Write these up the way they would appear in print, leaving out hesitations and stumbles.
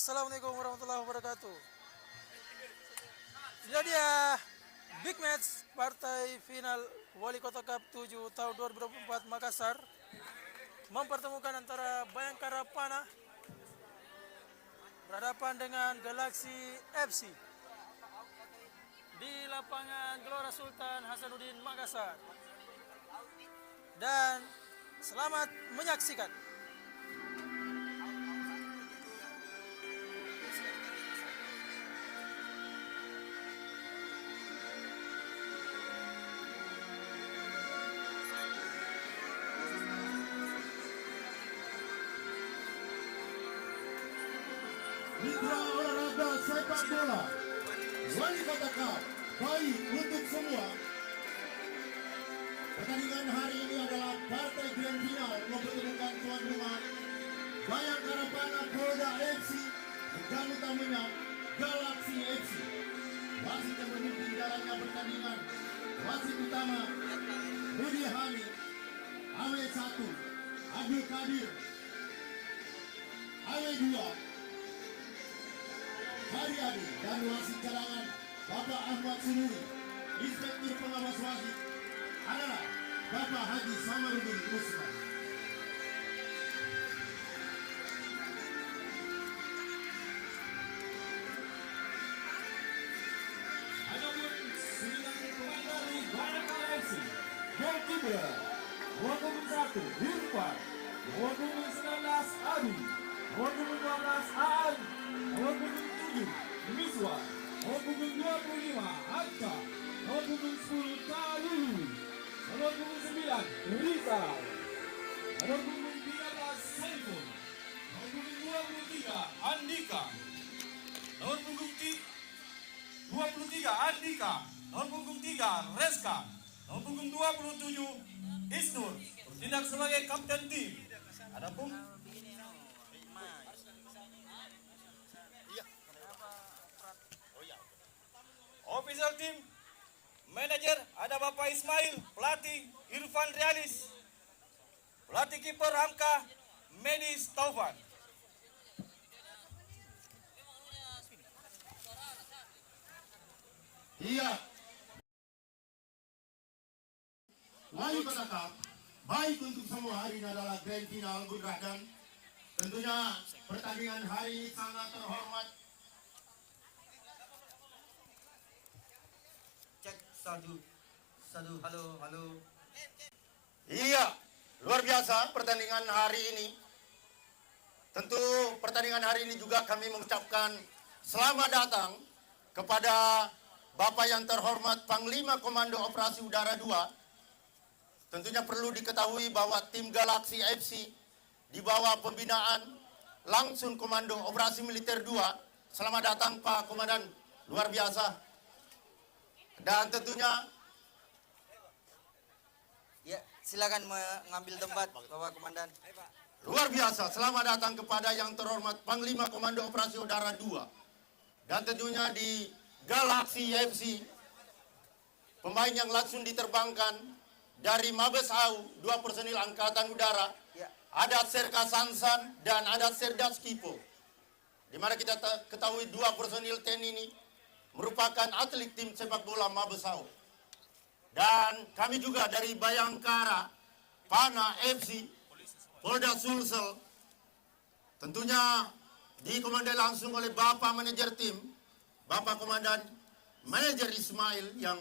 Assalamualaikum warahmatullahi wabarakatuh. Ini dia big match partai final Wali Kota Cup 7 tahun 2024 Makassar mempertemukan antara Bayangkara Panah berhadapan dengan Galaxy FC di lapangan Gelora Sultan Hasanuddin Makassar. Dan selamat menyaksikan. Mitra olahraga sepak bola Wali Kota Cup baik untuk semua. Pertandingan hari ini adalah partai grand final mempertemukan tuan rumah Bayangkara Panah Polda FC dan utamanya Galaxy FC. Wasit yang memimpin jalannya pertandingan, wasit utama Budi Hani, AW1 Abdul Kadir, AW2 Haryadi, dan wasit cadangan Bapak Ahmad Sunuri. Inspektur pengawas wasit adalah Bapak Haji Samarudin Usman. Adapun 9 pemain dari Bayangkara FC, goalkeeper nomor 1 Irfan, nomor 19 Adi, nomor 12 Aan, nomor 7 Miswa, nomor 25 Hatta, nomor 10 Kalulu, nomor 9 Rizal, nomor 13 Saiful, nomor 23 Andika, nomor 23 Andika, nomor punggung 3 Reska, nomor punggung 27 Isnur bertindak sebagai kapten tim. Adapun official tim manajer ada Bapak Ismail, pelatih Irfan Realis, pelatih kiper Hamka Medis Taufan. Iya, Wali Kota Cup baik untuk semua. Hari ini adalah grand final Bun Rahdan. Tentunya pertandingan hari ini sangat terhormat. Cek satu, halo. Iya, luar biasa pertandingan hari ini. Tentu pertandingan hari ini juga kami mengucapkan selamat datang kepada Bapak yang terhormat Panglima Komando Operasi Udara 2. Tentunya perlu diketahui bahwa tim Galaxy FC di bawah pembinaan langsung Komando Operasi Militer 2. Selamat datang Pak Komandan, luar biasa. Dan tentunya ya, silakan mengambil tempat Bapak Komandan. luar biasa, selamat datang kepada yang terhormat Panglima Komando Operasi Udara 2. Dan tentunya di Galaxy FC, pemain yang langsung diterbangkan dari Mabes AU, 2 personil Angkatan Udara, Ya. ada Serka Sansan dan ada Serdas Kipo. Di mana kita ketahui 2 personil TNI ini merupakan atlet tim sepak bola Mabes AU. Dan kami juga dari Bayangkara Panah FC, Polda Sulsel, tentunya dikomandai langsung oleh Bapak Manajer Tim, Bapak Komandan Manajer Ismail yang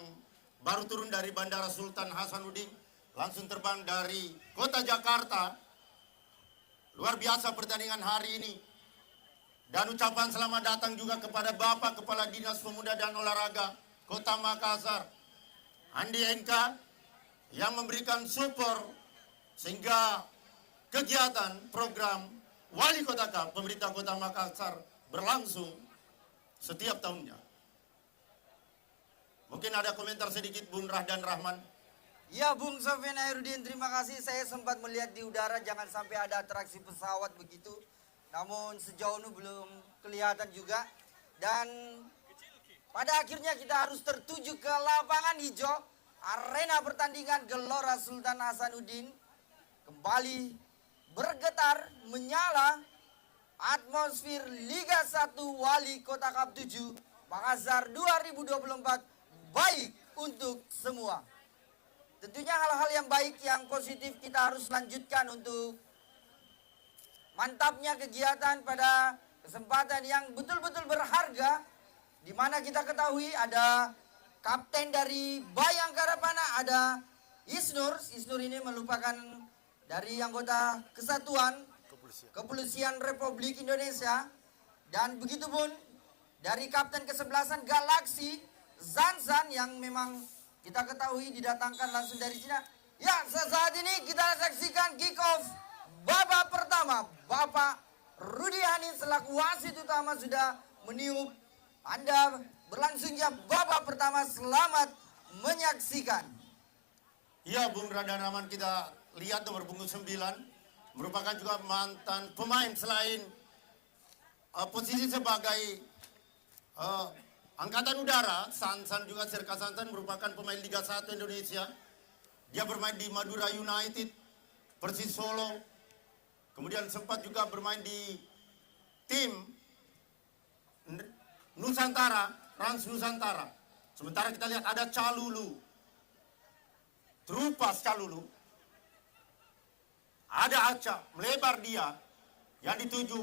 baru turun dari Bandara Sultan Hasanuddin, langsung terbang dari kota Jakarta. Luar biasa pertandingan hari ini. Dan ucapan selamat datang juga kepada Bapak Kepala Dinas Pemuda dan Olahraga Kota Makassar, Andi Enka, yang memberikan support sehingga kegiatan program Wali Kota Cup pemerintah Kota Makassar berlangsung setiap tahunnya. Mungkin ada komentar sedikit Bung Rahdan Rahman. Ya, Bung Sofian Airudin, terima kasih. Saya sempat melihat di udara jangan sampai ada atraksi pesawat begitu. Namun sejauh ini belum kelihatan juga. Dan pada akhirnya kita harus tertuju ke lapangan hijau, arena pertandingan Gelora Sultan Hasanuddin. Kembali bergetar, menyala, atmosfer Liga 1 Wali Kota Cup 7 Makassar 2024 baik untuk semua. Tentunya hal-hal yang baik, yang positif kita harus lanjutkan untuk mantapnya kegiatan pada kesempatan yang betul-betul berharga, di mana kita ketahui ada kapten dari Bayangkara Panah, ada Isnur. Isnur ini merupakan dari anggota Kesatuan Kepolisian Republik Indonesia, dan begitupun dari kapten kesebelasan Galaksi Zanzan yang memang kita ketahui didatangkan langsung dari Cina. Ya, saat ini kita saksikan kick off babak pertama. Bapak Rudi Hanin selaku wasit utama sudah meniup tanda berlangsungnya babak pertama. Selamat menyaksikan. Iya, Bung Radan Rahman, kita lihat nomor punggung 9 merupakan juga mantan pemain selain posisi sebagai Angkatan Udara. Sansan juga, Serka Sansan merupakan pemain Liga 1 Indonesia. Dia bermain di Madura United, Persis Solo. Kemudian sempat juga bermain di tim Nusantara, Rans Nusantara. Sementara kita lihat ada Calulu, Trupas Calulu. Ada Aca, melebar dia. Yang dituju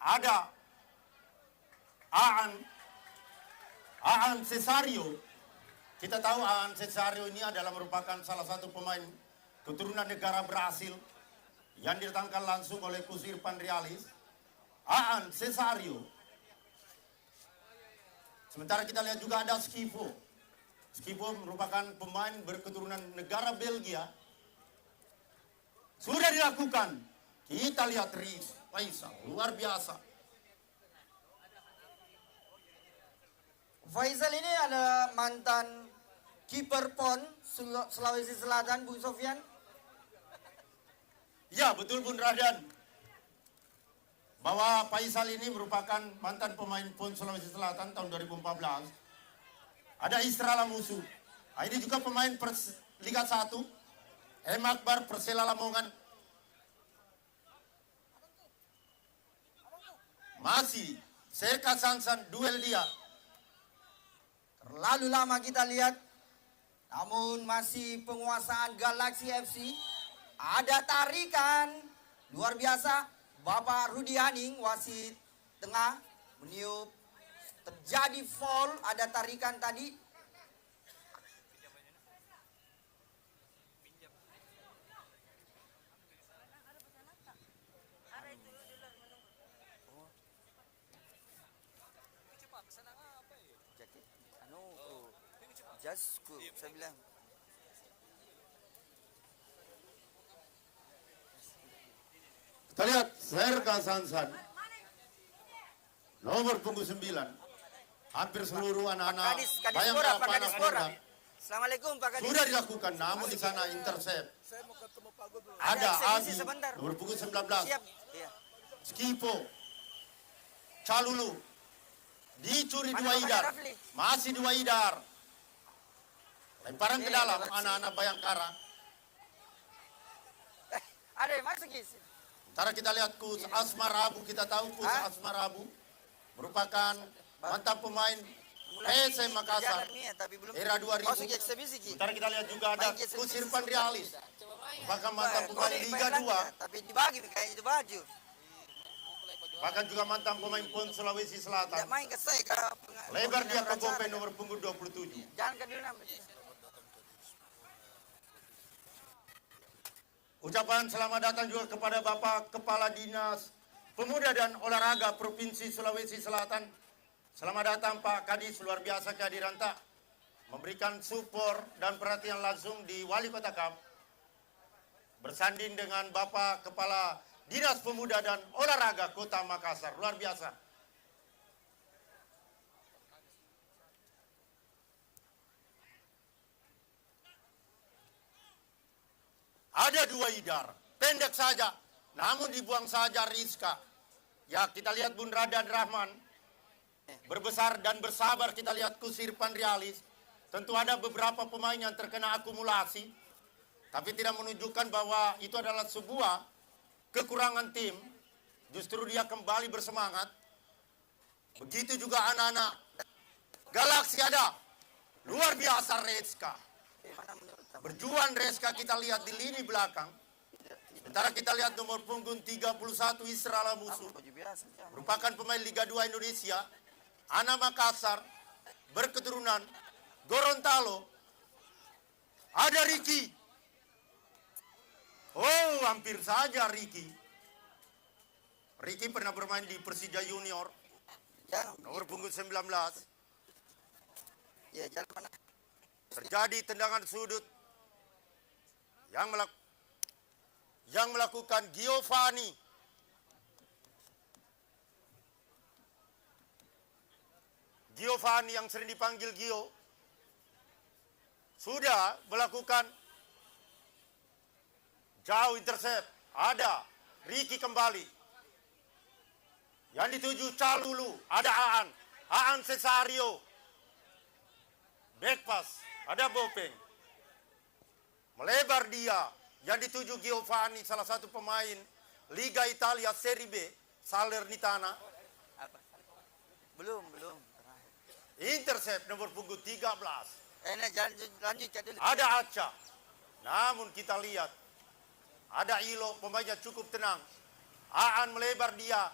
ada Aan Cesario. Kita tahu Aan Cesario ini adalah merupakan salah satu pemain keturunan negara Brasil yang didatangkan langsung oleh Coach Irfan Rialis. Aan Cesario. Sementara kita lihat juga ada Skivo. Skivo merupakan pemain berketurunan negara Belgia. Sudah dilakukan. Kita lihat Riz Faisal, luar biasa. Faisal ini adalah mantan kiper PON Sulawesi Selatan, Bung Sofyan. Ya, betul Bung Radan. Bahwa Faisal ini merupakan mantan pemain PON Sulawesi Selatan tahun 2014. Ada Isra Lamusu. Nah, ini juga pemain Liga 1. M. Akbar Persela Lamongan. Masih Serka Sansan, duel dia. Terlalu lama kita lihat, namun masih penguasaan Galaxy FC. Ada tarikan luar biasa. Bapak Rudi Haning, wasit tengah, meniup. Terjadi foul, ada tarikan tadi. Jasku, saya bilang. Kita lihat Serka Sansan. Nomor punggung 9. Hampir seluruh anak-anak Kadis Bayangkara Pak Panah Kadis Pora. Madura Assalamualaikum Pak Kadis. sudah dilakukan, namun di sana intercept. Ada Abi, sebentar. nomor punggung 19. Siap. Iya. Skipo, Calulu, dicuri Mana dua Bapak idar, Rafli? masih dua idar. Lemparan ke dalam Galaxy. anak-anak Bayangkara. Ada yang masuk Gis. Ntar kita lihat Coach Asmar Abu, kita tahu Coach Hah? Asmar Abu merupakan mantan pemain PSM Makassar Tapi belum era 2000. masuk eksebisi Ki. Ntar kita lihat juga ada Baik, Coach Irfan Rialis, merupakan mantan Wah, pemain ini Liga Thailand 2, ya, tapi dibagi kayaknya itu baju. bahkan juga mantan pemain PON Sulawesi Tidak Selatan. main ke saya ke Lebar dia ke pengacara. Gope nomor punggung 27. Jangan ke dulu namanya. Ucapan selamat datang juga kepada Bapak Kepala Dinas Pemuda dan Olahraga Provinsi Sulawesi Selatan. Selamat datang Pak Kadis, luar biasa kehadiran tak. Memberikan support dan perhatian langsung di Wali Kota Cup. Bersanding dengan Bapak Kepala Dinas Pemuda dan Olahraga Kota Makassar, luar biasa. Ada dua idar, pendek saja, namun dibuang saja Rizka. Ya, kita lihat Bun Radan Rahman, berbesar dan bersabar. Kita lihat Kusirpan Rialis. Tentu ada beberapa pemain yang terkena akumulasi, tapi tidak menunjukkan bahwa itu adalah sebuah kekurangan tim. justru dia kembali bersemangat. Begitu juga anak-anak Galaksi ada. Luar biasa Reska. Berjuang Reska kita lihat di lini belakang. Sementara kita lihat nomor punggung 31 Israel Musuh. Merupakan pemain Liga 2 Indonesia. Anak Makassar. Berketurunan Gorontalo. Ada Ricky. Oh, hampir saja Ricky. Ricky pernah bermain di Persija Junior. Nomor punggung 19. Ya, jalan mana? Terjadi tendangan sudut yang melakukan Giovanni. Giovanni yang sering dipanggil Gio sudah melakukan jauh intercept. Ada Ricky kembali. Yang dituju Calulu. Ada Aan Cesario. Back pass, ada Bopeng. Melebar dia, yang dituju Giovanni, salah satu pemain Liga Italia Serie B, Salernitana. Belum. Intercept nomor punggung 13. Lanjut dulu. Ada Aca. Namun kita lihat, ada Ilo, pemainnya cukup tenang. Aan melebar dia.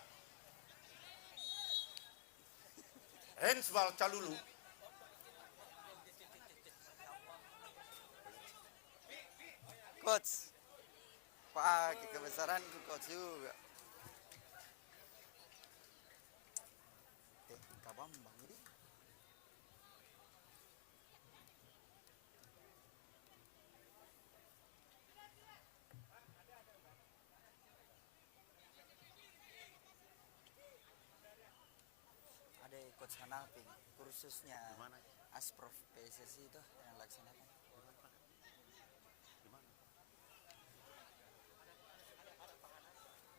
Hensbal Calulu. Coach. Pakai kebesaran ke coach juga. Kabam bang ini. Ada coach Hanapi kursusnya Asprof PSSI itu yang laksanakan.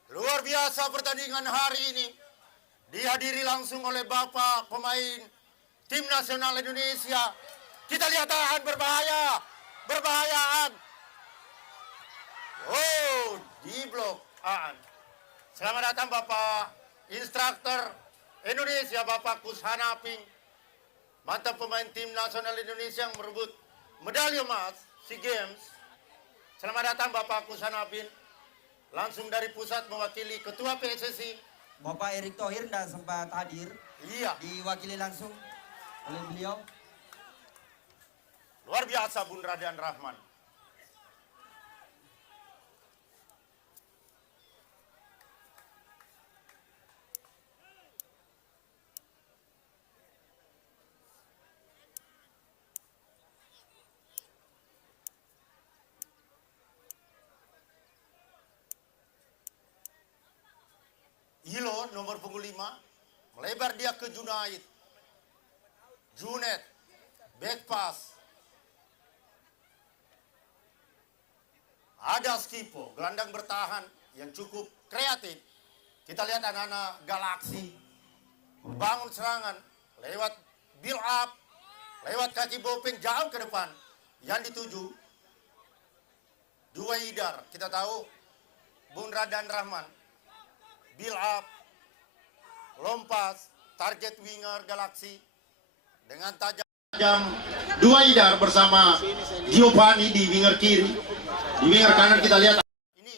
Luar biasa pertandingan hari ini. Dihadiri langsung oleh Bapak pemain Tim Nasional Indonesia. Kita lihat Aan berbahaya. Berbahayaan. Oh, di blok Aan. Selamat datang Bapak Instruktur Indonesia, Bapak Kus Hanaping. Mantan pemain Tim Nasional Indonesia yang merebut medali emas SEA Games. Selamat datang Bapak Kus Hanaping. Langsung dari pusat mewakili Ketua PSSI. Bapak Erick Thohir tidak sempat hadir. Iya. Diwakili langsung oleh beliau. Luar biasa Bung Radian Rahman. Ilo nomor punggung 5 melebar dia ke Junaid. Junet back pass. Ada Skipo, gelandang bertahan yang cukup kreatif. Kita lihat anak-anak Galaksi membangun serangan lewat build up, lewat kaki Bopeng jauh ke depan. Yang dituju dua Idar. Kita tahu Bung Radan Rahman build up, lompat, target winger Galaksi dengan tajam dua Idar bersama Giovanni di winger kiri. Di winger kanan kita lihat ini,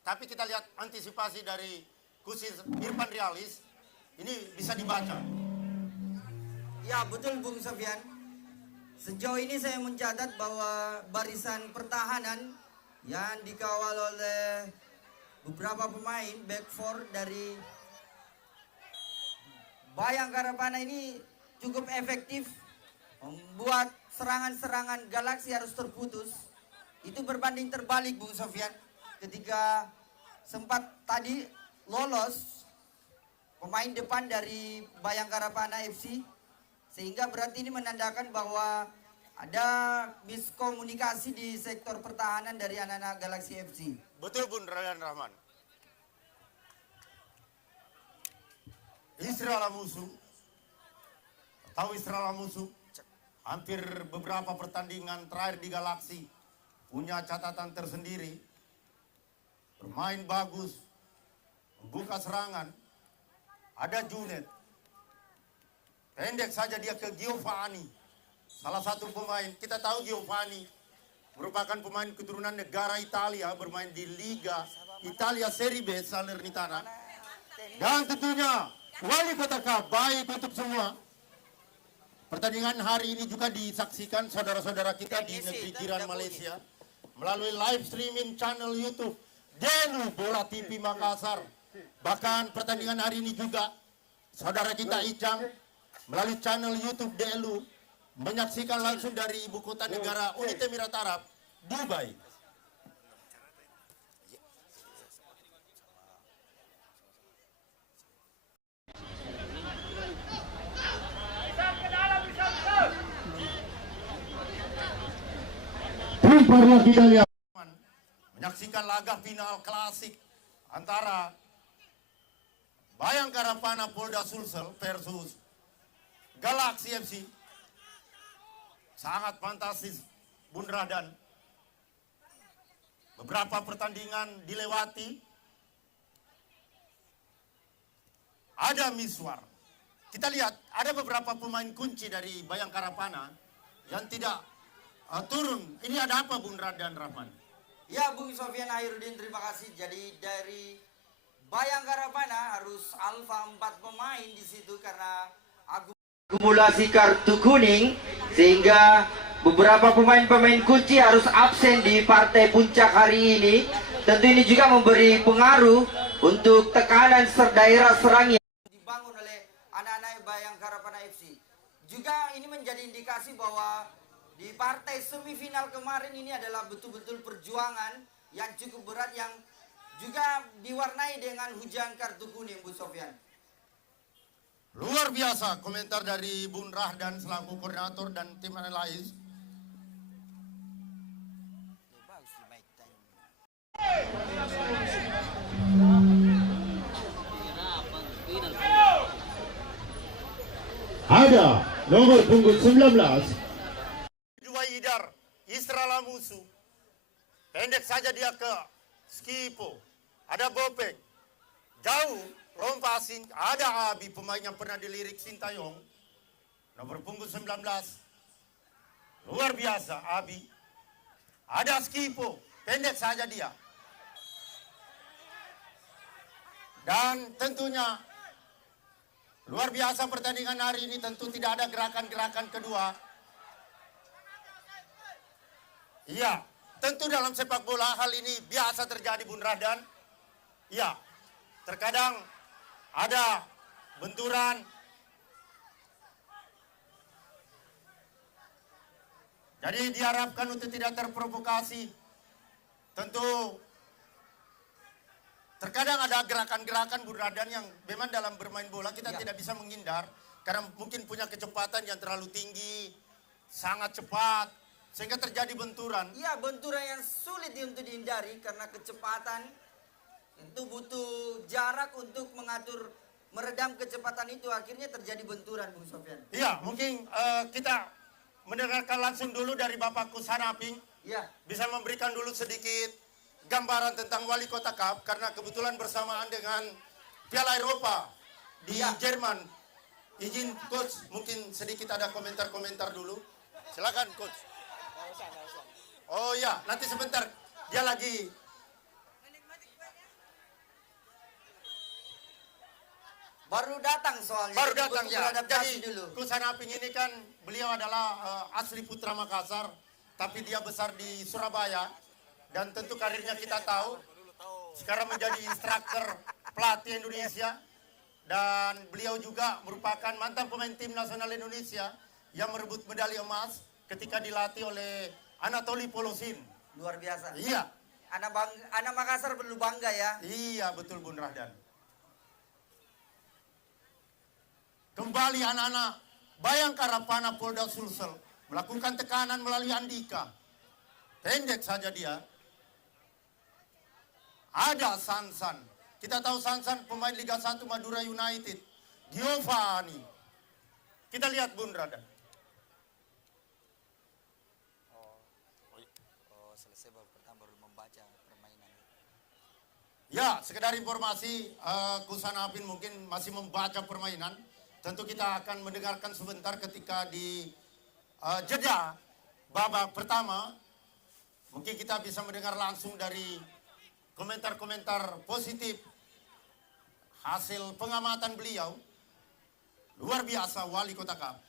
tapi kita lihat antisipasi dari Kusis Irfan Rialis ini bisa dibaca. Ya betul Bung Sofian. Sejauh ini saya mencatat bahwa barisan pertahanan yang dikawal oleh beberapa pemain back four dari Bayangkara Panah ini cukup efektif membuat serangan-serangan Galaksi harus terputus. Itu berbanding terbalik Bung Sofian ketika sempat tadi lolos pemain depan dari Bayangkara Panah FC, sehingga berarti ini menandakan bahwa ada miskomunikasi di sektor pertahanan dari anak-anak Galaksi FC. Betul Bun Radan Rahman. Israel Musuh. Tahu Israel Musuh? Hampir beberapa pertandingan terakhir di Galaksi punya catatan tersendiri. Bermain bagus, buka serangan. Ada Junet. Pendek saja dia ke Giovanni. Salah satu pemain, kita tahu Giovanni merupakan pemain keturunan negara Italia, bermain di Liga Italia Serie B Salernitana. Dan tentunya Wali Kota Cup baik untuk semua. Pertandingan hari ini juga disaksikan saudara-saudara kita di negeri jiran Malaysia melalui live streaming channel YouTube Delu Bola TV Makassar. Bahkan pertandingan hari ini juga saudara kita Icang melalui channel YouTube Delu menyaksikan langsung dari ibu kota negara Uni Emirat Arab, Dubai. Menyaksikan laga final klasik antara Bayangkara Pana Polda Sulsel versus Galaxy FC. Sangat fantastis, Bun Radan. Beberapa pertandingan dilewati. Ada miswar. Kita lihat ada beberapa pemain kunci dari Bayangkara Pana yang tidak turun. Ini ada apa, Bun Radan Rahman? Ya, Bung Sofian Hairudin, terima kasih. Jadi dari Bayangkara Pana harus alfa 4 pemain di situ karena akumulasi kartu kuning, sehingga beberapa pemain-pemain kunci harus absen di partai puncak hari ini. Tentu ini juga memberi pengaruh untuk tekanan daerah serang yang dibangun oleh anak-anak Bayangkara Pana FC. Juga ini menjadi indikasi bahwa di partai semifinal kemarin ini adalah betul-betul perjuangan yang cukup berat, yang juga diwarnai dengan hujan kartu kuning, Bu Sofyan. Luar biasa komentar dari Bun Rahdan selaku koordinator dan tim analis. Ada nomor punggung 19 Juwaidar Isra Musu. Pendek saja dia ke Skipo. Ada Bopek. Jauh lompasin. Ada Abi, pemain yang pernah dilirik Sintayong. Nomor punggung 19. Luar biasa Abi. Ada Skipo. Pendek saja dia. Dan tentunya luar biasa pertandingan hari ini, tentu tidak ada gerakan-gerakan kedua. Iya, tentu dalam sepak bola hal ini biasa terjadi, Bun Rahdan. Iya, terkadang ada benturan. Jadi diharapkan untuk tidak terprovokasi. Tentu terkadang ada gerakan-gerakan, Bun Rahdan, yang memang dalam bermain bola kita tidak bisa menghindar. Karena mungkin punya kecepatan yang terlalu tinggi, sangat cepat, sehingga terjadi benturan. Iya, benturan yang sulit untuk dihindari karena kecepatan. Itu butuh jarak untuk mengatur, meredam kecepatan itu. Akhirnya terjadi benturan, Bung Sofyan. Iya, mungkin kita mendengarkan langsung dulu dari Bapak Kusanaping. Iya. Bisa memberikan dulu sedikit gambaran tentang Wali Kota Cup, karena kebetulan bersamaan dengan Piala Eropa di Jerman. Izin Coach, mungkin sedikit ada komentar-komentar dulu. Silakan Coach. Oh ya, nanti sebentar. Dia lagi. Baru datang soalnya. Baru datang ya. Jadi Jadi Kusanaping ini kan beliau adalah asli Putra Makassar, tapi dia besar di Surabaya. Dan tentu karirnya kita tahu. Sekarang menjadi instruktur pelatih Indonesia. Dan beliau juga merupakan mantan pemain tim nasional Indonesia yang merebut medali emas ketika dilatih oleh Anatoli Polosin. luar biasa. Iya. Anak Makassar perlu bangga ya. Iya, betul Bun Rahdan. Kembali anak-anak Bayangkara Pana Polda Sulsel melakukan tekanan melalui Andika. Pendek saja dia. Ada Sansan. Kita tahu Sansan pemain Liga 1 Madura United. Giovanni. Kita lihat Bun Rahdan. Selesai babak pertama baru membaca permainan. Ya, sekedar informasi, Kusan Apin mungkin masih membaca permainan. Tentu kita akan mendengarkan sebentar ketika di jeda babak pertama. Mungkin kita bisa mendengar langsung dari komentar-komentar positif hasil pengamatan beliau. Luar biasa Wali Kota Cup.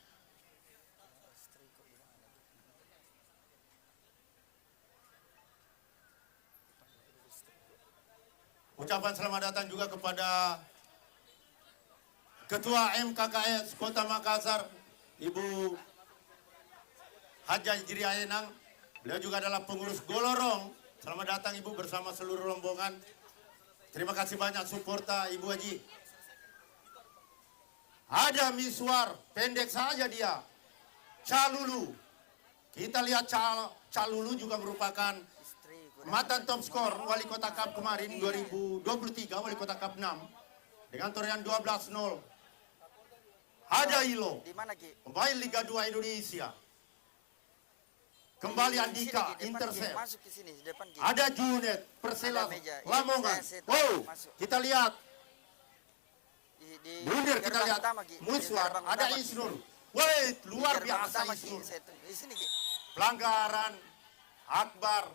Ucapan selamat datang juga kepada Ketua MKKS Kota Makassar, Ibu Haja Jiriayenang. Beliau juga adalah pengurus Golorong. Selamat datang Ibu bersama seluruh rombongan. Terima kasih banyak supporta Ibu Haji. Ada Miswar, pendek saja dia. Calulu. Kita lihat Calulu juga merupakan mantan top skor Wali Kota Cup kemarin 2023, Wali Kota Cup 6 dengan torehan 12-0. Ada Ilo, Di mana Ki? pemain Liga 2 Indonesia. Kembali Andika, Sini, Ki, depan, Ki. intercept. Masuk ke sini, depan Ki. Ada Junet, Persela Ada meja. Iya, Lamongan. saya Wow, masuk. kita lihat Di mundur, kita gerbang lihat utama, Ki. Di Muswar, gerbang ada utama, Ki. Isnur. Wait, Di luar gerbang biasa utama, Ki. Isnur. Di sini Ki. Pelanggaran Akbar.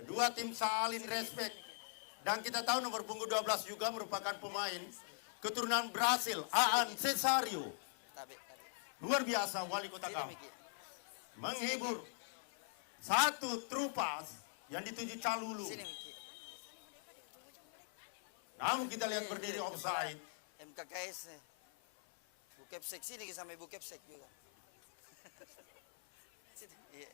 Kedua tim saling respect. Dan kita tahu nomor punggung 12 juga merupakan pemain keturunan Brasil, Aan Cesario. Tabe. Luar biasa Wali Kota Sini Cup. Ki. Menghibur. Satu trupas yang dituju Calulu. Sini Ki. Namun kita lihat berdiri offside. MKKS. Bukepsek sini Ki, sama Ibu Kepsek juga. Sini. Iya.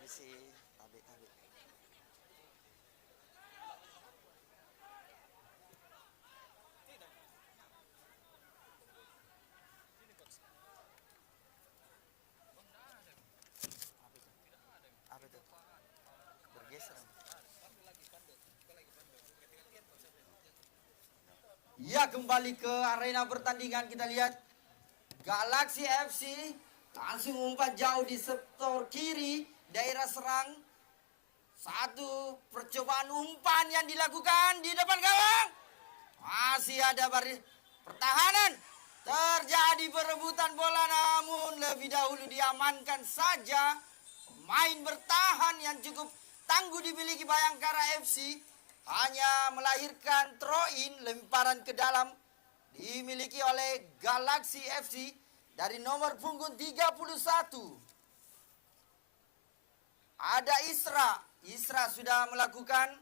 Ini si Tabe. Apa itu? Bergeser. Ya, kembali ke arena pertandingan. Kita lihat Galaxy FC langsung umpan jauh di sektor kiri daerah serang. Satu percobaan umpan yang dilakukan di depan gawang. Masih ada baris pertahanan. Terjadi perebutan bola, namun lebih dahulu diamankan saja. Main bertahan yang cukup tangguh dimiliki Bayangkara FC. Hanya melahirkan throw-in, lemparan ke dalam dimiliki oleh Galaxy FC dari nomor punggung 31. Ada Isra sudah melakukan,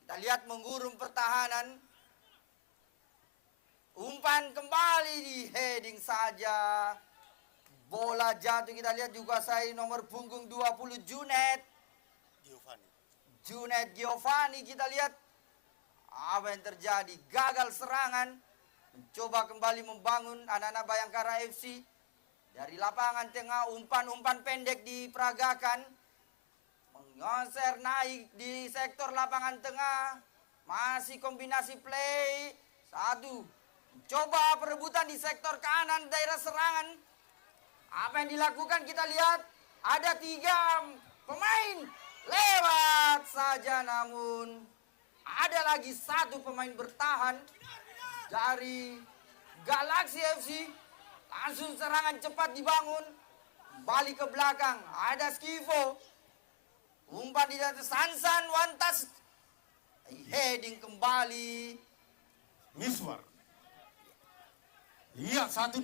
kita lihat mengurung pertahanan. Umpan kembali di heading saja. Bola jatuh, kita lihat dikuasai nomor punggung 20 Junet Giovanni. Kita lihat apa yang terjadi. Gagal serangan. Mencoba kembali membangun anak-anak Bayangkara FC. Dari lapangan tengah, umpan-umpan pendek diperagakan. Mengonser naik di sektor lapangan tengah. Masih kombinasi play. Satu. Mencoba perebutan di sektor kanan daerah serangan. Apa yang dilakukan kita lihat. Ada 3 pemain. Lewat saja, namun ada lagi 1 pemain bertahan dari Galaxy FC. Langsung serangan cepat dibangun. Balik ke belakang. Ada Skivo. Umpan di atas Sansan. One touch. Heading kembali. Miswar. Iya, 1-2.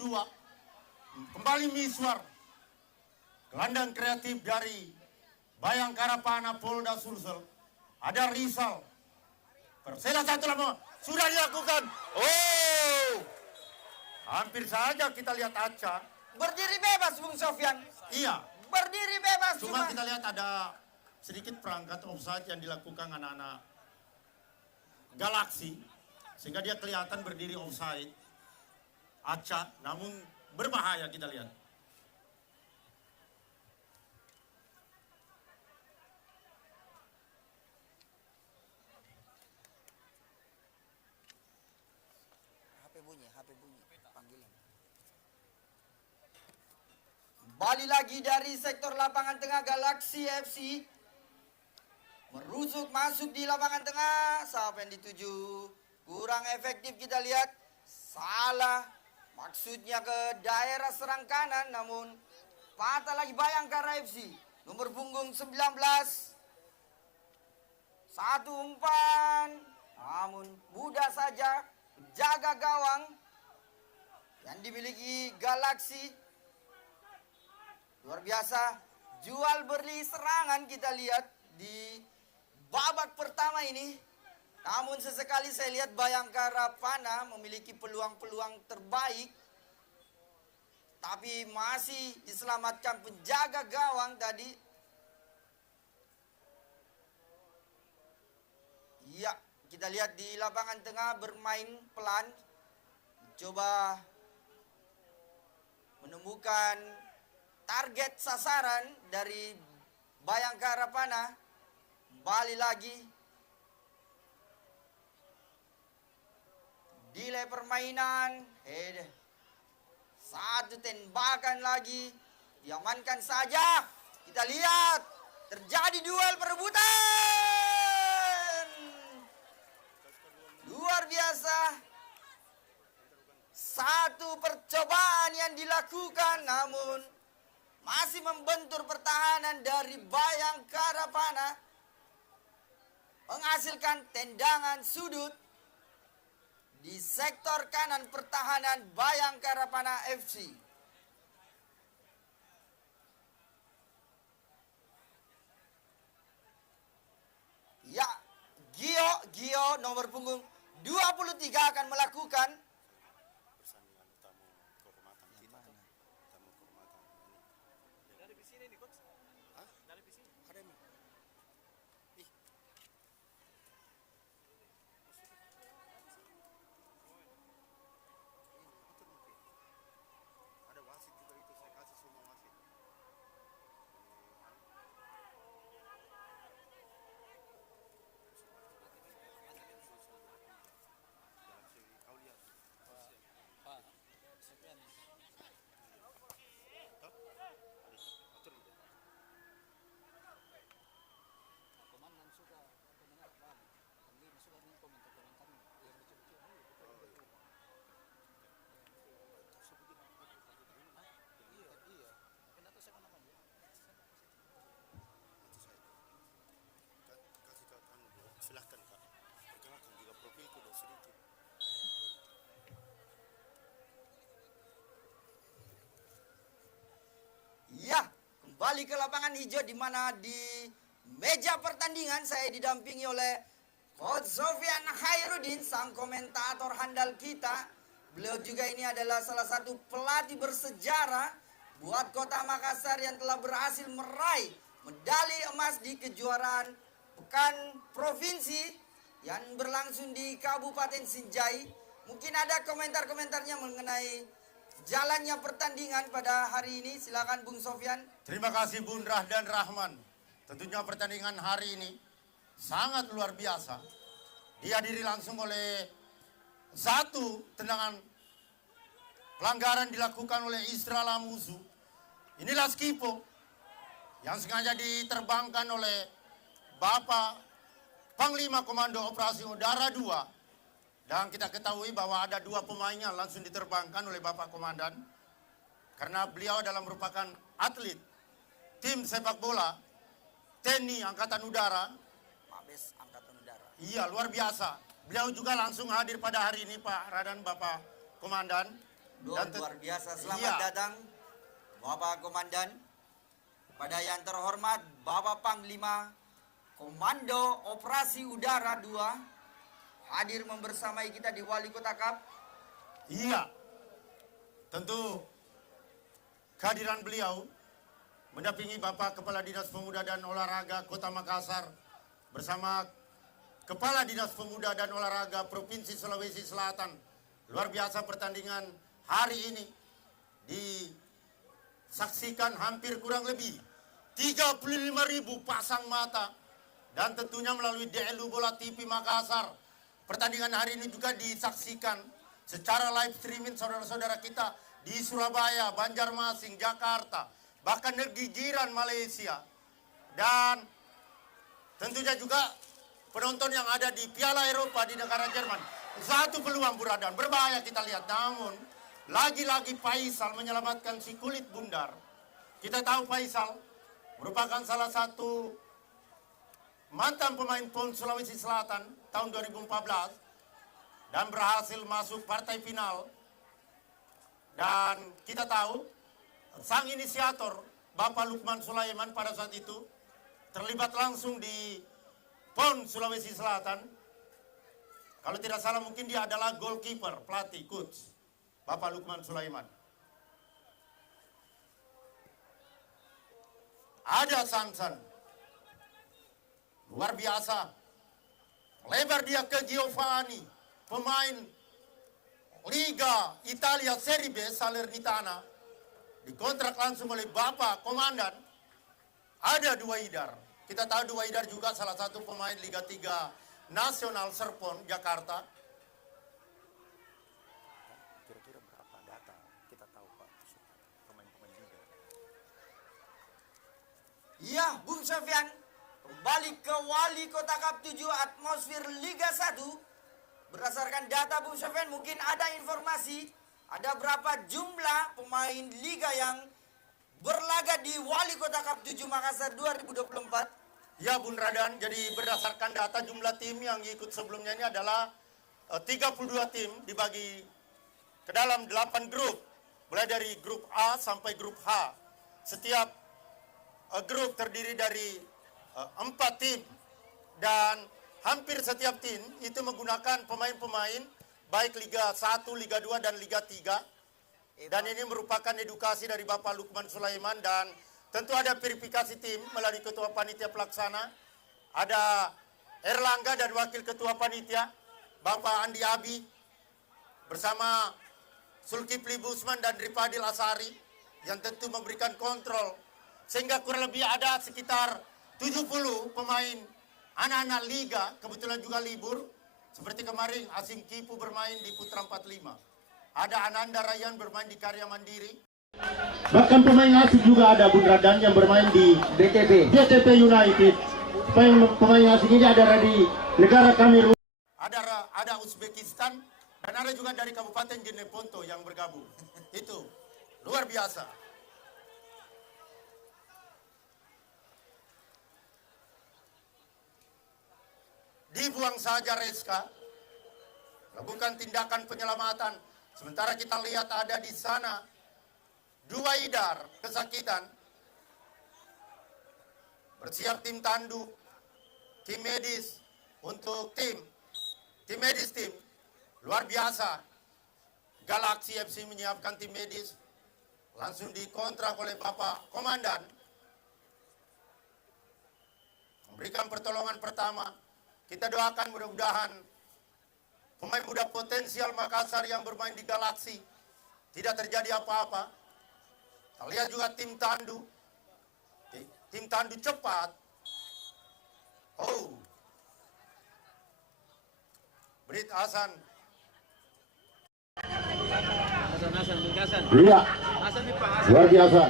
Kembali Miswar. Gelandang kreatif dari Bayangkara Pana Polda Sulsel. Ada Rizal. Persela 1 lama. Sudah dilakukan. Oh. Hampir saja kita lihat Aca. Berdiri bebas Bung Sofyan. Iya. Berdiri bebas. Cuma kita lihat ada sedikit perangkat offside yang dilakukan anak-anak Galaksi. Sehingga dia kelihatan berdiri offside. Aca. Namun berbahaya kita lihat. HP bunyi, panggilan. Kembali lagi dari sektor lapangan tengah Galaxy FC. Merusuk masuk di lapangan tengah. Siapa yang dituju? Kurang efektif kita lihat. Salah. Maksudnya ke daerah serang kanan. Namun patah lagi Bayangkara FC. Nomor punggung 19. Satu umpan. Namun mudah saja jaga gawang yang dimiliki Galaxy. Luar biasa, jual beli serangan kita lihat di babak pertama ini. Namun sesekali saya lihat Bayangkara Pana memiliki peluang-peluang terbaik. Tapi masih diselamatkan penjaga gawang tadi. Iya, kita lihat di lapangan tengah bermain pelan. Coba menemukan target sasaran dari Bayangkara Pana. Kembali lagi. Delay permainan. Satu tembakan lagi. Diamankan saja. Kita lihat. Terjadi duel perebutan. Luar biasa. Satu percobaan yang dilakukan. Namun masih membentur pertahanan dari Bayangkara Pana. Menghasilkan tendangan sudut di sektor kanan pertahanan Bayangkara Pana FC. Ya, Gio nomor punggung 23 akan melakukan silahkan Kak, perkenalkan juga profilku dong sedikit. ya, kembali ke lapangan hijau di mana di meja pertandingan saya didampingi oleh Coach Sofian Khairuddin, sang komentator handal kita. Beliau juga ini adalah salah satu pelatih bersejarah buat Kota Makassar yang telah berhasil meraih medali emas di kejuaraan Pekan Provinsi yang berlangsung di Kabupaten Sinjai. Mungkin ada komentar-komentarnya mengenai jalannya pertandingan pada hari ini. Silakan Bung Sofyan. Terima kasih Bung Rah dan Rahman. Tentunya pertandingan hari ini sangat luar biasa. Dihadiri langsung oleh satu tendangan pelanggaran dilakukan oleh Isra Lamusu. Inilah Skipo yang sengaja diterbangkan oleh Bapak Panglima Komando Operasi Udara 2. Dan kita ketahui bahwa ada 2 pemainnya langsung diterbangkan oleh Bapak Komandan. Karena beliau adalah merupakan atlet tim sepak bola TNI Angkatan Udara. Mabes Angkatan Udara. Iya, luar biasa. Beliau juga langsung hadir pada hari ini Pak Radan, Bapak Komandan. Luar biasa. Selamat iya, datang Bapak Komandan. Pada yang terhormat Bapak Panglima Komando Operasi Udara 2 hadir membersamai kita di Wali Kota Cup. Iya. Tentu kehadiran beliau mendampingi Bapak Kepala Dinas Pemuda dan Olahraga Kota Makassar bersama Kepala Dinas Pemuda dan Olahraga Provinsi Sulawesi Selatan. Luar biasa pertandingan hari ini disaksikan hampir kurang lebih 35.000 pasang mata. Dan tentunya melalui DLU Bola TV Makassar. Pertandingan hari ini juga disaksikan secara live streaming saudara-saudara kita di Surabaya, Banjarmasin, Jakarta, bahkan negeri jiran Malaysia, dan tentunya juga penonton yang ada di Piala Eropa di negara Jerman. Satu peluang Buradan, berbahaya kita lihat. Namun lagi-lagi Faisal menyelamatkan si kulit bundar. Kita tahu Faisal merupakan salah satu mantan pemain PON Sulawesi Selatan tahun 2014 dan berhasil masuk partai final. Dan kita tahu sang inisiator Bapak Lukman Sulaiman pada saat itu terlibat langsung di PON Sulawesi Selatan. Kalau tidak salah mungkin dia adalah goalkeeper, pelatih, coach Bapak Lukman Sulaiman. Ada Sansan, luar biasa, lebar dia ke Giovanni, pemain Liga Italia Serie B Salernitana, dikontrak langsung oleh Bapak Komandan. Ada Duwaidar, kita tahu Duwaidar juga salah satu pemain Liga 3 Nasional Serpong Jakarta. Kira-kira berapa data kita tahu Pak pemain-pemain Liga? Ya, Bung Sofian, kembali ke Wali Kota Cup 7 atmosfer Liga 1. Berdasarkan data Bung Sofian, mungkin ada informasi ada berapa jumlah pemain Liga yang berlaga di Wali Kota Cup 7 Makassar 2024. Ya Bung Radan, jadi berdasarkan data jumlah tim yang ikut sebelumnya ini adalah 32 tim dibagi ke dalam 8 grup. Mulai dari grup A sampai grup H. Setiap grup terdiri dari 4 tim. Dan hampir setiap tim itu menggunakan pemain-pemain baik Liga 1, Liga 2, dan Liga 3. Dan ini merupakan edukasi dari Bapak Lukman Sulaiman, dan tentu ada verifikasi tim melalui Ketua Panitia Pelaksana. Ada Erlangga dan Wakil Ketua Panitia, Bapak Andi Abi, bersama Zulkifli Busman dan Ripadil Asari, yang tentu memberikan kontrol. Sehingga kurang lebih ada sekitar 70 pemain anak-anak Liga, kebetulan juga libur. Seperti kemarin Asim Kipu bermain di Putra 45. Ada Ananda Rayyan bermain di Karya Mandiri. Bahkan pemain asing juga ada Bung Radan yang bermain di BTP United. Pemain asing ini ada di negara Kamerun. Ada Uzbekistan, dan ada juga dari Kabupaten Jeneponto yang bergabung. Itu luar biasa. Dibuang saja Reska, lakukan tindakan penyelamatan. Sementara kita lihat ada di sana Duwaidar kesakitan. Bersiap tim tandu, tim medis untuk tim medis tim. Luar biasa. Galaxy FC menyiapkan tim medis. Langsung dikontrak oleh Bapak Komandan. Memberikan pertolongan pertama. Kita doakan mudah-mudahan pemain muda potensial Makassar yang bermain di Galaxy tidak terjadi apa-apa. Kita lihat juga tim tandu. Tim tandu cepat. Oh. Brit Hasan. Iya, luar biasa.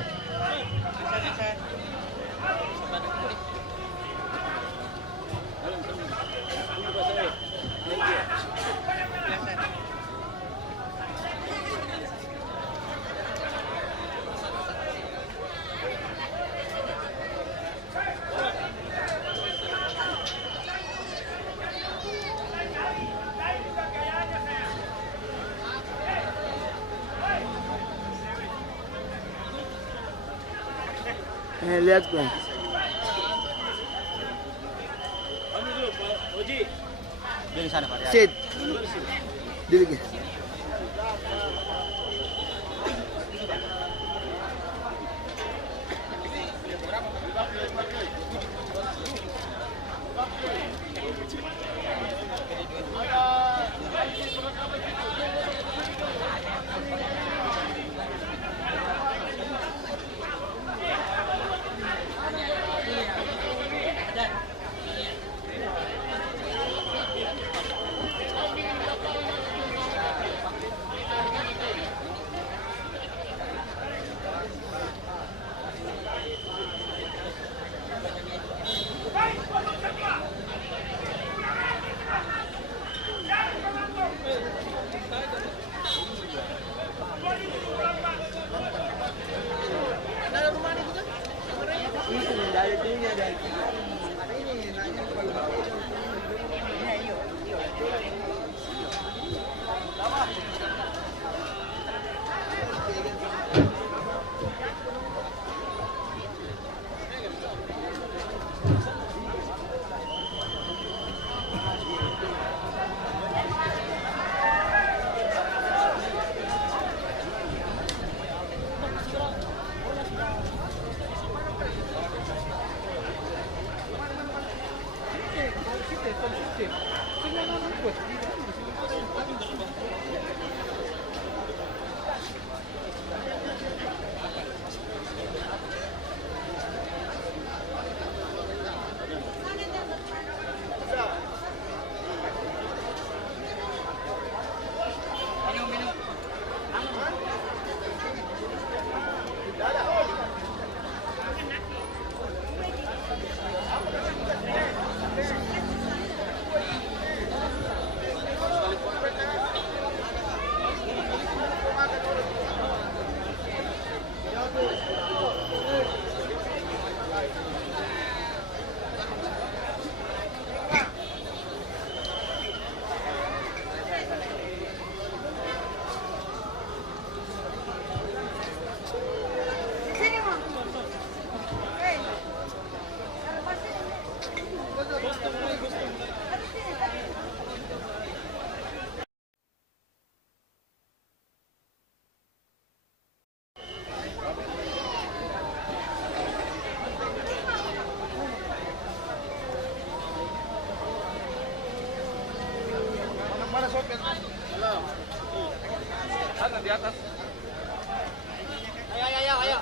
Lihat Bang. Sit. Duduk ya. di atas. Ayo.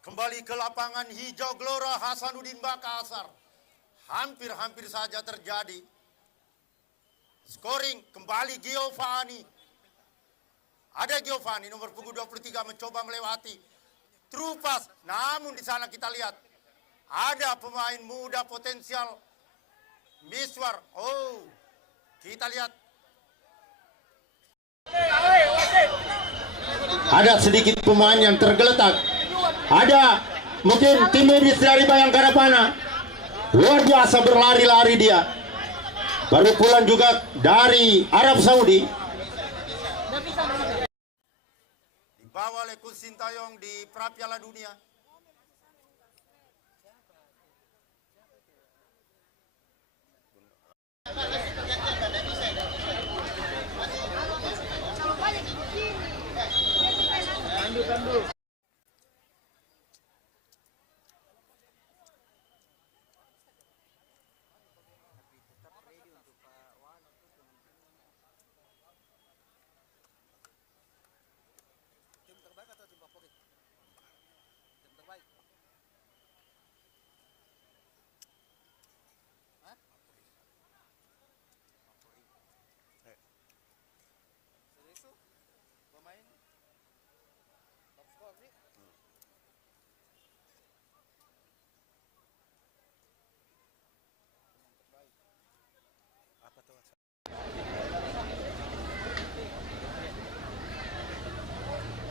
Kembali ke lapangan hijau Gelora Hasanuddin Makassar. Hampir-hampir saja terjadi. Scoring kembali Giovanni. Ada Giovanni nomor punggung 23 mencoba melewati. True pass, namun di sana kita lihat ada pemain muda potensial Miswar. Oh, kita lihat ada sedikit pemain yang tergeletak. Ada mungkin tim medis dari Bayangkara Pana. Luar biasa berlari-lari dia. Baru pulang juga dari Arab Saudi. dibawa oleh Coach Sintayong di pra Piala Dunia.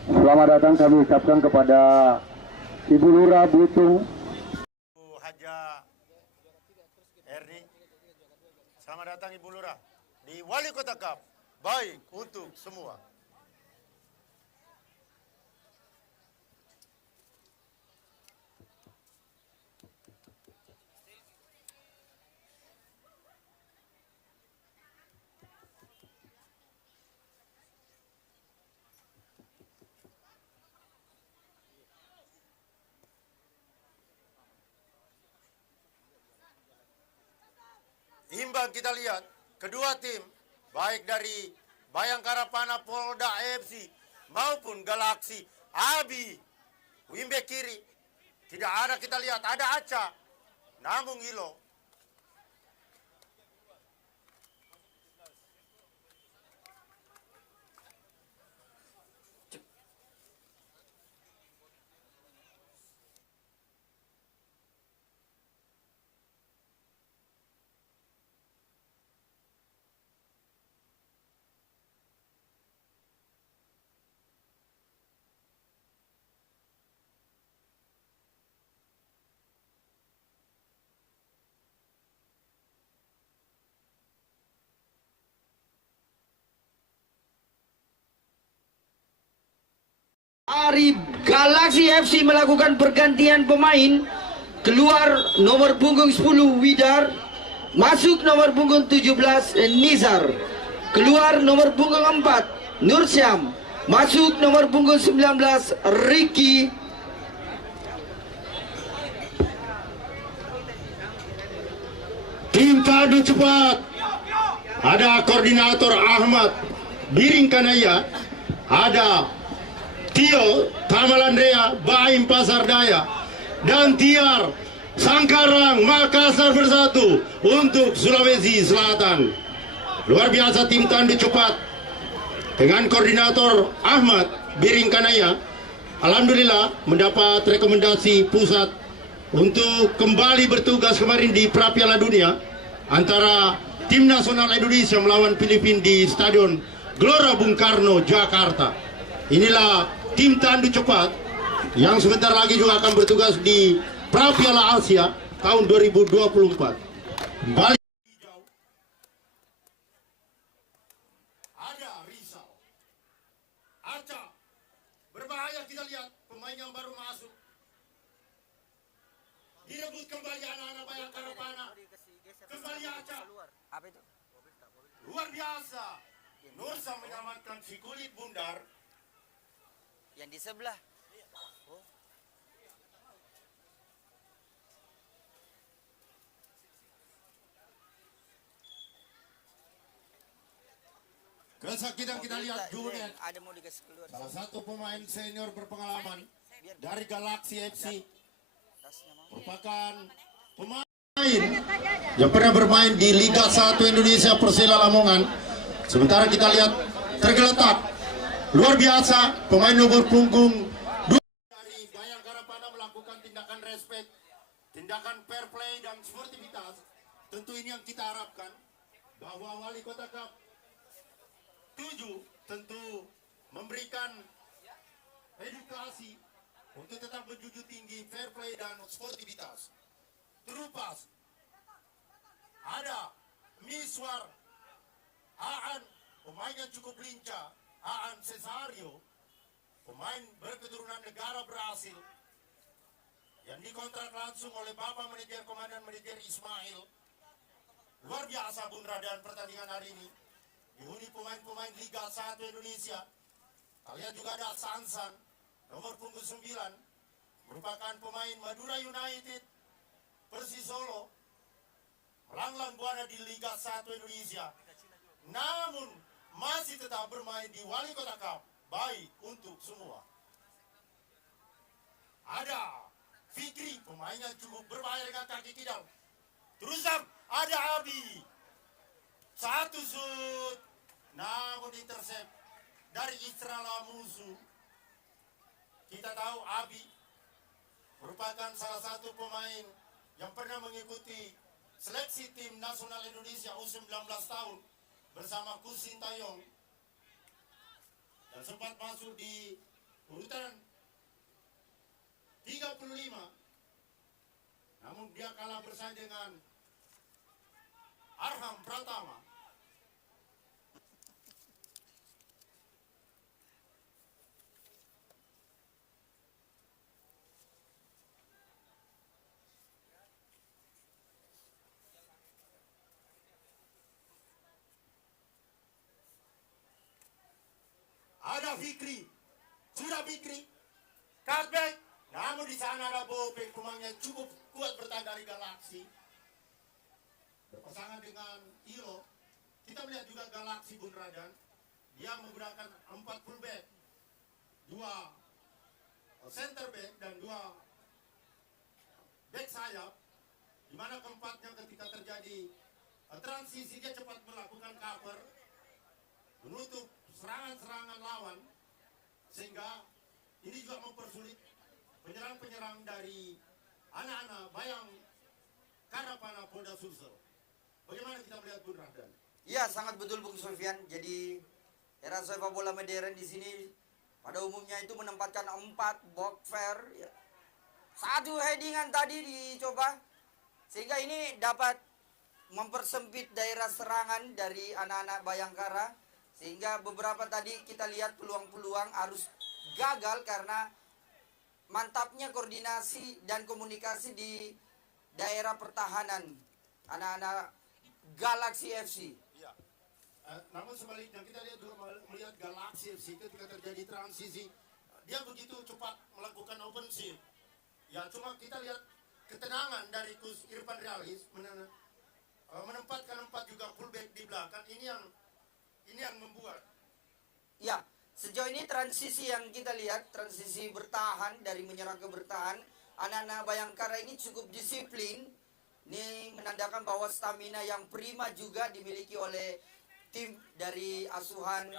Selamat datang kami ucapkan kepada Ibu Lurah Butung. Haja Erni. Selamat datang Ibu Lurah di Wali Kota Cup. Baik untuk semua. Imbang kita lihat kedua tim baik dari Bayangkara Pana Polda AFC maupun Galaksi Abi Wimbe kiri tidak ada, kita lihat ada Aca namun Ilo. dari Galaxy FC melakukan pergantian pemain. Keluar nomor punggung 10 Widar, masuk nomor punggung 17 Nizar. Keluar nomor punggung 4 Nursyam, masuk nomor punggung 19 Ricky. Tim Tandu cepat. Ada koordinator Ahmad Biring Kanaya, ada Tio Tamalandrea Baim Pasar Daya, dan Tiar Sangkarang Makassar bersatu untuk Sulawesi Selatan. Luar biasa tim Tandu cepat dengan koordinator Ahmad Biring Kanaya. Alhamdulillah mendapat rekomendasi pusat untuk kembali bertugas kemarin di pra Piala Dunia antara tim nasional Indonesia melawan Filipina di Stadion Gelora Bung Karno, Jakarta. Inilah tim Tandu cepat yang sebentar lagi juga akan bertugas di pra Piala Asia tahun 2024. Kembali ada Rizal, Aca, berbahaya, kita lihat pemain yang baru masuk. Direbut kembali anak-anak Bayangkara Pana. Kembali Aca. Apa itu? Luar biasa. Nursa menyelamatkan si kulit bundar. Yang di sebelah. Kesakitan kita lihat Julian, Ada mau dikasih keluar. salah satu pemain senior berpengalaman dari Galaxy FC. Merupakan pemain yang pernah bermain di Liga 1 Indonesia Persela Lamongan. Sementara kita lihat tergeletak. Luar biasa pemain nomor punggung 2 dari Bayangkara Pana melakukan tindakan respect, tindakan fair play dan sportivitas. Tentu ini yang kita harapkan, bahwa Wali Kota Cup 7 tentu memberikan edukasi untuk tetap menjunjung tinggi fair play dan sportivitas. Terupas ada Miswar Aan, pemain yang cukup lincah. Aan Cesario, pemain berketurunan negara Brasil, yang dikontrak langsung oleh Bapak Manajer Komandan Manajer Ismail. Luar biasa Bung Radan pertandingan hari ini dihuni pemain-pemain Liga 1 Indonesia. Kalian juga ada Sansan nomor punggung 9, merupakan pemain Madura United, Persis Solo, melanglang buana di Liga 1 Indonesia, namun masih tetap bermain di Wali Kota Cup. Baik untuk semua. Ada Fikri, pemain yang cukup berbahaya dengan kaki kidal. Terus ada Abi, satu shoot, namun intercept dari Israel musuh. Kita tahu Abi merupakan salah satu pemain yang pernah mengikuti seleksi tim nasional Indonesia U19 tahun bersama Kusin Tayong, dan sempat masuk di urutan 35, namun dia kalah bersaing dengan Arham Pratama. Ada Fikri, sudah Fikri, cutback, namun di sana ada Bopeng, pemain yang cukup kuat bertahan dari Galaxy. Berpasangan dengan Ilo, kita melihat juga Galaxy Bun Radan, dia menggunakan 4 fullback, 2 center back dan 2 back sayap, di mana keempatnya ketika terjadi transisi dia cepat melakukan cover, menutup serangan-serangan lawan, sehingga ini juga mempersulit penyerang-penyerang dari anak-anak Bayangkara Pana Polda Sulsel. Bagaimana kita melihat Bung Rahdan? Iya, sangat betul Bung Sofyan. Jadi era sepak bola modern di sini pada umumnya itu menempatkan 4 box fair. Ya. Satu headingan tadi dicoba, sehingga ini dapat mempersempit daerah serangan dari anak-anak Bayangkara. Sehingga beberapa tadi kita lihat peluang-peluang arus gagal karena mantapnya koordinasi dan komunikasi di daerah pertahanan anak-anak Galaxy FC. Ya. Namun sebaliknya kita lihat juga melihat Galaxy FC ketika terjadi transisi, dia begitu cepat melakukan open shift. Ya, cuma kita lihat ketenangan dari Coach Irfan Realis menempatkan 4 juga fullback di belakang. Ini yang membuat. Ya, sejauh ini transisi yang kita lihat, transisi bertahan dari menyerang ke bertahan, anak-anak Bayangkara ini cukup disiplin. Ini menandakan bahwa stamina yang prima juga dimiliki oleh tim dari asuhan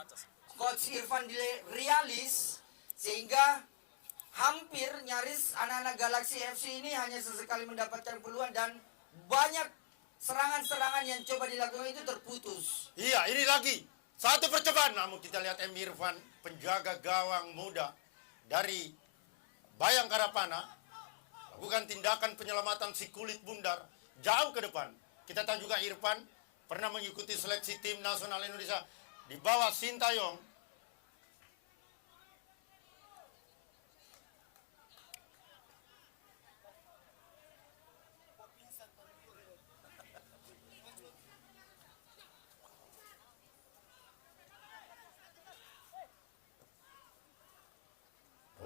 Coach Irfan Realis, sehingga hampir nyaris anak-anak Galaxy FC ini hanya sesekali mendapatkan peluang dan banyak serangan-serangan yang coba dilakukan itu terputus. Iya, ini lagi satu percobaan. Namun kita lihat M. Irfan, penjaga gawang muda dari Bayangkara Pana, lakukan tindakan penyelamatan si kulit bundar jauh ke depan. Kita tahu juga Irfan pernah mengikuti seleksi tim nasional Indonesia di bawah Sintayong.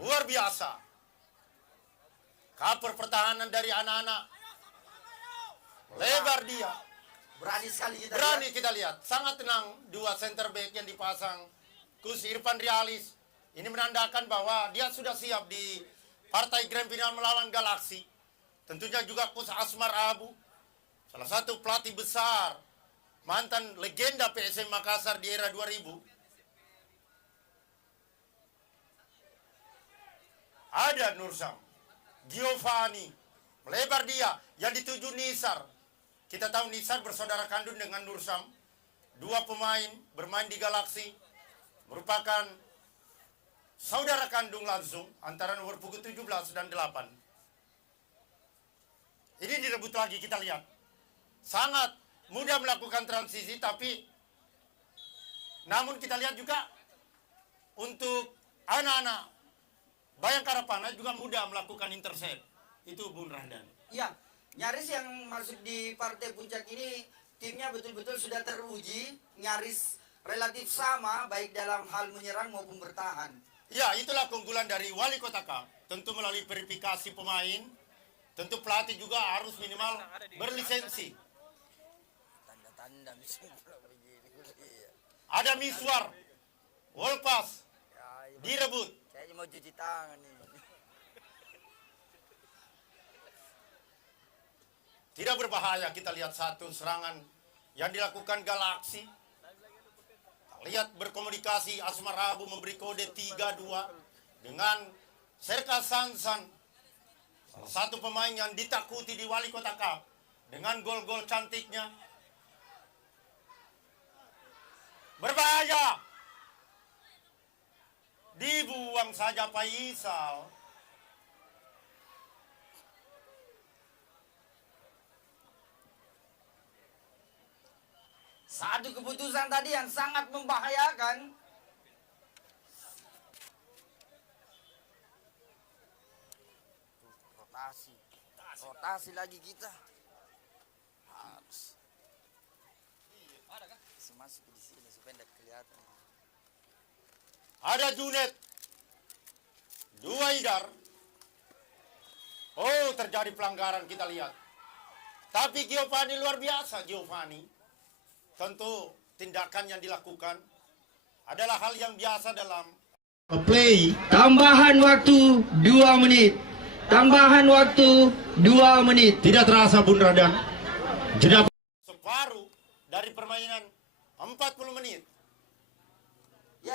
Luar biasa. Cover pertahanan dari anak-anak. Lebar dia. Berani sekali kita Berani lihat. kita lihat. Sangat tenang dua center back yang dipasang Coach Irfan Realis. Ini menandakan bahwa dia sudah siap di partai grand final melawan Galaxy. Tentunya juga Coach Asmar Abu, salah satu pelatih besar, mantan legenda PSM Makassar di era 2000. Ada Nursam, Giovanni, melebar dia, yang dituju Nisar. Kita tahu Nisar bersaudara kandung dengan Nursam. Dua pemain bermain di Galaxy, merupakan saudara kandung langsung antara nomor punggung 17 dan 8. Ini direbut lagi, kita lihat. Sangat mudah melakukan transisi, tapi namun kita lihat juga untuk anak-anak Bayangkara Pana juga mudah melakukan intercept. Itu Bung Rahdan. Ya, nyaris yang masuk di partai puncak ini timnya betul-betul sudah teruji, nyaris relatif sama baik dalam hal menyerang maupun bertahan. Ya, itulah keunggulan dari Wali Kota Cup. Tentu melalui verifikasi pemain, tentu pelatih juga harus minimal berlisensi. Tanda-tanda begini. Ada Miswar, Wolpas, direbut. Saya mau cuci tangan nih. Tidak berbahaya, kita lihat satu serangan yang dilakukan Galaxy. Lihat berkomunikasi, Asmar Abu memberi kode 3-2 dengan Serka Sansan, salah satu pemain yang ditakuti di Wali Kota Cup dengan gol-gol cantiknya. Berbahaya, dibuang saja Faisal. Satu keputusan tadi yang sangat membahayakan. Rotasi lagi kita. Harus. Masuk di sini supaya tidak kelihatan. Ada Junet, dua Idar. Oh, terjadi pelanggaran, kita lihat. Tapi Giovanni luar biasa, Giovanni. Tentu tindakan yang dilakukan adalah hal yang biasa dalam Play. Tambahan waktu 2 menit. Tambahan waktu 2 menit. Tidak terasa Bung Radan. Jeda separuh dari permainan 40 menit. Ya,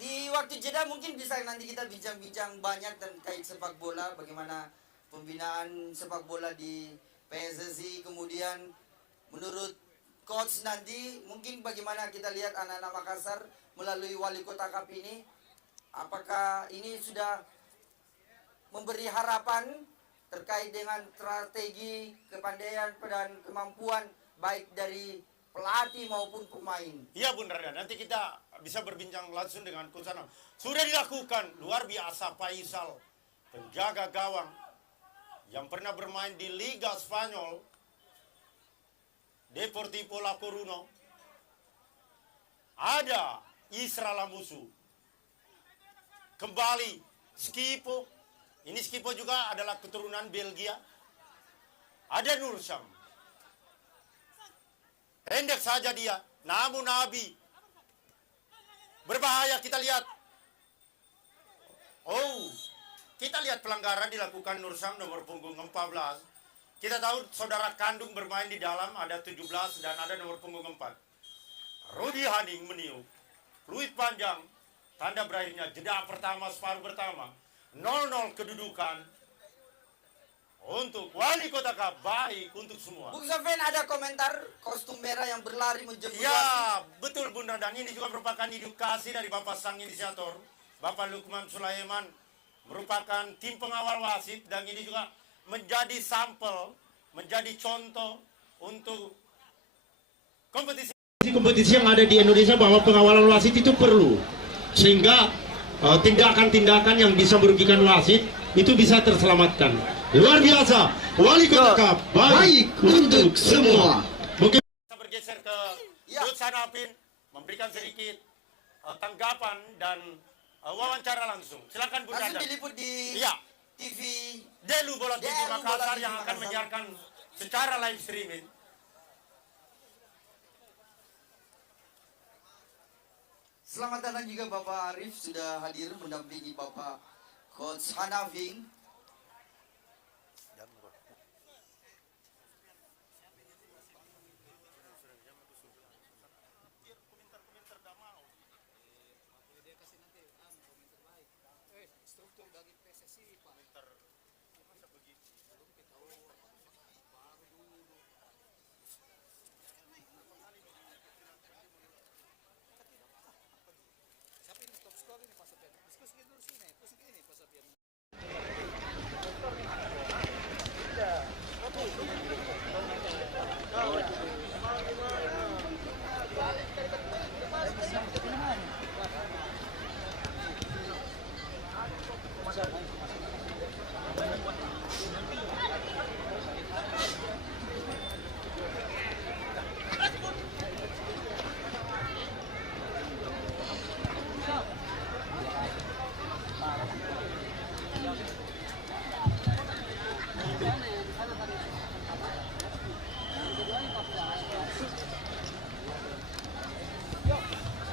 di waktu jeda mungkin bisa nanti kita bincang-bincang banyak terkait sepak bola, bagaimana pembinaan sepak bola di PSSI, kemudian menurut coach nanti mungkin bagaimana kita lihat anak-anak Makassar melalui Wali Kota Cup ini, apakah ini sudah memberi harapan terkait dengan strategi, kepandaian dan kemampuan baik dari pelatih maupun pemain. Iya Bung Radan, nanti kita bisa berbincang langsung dengan Coach Anam. Sudah dilakukan, luar biasa Faisal, penjaga gawang yang pernah bermain di Liga Spanyol, Deportivo La Coruña. Ada Isra Lamusu. Kembali Skipo. Ini Skipo juga adalah keturunan Belgia. Ada Nur Syam. Pendek saja dia, namun Nabi. Berbahaya, kita lihat. Oh, kita lihat pelanggaran dilakukan Nur Syam nomor punggung 14. Kita tahu saudara kandung bermain di dalam, ada 17 dan ada nomor punggung 4. Rudi Haning meniup. Fluid panjang, tanda berakhirnya jeda pertama separuh pertama. 0-0 kedudukan. Untuk Wali Kota Cup, baik untuk semua. Bung Sofian, ada komentar kostum merah yang berlari menjemput wasit? Ya, betul Bunda, dan ini juga merupakan edukasi dari Bapak sang inisiator, Bapak Lukman Sulaiman, merupakan tim pengawal wasit, dan ini juga menjadi sampel, menjadi contoh untuk kompetisi yang ada di Indonesia, bahwa pengawalan wasit itu perlu, sehingga tindakan-tindakan yang bisa merugikan wasit itu bisa terselamatkan. Luar biasa, Wali Kota Cup, baik untuk semua. Mungkin kita bergeser ke Coach Hanapin, memberikan sedikit tanggapan dan wawancara langsung. Silakan Bunda. Langsung diliput di TV Delu Bola TV Makassar yang akan menyiarkan secara live streaming. Selamat datang juga Bapak Arif sudah hadir mendampingi Bapak Coach Hanafing.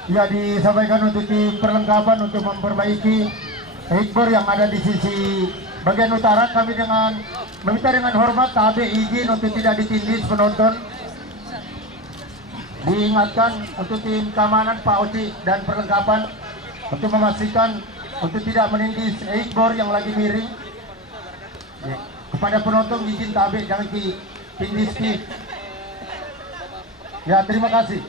Ya, disampaikan untuk di perlengkapan untuk memperbaiki ekor yang ada di sisi bagian utara. Kami meminta dengan hormat KB izin untuk tidak ditindih penonton. Diingatkan untuk tim keamanan Pak Oci dan perlengkapan untuk memastikan untuk tidak menindih ekor yang lagi miring. Ya, kepada penonton izin KB jangan ditindih. Ya, terima kasih.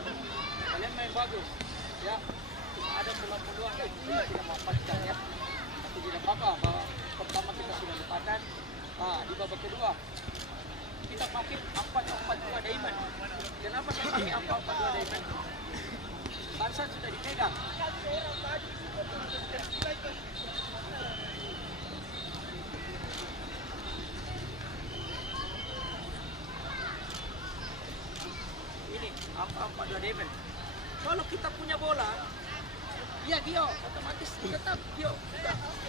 Pertama kita sudah letakkan, di babak kedua kita pakai 4-4-2 diamond. Kenapa kita pakai 4-4-2 diamond? Bangsa sudah dipegang. Ini 4-4-2 diamond. Kalau kita punya bola, ya Gio, otomatis tetap Gio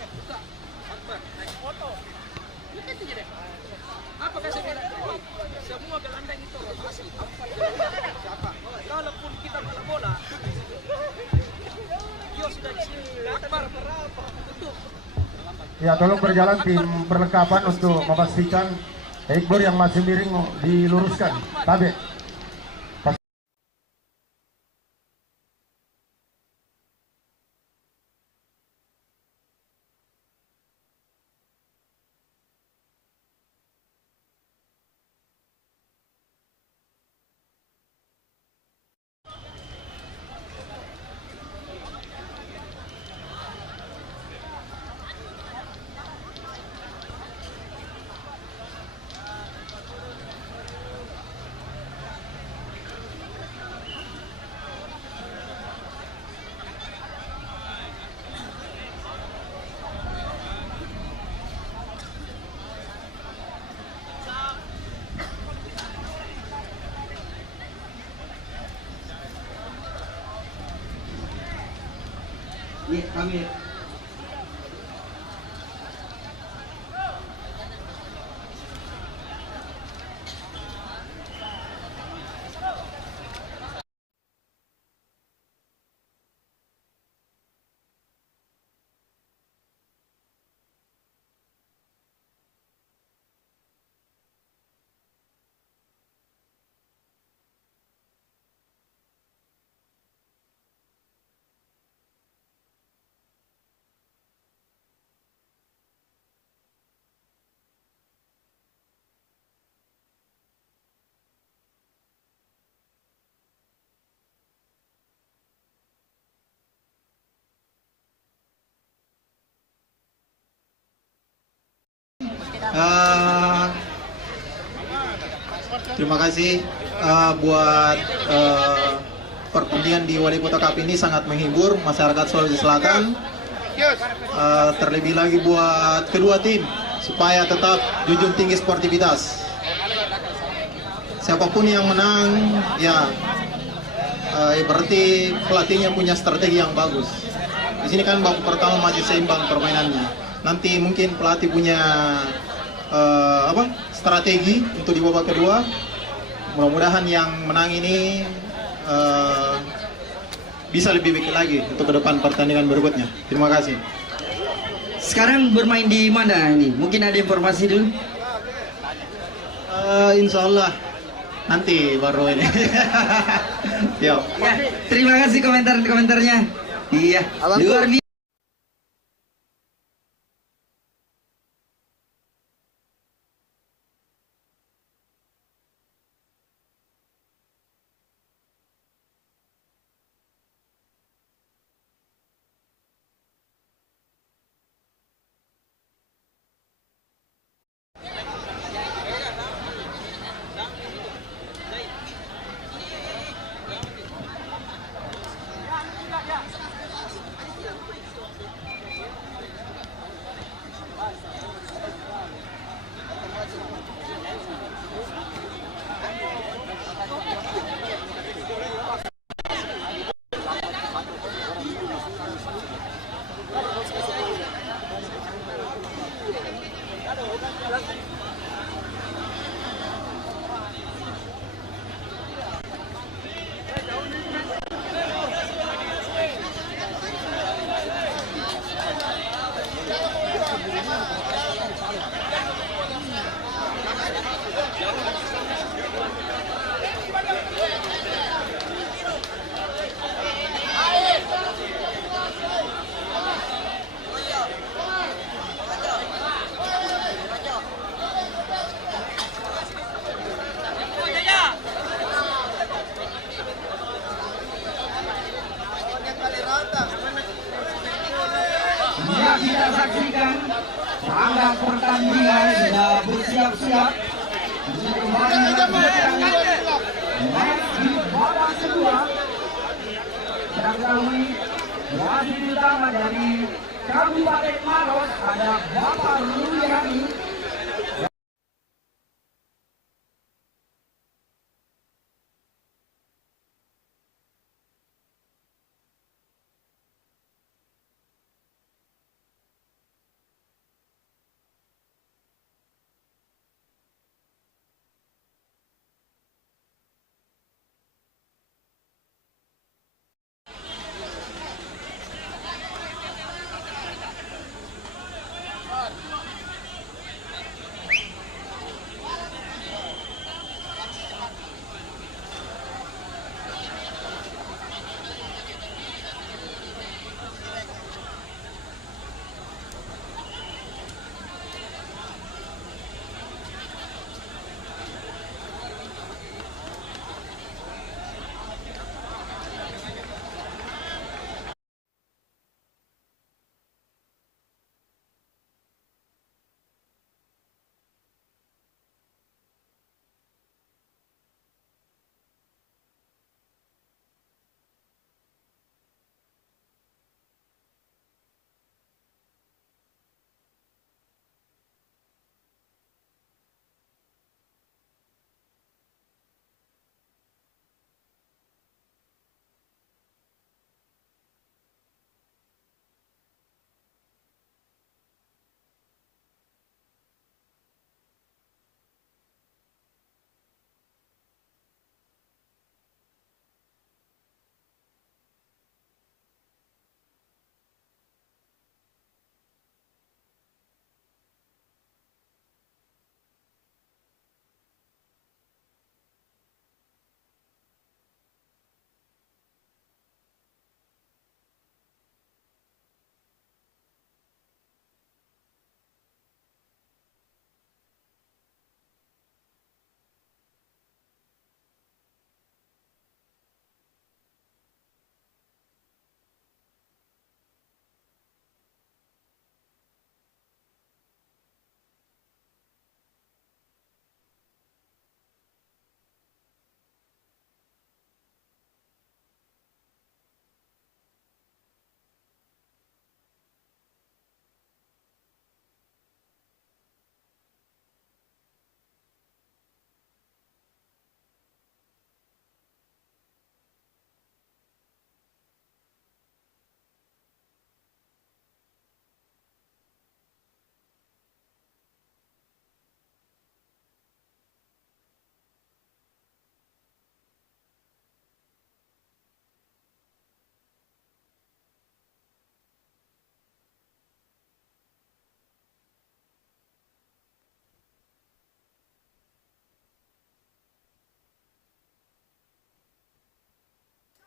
buka Akbar naik foto. Itu kan aja deh. Apa kasih bilang? Semua gelandang itu rotasi. Siapa? Kalaupun kita bola bola, Gio sudah di sini. Akbar tutup. Ya, tolong berjalan tim perlengkapan untuk memastikan ekor yang masih miring diluruskan. Tabe. Iya, kami. Terima kasih buat pertandingan di Wali Kota Cup ini sangat menghibur masyarakat Sulawesi Selatan. Terlebih lagi buat kedua tim supaya tetap junjung tinggi sportivitas. Siapapun yang menang, ya berarti pelatihnya punya strategi yang bagus. Di sini kan babak pertama masih seimbang permainannya. Nanti mungkin pelatih punya strategi untuk di babak kedua. Mudah-mudahan yang menang ini bisa lebih baik lagi untuk ke depan pertandingan berikutnya. Terima kasih. Sekarang bermain di mana ini? Mungkin ada informasi dulu? Insya Allah nanti baru ini. Yo. Ya, terima kasih komentarnya. Iya, luar biasa. Kita saksikan tangga pertandingan sudah bersiap-siap untuk kembali melanjutkan match di babak kedua. Kita ketahui wasit utama dari Kabupaten Maros ada Bapak Ruliani.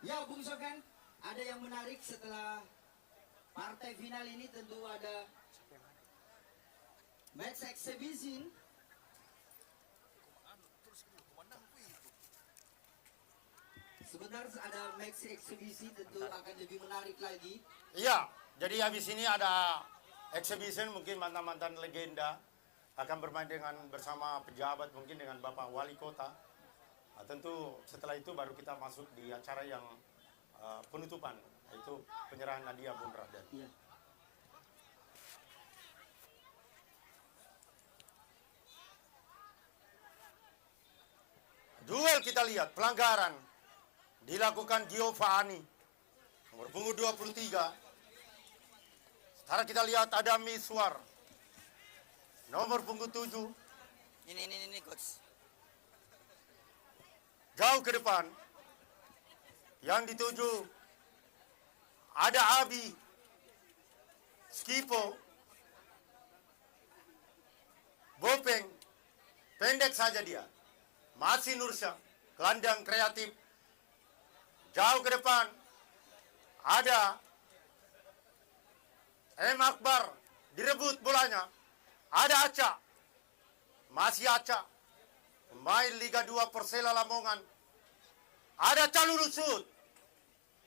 Ya, Bung Sokan, ada yang menarik setelah partai final ini tentu ada match exhibition. Sebentar ada match exhibition tentu akan lebih menarik lagi. Iya, jadi habis ini ada exhibition, mungkin mantan-mantan legenda akan bermain dengan bersama pejabat, mungkin dengan Bapak Wali Kota. Nah, tentu setelah itu baru kita masuk di acara yang penutupan, yaitu penyerahan hadiah Bung Raden. Iya. Duel kita lihat, pelanggaran dilakukan Giovanni, nomor punggung 23. Sekarang kita lihat ada Miswar, nomor punggung 7. Ini coach. Jauh ke depan, yang dituju ada Abi, Skipo, Bopeng, pendek saja dia. Masih Nursyah, gelandang kreatif. Jauh ke depan, ada M. Akbar, direbut bolanya. Ada Aca, masih Aca, pemain Liga 2 Persela Lamongan. Ada Calurusut,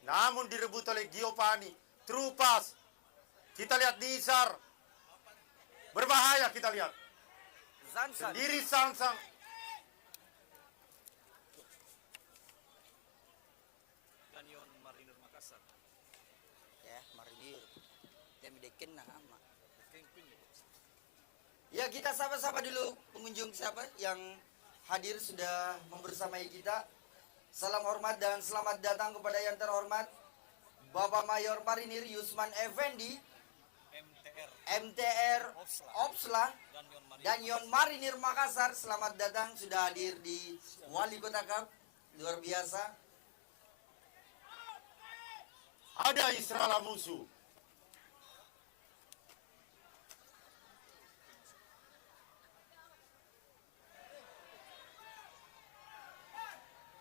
namun direbut oleh Giovanni. True pass, kita lihat Nizar, berbahaya kita lihat. Sendiri Sangsang. Ganyon Marinir Makassar. Ya, Marinir. Kami deken nama. Ya, kita sapa-sapa dulu pengunjung siapa yang hadir sudah membersamai kita. Salam hormat dan selamat datang kepada yang terhormat Bapak Mayor Marinir Yusman Effendi, MTR Opsla dan Yon Marinir Makassar. Selamat datang, sudah hadir di Wali Kota Cup. Luar biasa. Ada Israel musuh.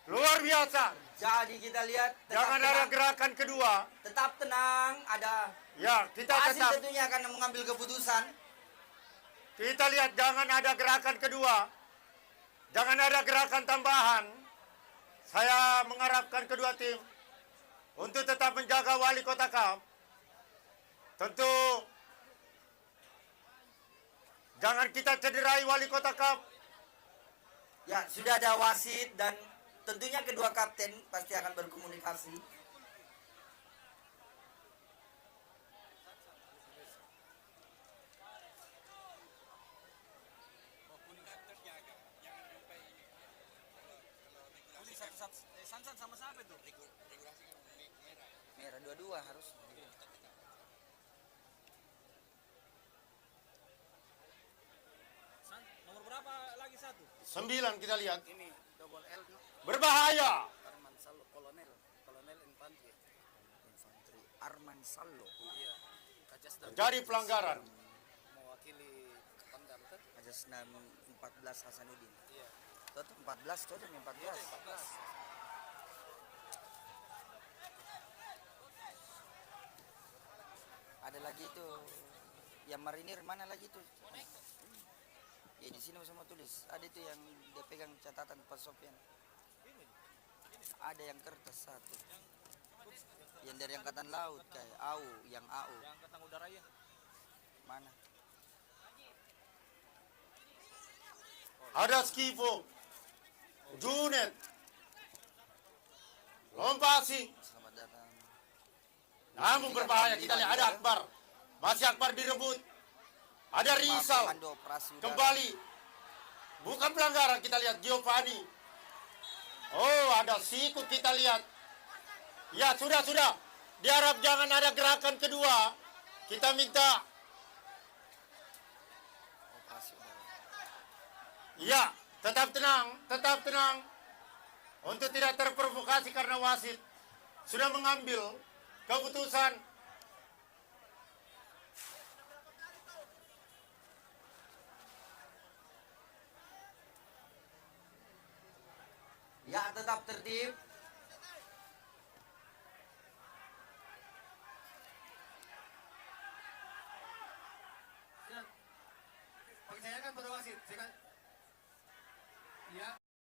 Luar biasa. Jadi kita lihat Jangan ada gerakan kedua. tetap tenang, ada Ya, kita wasit tetap. tentunya akan mengambil keputusan. Kita lihat jangan ada gerakan kedua. Jangan ada gerakan tambahan. Saya mengharapkan kedua tim untuk tetap menjaga Wali Kota Cup. Tentu jangan kita cederai Wali Kota Cup. Ya, sudah ada wasit dan tentunya kedua kapten pasti akan berkomunikasi. Sansan sama siapa itu? Merah dua-dua harus. Nomor berapa lagi satu? 9 kita lihat. Ini double L. Berbahaya. Arman Sallo, kolonel infanteri. Arman Sallo. Iya. Kajas dan Jadi pelanggaran. mewakili Pangdam kan? Ajas 14 Hasanuddin. Iya. Tuh 14, tuh 14. 14. Ada lagi tuh yang Marinir mana lagi tuh? Ya di sini sama tulis. Ada itu yang dia pegang catatan Pak Sofyan. Ada yang kertas satu. Yang dari angkatan laut kayak AU, yang AU. Yang angkatan udara ya. Mana? Ada Skipo. Junet. Lompasi. Selamat datang. Namun berbahaya. Kita lihat ada Akbar. Masih Akbar direbut. Ada Rizal. Komando operasi udara. Kembali. Bukan pelanggaran, kita lihat Giovanni. Oh, ada sikut kita lihat. Ya, sudah. Diharap jangan ada gerakan kedua. Kita minta. Operasi udara. Ya, tetap tenang. Untuk tidak terprovokasi karena wasit sudah mengambil keputusan. Ya, tetap tertib.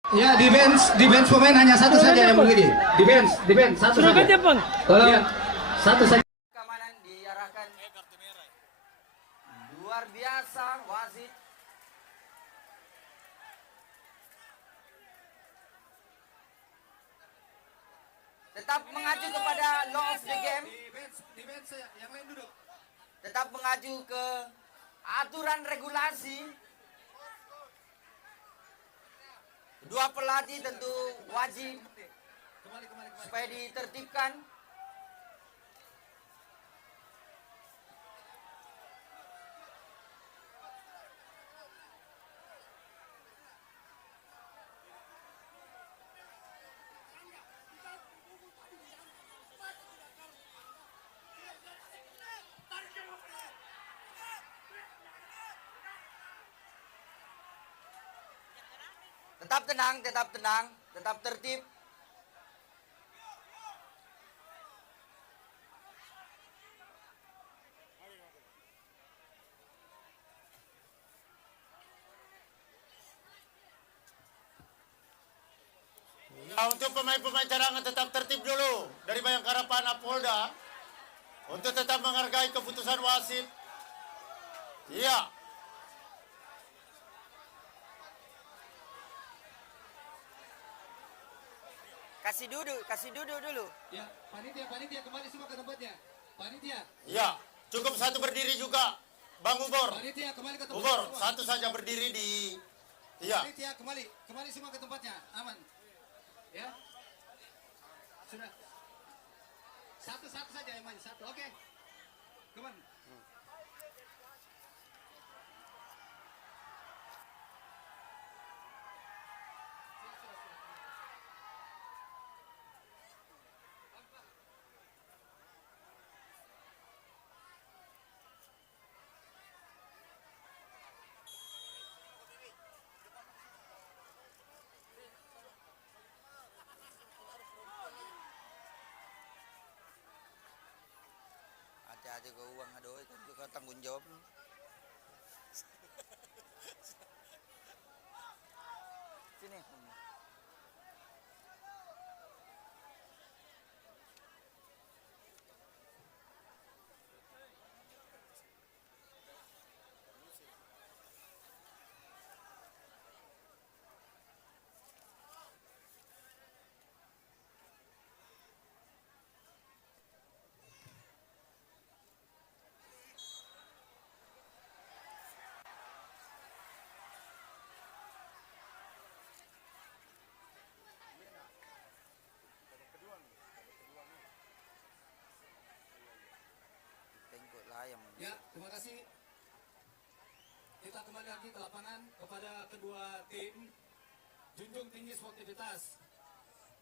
Ya, defense pemain hanya satu saja yang begini. Defense satu saja. Tolong satu saja. Keamanan diarahkan. Luar biasa wasit. Tetap mengacu kepada law of the game. Yang lain duduk. Tetap mengacu ke aturan regulasi. Dua pelatih tentu wajib supaya ditertibkan. Tetap tenang, tetap tertib. Nah, untuk pemain-pemain cadangan tetap tertib dulu dari Bayangkara Pana Polda untuk tetap menghargai keputusan wasit. Iya. Kasih duduk dulu. Ya, panitia kembali semua ke tempatnya. Panitia. Iya, cukup satu berdiri juga, Bang Ubor. Panitia kembali ke tempatnya. Ubor, satu saja berdiri di. Iya. Panitia kembali semua ke tempatnya. Aman. Ya. Sudah. Satu saja yang main, satu. Oke. Come on. Hati-hati ke uang adoy kan juga tanggung jawab. Sini. Ya, terima kasih. Kita kembali lagi ke lapangan kepada kedua tim. Junjung tinggi sportivitas.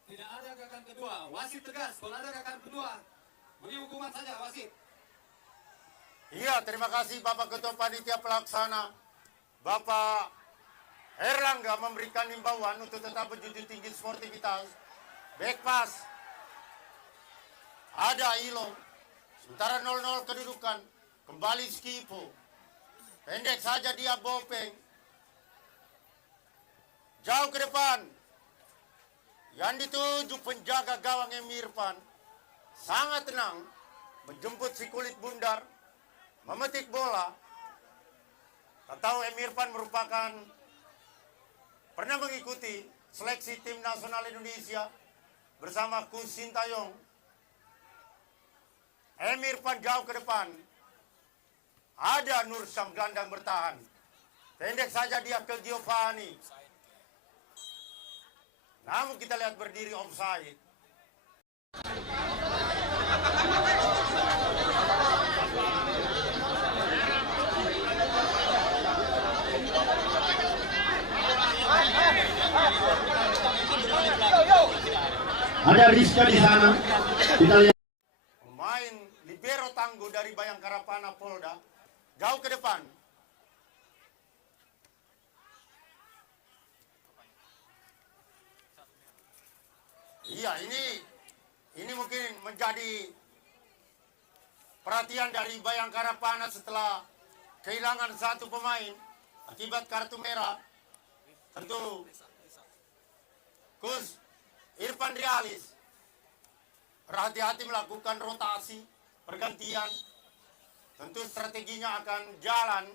Tidak ada gerakan kedua. Wasit tegas. Kalau ada gerakan kedua, beri hukuman saja wasit. Iya, terima kasih Bapak Ketua Panitia Pelaksana. Bapak Erlangga memberikan himbauan untuk tetap menjunjung tinggi sportivitas. Back pass. Ada Ilo. Sementara 0-0 kedudukan. Kembali Skipo. Pendek saja dia Bopeng. Jauh ke depan. Yang dituju penjaga gawang Emirpan. Sangat tenang. Menjemput si kulit bundar. Memetik bola. Tak tahu Emirpan merupakan pernah mengikuti seleksi tim nasional Indonesia bersama Coach Sintayong. Emirpan jauh ke depan. Ada Nur Syam gelandang bertahan. Pendek saja dia ke Giovanni. Namun kita lihat berdiri offside. Ada Rizka di sana. Kita lihat. Pemain libero tangguh dari Bayangkara Pana Polda. Jauh ke depan. Iya, ini mungkin menjadi perhatian dari Bayangkara Pana setelah kehilangan satu pemain akibat kartu merah. Tentu Kus Irfan Rialis berhati-hati melakukan rotasi, pergantian. Tentu strateginya akan jalan.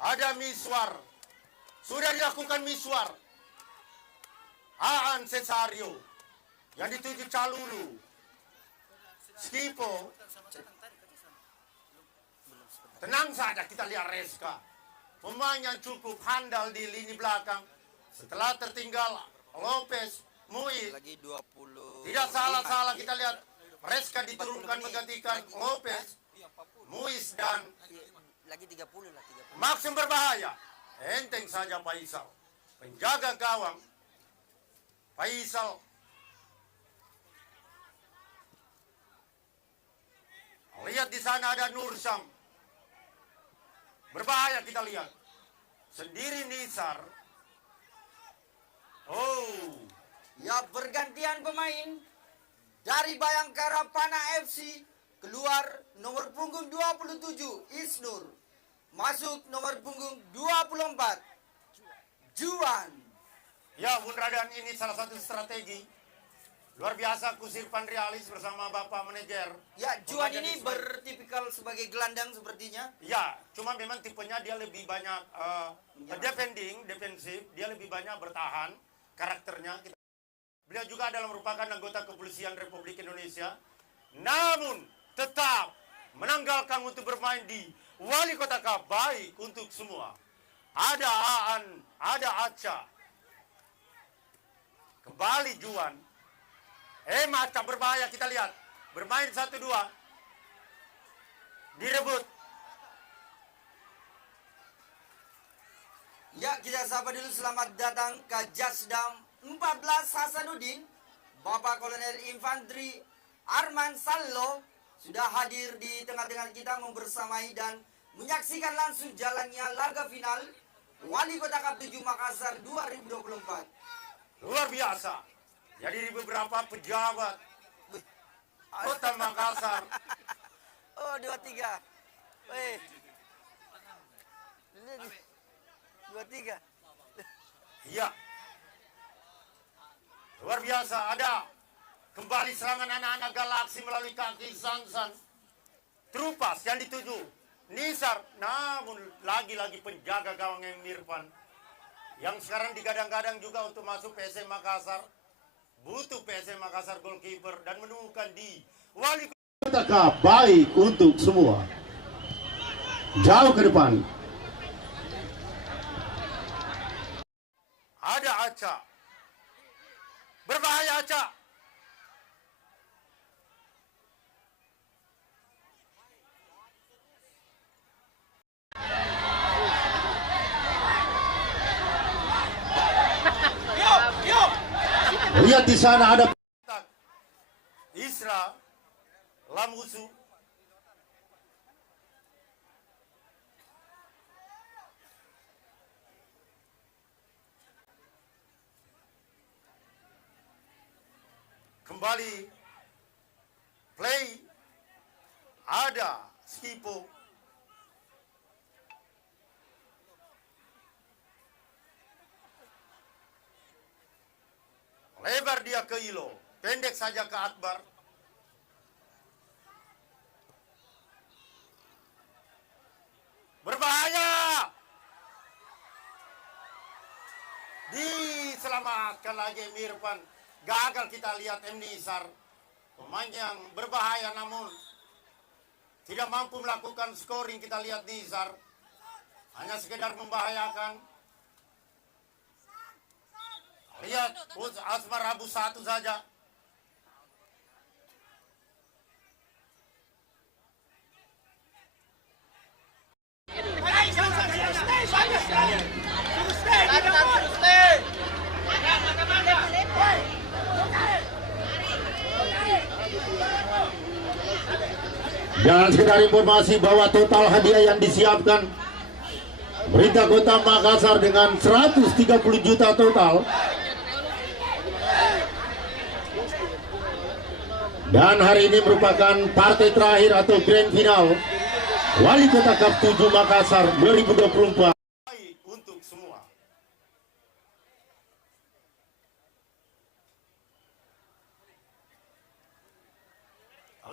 Ada miswar. Sudah dilakukan miswar. Aan Cesario yang dituju Calulu. Skipo. Tenang saja, kita lihat Reska. Pemain yang cukup handal di lini belakang. Setelah tertinggal Lopez, Muiz. Lagi 20. Tidak salah kita lihat Reska diturunkan menggantikan Lopez, Muiz dan Lagi 30 lah, 30. Maxim berbahaya. Enteng saja Faisal. Penjaga gawang Faisal. Lihat di sana ada Nursam. Berbahaya kita lihat. Sendiri Nisar. Oh. Ya, bergantian pemain dari Bayangkara Pana FC keluar nomor punggung 27 Isnur, masuk nomor punggung 24 Juan. Ya, Bung Radan, ini salah satu strategi luar biasa Kus Irfan Rialis bersama Bapak Manajer. Ya, Juan ini bertipikal sebagai gelandang sepertinya. Ya, cuma memang tipenya dia lebih banyak defensif, dia lebih banyak bertahan karakternya. Beliau juga adalah merupakan anggota Kepolisian Republik Indonesia, namun tetap menanggalkan untuk bermain di Wali Kota Cup. Baik untuk semua. Ada Aan, ada Aca. Kembali Juan. Aca berbahaya kita lihat. Bermain 1-2. Direbut. Ya, kita sapa dulu selamat datang ke Jasdam 14 Hasanuddin. Bapak Kolonel Infanteri Arman Sallo sudah hadir di tengah-tengah kita membersamai dan menyaksikan langsung jalannya laga final Wali Kota Cup 7 Makassar 2024. Luar biasa. Jadi beberapa pejabat Kota Makassar. Oh, 23. Weh. 23. Iya. Luar biasa. Ada kembali serangan anak-anak Galaksi melalui kaki Sansan. Trupas yang dituju Nisar. Namun lagi-lagi penjaga gawang Mirfan yang sekarang digadang-gadang juga untuk masuk PSM Makassar. Butuh PSM Makassar goalkeeper dan menemukan di Wali Kota Cup. Baik untuk semua. Jauh ke depan. Ada Aca. Berbahaya Aca. Lihat di sana ada Isra Lamusu. Kembali play. Ada Skipo. Lebar dia ke Ilo, pendek saja ke Akbar. Berbahaya. Diselamatkan lagi Mirfan. Gagal kita lihat M. Nisar. Pemain yang berbahaya namun tidak mampu melakukan scoring. Kita lihat Nisar. Hanya sekedar membahayakan. Lihat, Asmar Rabu 1 saja. Dan sekedar informasi bahwa total hadiah yang disiapkan Pemerintah Kota Makassar dengan 130 juta total. Dan hari ini merupakan partai terakhir atau grand final Wali Kota Cup 7 Makassar 2024. Baik untuk semua.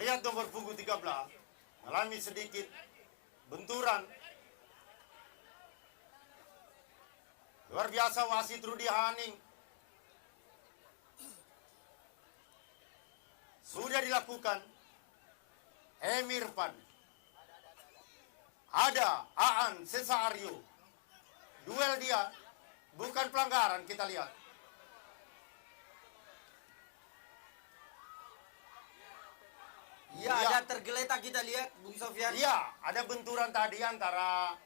Lihat nomor punggung 13 mengalami sedikit benturan. Luar biasa wasit Rudi Haning. Sudah dilakukan. Emir Pan. Ada Aan Cesario. Duel dia. Bukan pelanggaran, kita lihat. Ya, ada tergeletak kita lihat, Bung Sofyan. Iya, ada benturan tadi antara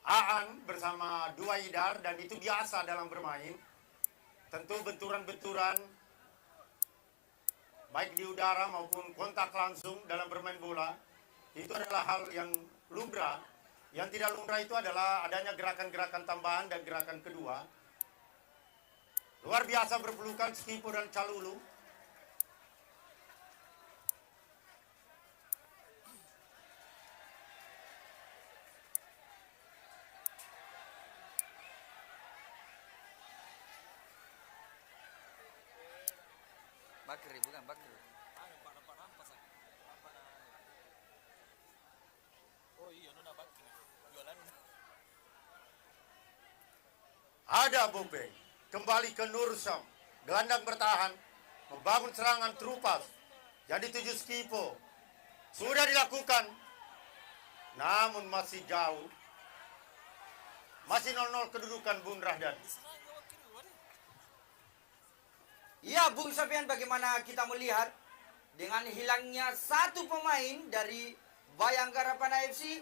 Aan bersama dua Idar, dan itu biasa dalam bermain. Tentu benturan-benturan baik di udara maupun kontak langsung dalam bermain bola itu adalah hal yang lumrah. Yang tidak lumrah itu adalah adanya gerakan-gerakan tambahan dan gerakan kedua. Luar biasa berpelukan Skipo dan Calulu. Bakri, bukan Bakri. Ada Bobe, kembali ke Nur Syam, gelandang bertahan, membangun serangan terupas, jadi 7 Skipo. Sudah dilakukan, namun masih jauh. Masih 0-0 kedudukan Bung Rahdan. Ya, Bung Sofyan, bagaimana kita melihat dengan hilangnya satu pemain dari Bayangkara Panai FC,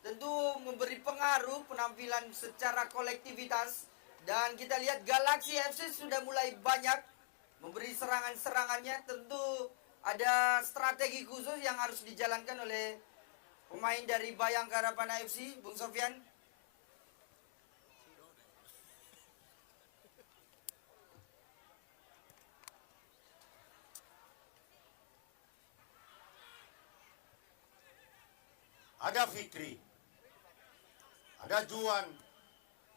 tentu memberi pengaruh penampilan secara kolektivitas. Dan kita lihat Galaxy FC sudah mulai banyak memberi serangan-serangannya. Tentu ada strategi khusus yang harus dijalankan oleh pemain dari Bayangkara Panai FC, Bung Sofyan. Ada Fikri, ada Juan,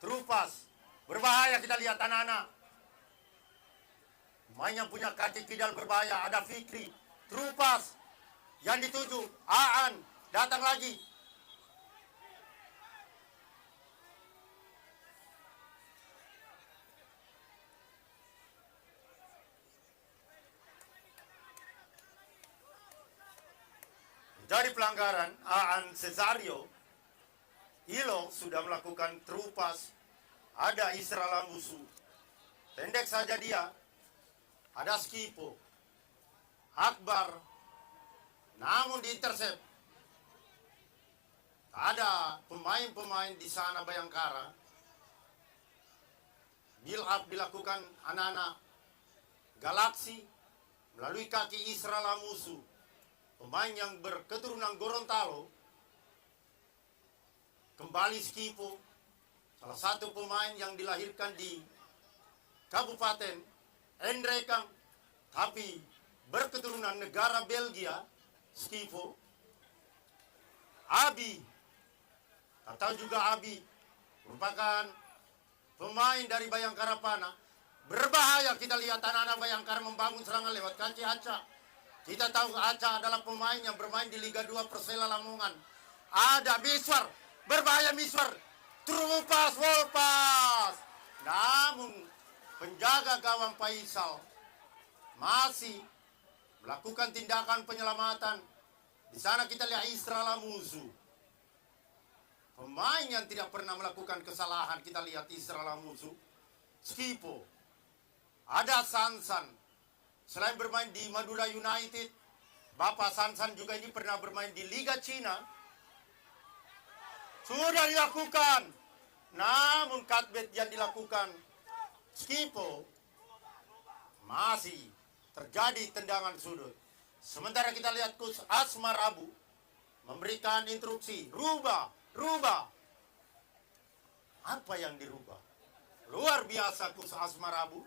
terupas, berbahaya kita lihat anak-anak. Pemain yang punya kaki kidal berbahaya, ada Fikri, terupas, yang dituju, Aan, datang lagi. Dari pelanggaran Aan Cesario, Ilo sudah melakukan terupas. Ada Isra Lambusu, pendek saja dia. Ada Skipo, Akbar, namun diintersep. Ada pemain-pemain di sana Bayangkara. Build up dilakukan anak-anak Galaksi melalui kaki Isra Lamusu, pemain yang berketurunan Gorontalo. Kembali Skipo, salah satu pemain yang dilahirkan di Kabupaten Endrekang, tapi berketurunan negara Belgia. Skipo, Abi, atau juga Abi, merupakan pemain dari Bayangkara Pana. Berbahaya kita lihat anak-anak Bayangkara membangun serangan lewat kaki Aca. Kita tahu Aca adalah pemain yang bermain di Liga 2 Persela Lamongan. Ada Miswar, berbahaya Miswar, terupas, Wolpas. Namun penjaga gawang Faisal masih melakukan tindakan penyelamatan. Di sana kita lihat Isra Lamusu, pemain yang tidak pernah melakukan kesalahan. Kita lihat Isra Lamusu. Skipo, ada Sansan. Selain bermain di Madura United, Bapak Sansan juga ini pernah bermain di Liga Cina. Sudah dilakukan, namun cutback yang dilakukan Skipo masih terjadi tendangan sudut. Sementara kita lihat Coach Asmar Abu memberikan instruksi, rubah. Apa yang dirubah? Luar biasa Coach Asmar Abu.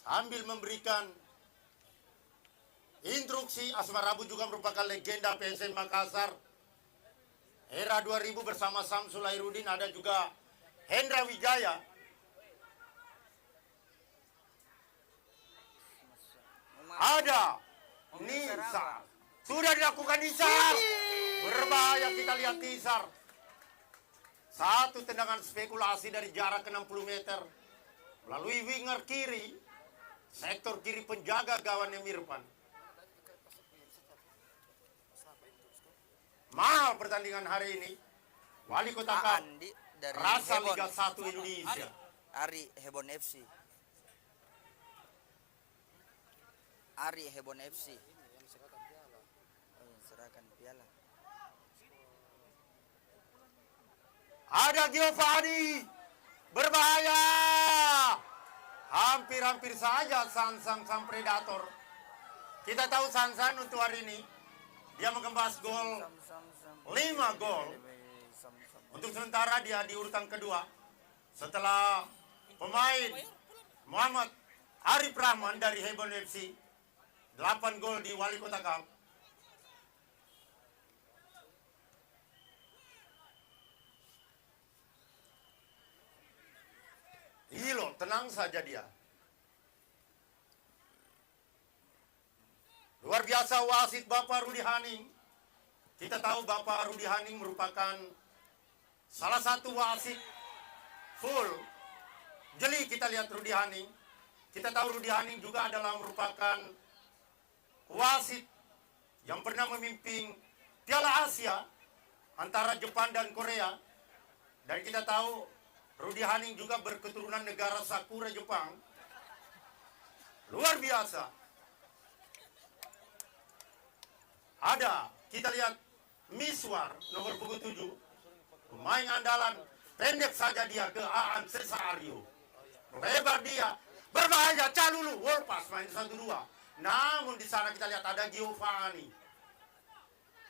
Sambil memberikan Instruksi Asmarabu juga merupakan legenda PSM Makassar. Era 2000 bersama Samsul Hairudin, ada juga Hendra Wijaya. Ada Nisar. Sudah dilakukan Nisar. Berbahaya, kita lihat Nisar. Satu tendangan spekulasi dari jarak 60 meter. Melalui winger kiri. Sektor kiri penjaga gawang Emirfan. Mahal pertandingan hari ini. Wali Kota Cup Andi dari Rasa Hebon. Liga 1 Indonesia. Ari Hebon FC. Ari Hebon FC. Oh, yang serahkan piala. Ada Giovanni. Berbahaya. Hampir-hampir saja Sansan sang predator. Kita tahu Sansan untuk hari ini dia menggembas gol 5 gol. Untuk sementara dia di urutan kedua setelah pemain Muhammad Arif Rahman dari Hebon FC 8 gol di Wali Kota Cup. Hilo, tenang saja dia. Luar biasa wasit Bapak Rudi Haning. Kita tahu Bapak Rudi Haning merupakan salah satu wasit full. Jeli kita lihat Rudi Haning. Kita tahu Rudi Haning juga adalah merupakan wasit yang pernah memimpin Piala Asia antara Jepang dan Korea. Dan kita tahu Rudi Haning juga berketurunan negara Sakura Jepang. Luar biasa. Ada, kita lihat Miswar nomor punggung 7. Pemain andalan, pendek saja dia ke Aan Cesario. Lebar dia, berbahaya, Calulu, Wolpas main 1-2. Namun di sana kita lihat ada Giovanni.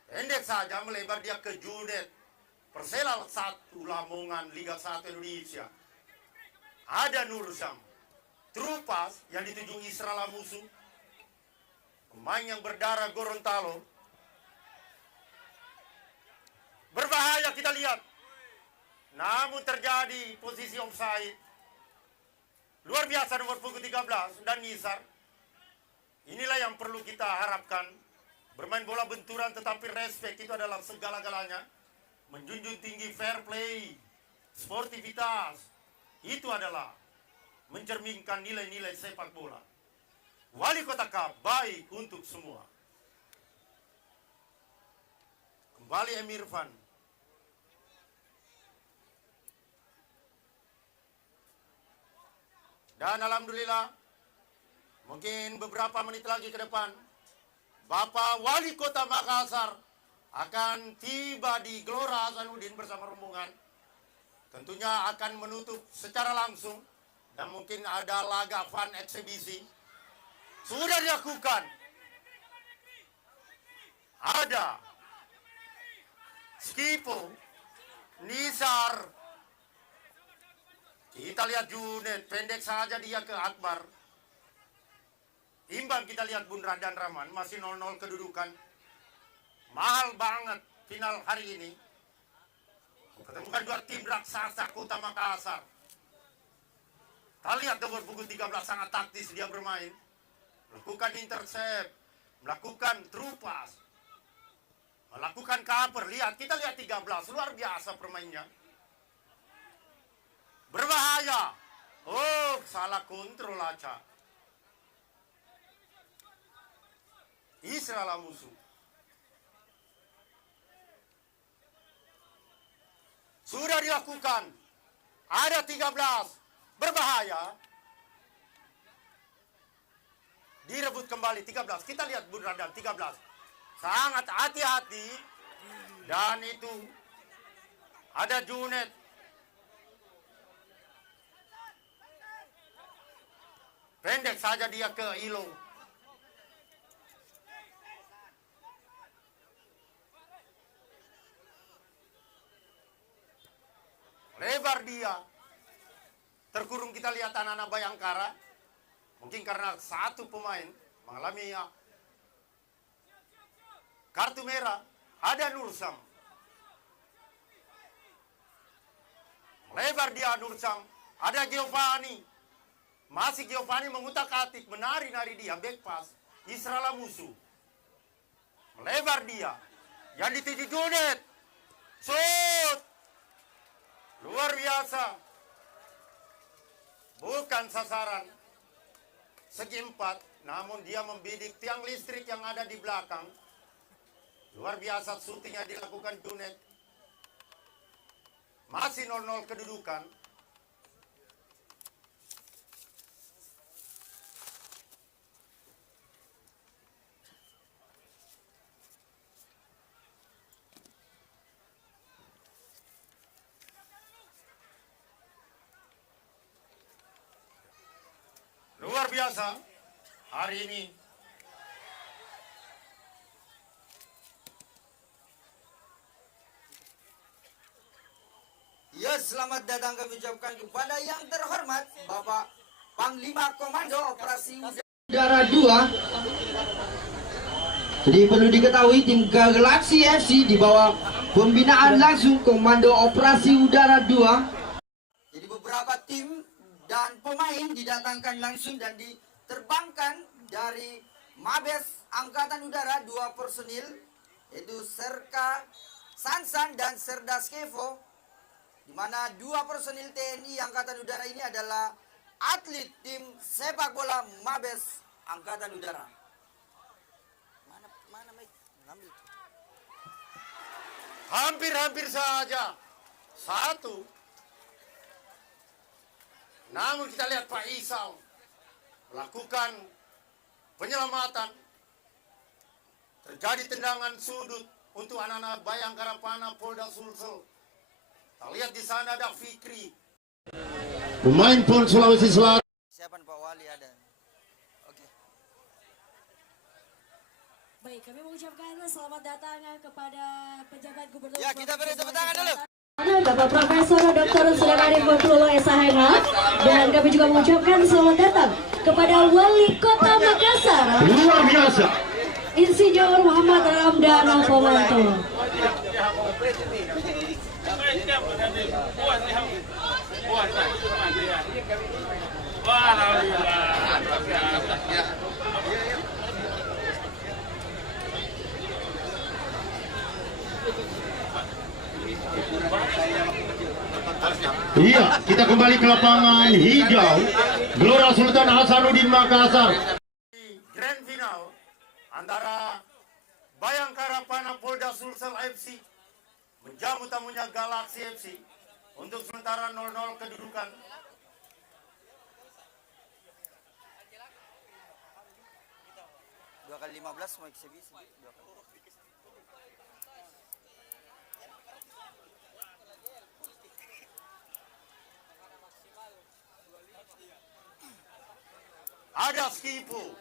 Pendek saja melebar dia ke Junet. Persela 1 Lamongan Liga 1 Indonesia. Ada Nursam. Trupas yang dituju Isra Lamusu. Pemain yang berdarah Gorontalo. Berbahaya kita lihat. Namun terjadi posisi offside. Luar biasa nomor punggung 13 dan Nisar. Inilah yang perlu kita harapkan. Bermain bola benturan tetapi respect itu adalah segala-galanya. Menjunjung tinggi fair play, sportivitas. Itu adalah mencerminkan nilai-nilai sepak bola. Wali Kota Cup baik untuk semua. Kembali Emirfan. Dan alhamdulillah, mungkin beberapa menit lagi ke depan, Bapak Wali Kota Makassar akan tiba di Gelora Hasanuddin bersama rombongan. Tentunya akan menutup secara langsung dan mungkin ada laga fun eksibisi. Sudah dilakukan. Ada Skipo, Nisar. Kita lihat Junet, pendek saja dia ke Akbar. Imbang kita lihat Bundra dan Rahman, masih 0-0 kedudukan. Mahal banget final hari ini. Ketemukan dua tim raksasa Kota Makassar. Kita lihat nomor punggung 13 sangat taktis dia bermain. Melakukan intercept, melakukan trupas, melakukan cover. Lihat, kita lihat 13, luar biasa permainnya. Berbahaya. Oh, salah kontrol Aca. Isra Lamusu. Sudah dilakukan. Ada 13. Berbahaya. Direbut kembali 13. Kita lihat Bun Radar 13. Sangat hati-hati. Dan itu ada Junet. Pendek saja dia ke Ilo. Lebar dia. Terkurung kita lihat anak-anak Bayangkara. Mungkin karena satu pemain mengalami Kartu merah, ada Nursam. Lebar dia Nursam, ada Giovanni. Masih Giovanni mengutak-atik, menari-nari dia, back pass. Israel musuh. Melebar dia. Yang dituju Junet. Shoot. Luar biasa. Bukan sasaran. Segi 4. Namun dia membidik tiang listrik yang ada di belakang. Luar biasa syuting yang dilakukan Junet. Masih 0-0 kedudukan. Luar biasa hari ini. Ya, selamat datang kami ucapkan kepada yang terhormat Bapak Panglima Komando Operasi Udara 2. Jadi perlu diketahui tim Galaxy FC di bawah pembinaan langsung Komando Operasi Udara 2. Jadi beberapa tim dan pemain didatangkan langsung dan diterbangkan dari Mabes Angkatan Udara 2 personil, yaitu Serka Sansan dan Serdas Kevo, di mana 2 personil TNI Angkatan Udara ini adalah atlet tim sepak bola Mabes Angkatan Udara. Mana Mike? Ngambil. Hampir-hampir saja. 1. Namun kita lihat Pak Isau melakukan penyelamatan. Terjadi tendangan sudut untuk anak-anak Bayangkara Pana Polda Sulsel. Kita lihat di sana ada Fikri. Pemain PON Sulawesi Selatan. Siapan Pak Wali ada. Oke. Baik, kami mengucapkan selamat datang kepada pejabat gubernur. Ya, kita beri tepuk tangan dulu. Bapak Profesor Dr. Sulaiman Fadlullah SHMH, dan kami juga mengucapkan selamat datang kepada Wali Kota Makassar, Luar biasa. Insinyur Muhammad Ramdan Pomanto. Iya, kita kembali ke lapangan hijau. Gelora Sultan Hasanuddin Makassar. Grand final antara Bayangkara Pana Polda Sulsel FC menjamu tamunya Galaxy FC. Untuk sementara 0-0 kedudukan. Dua kali 15 mau eksibisi. Ada Skipo.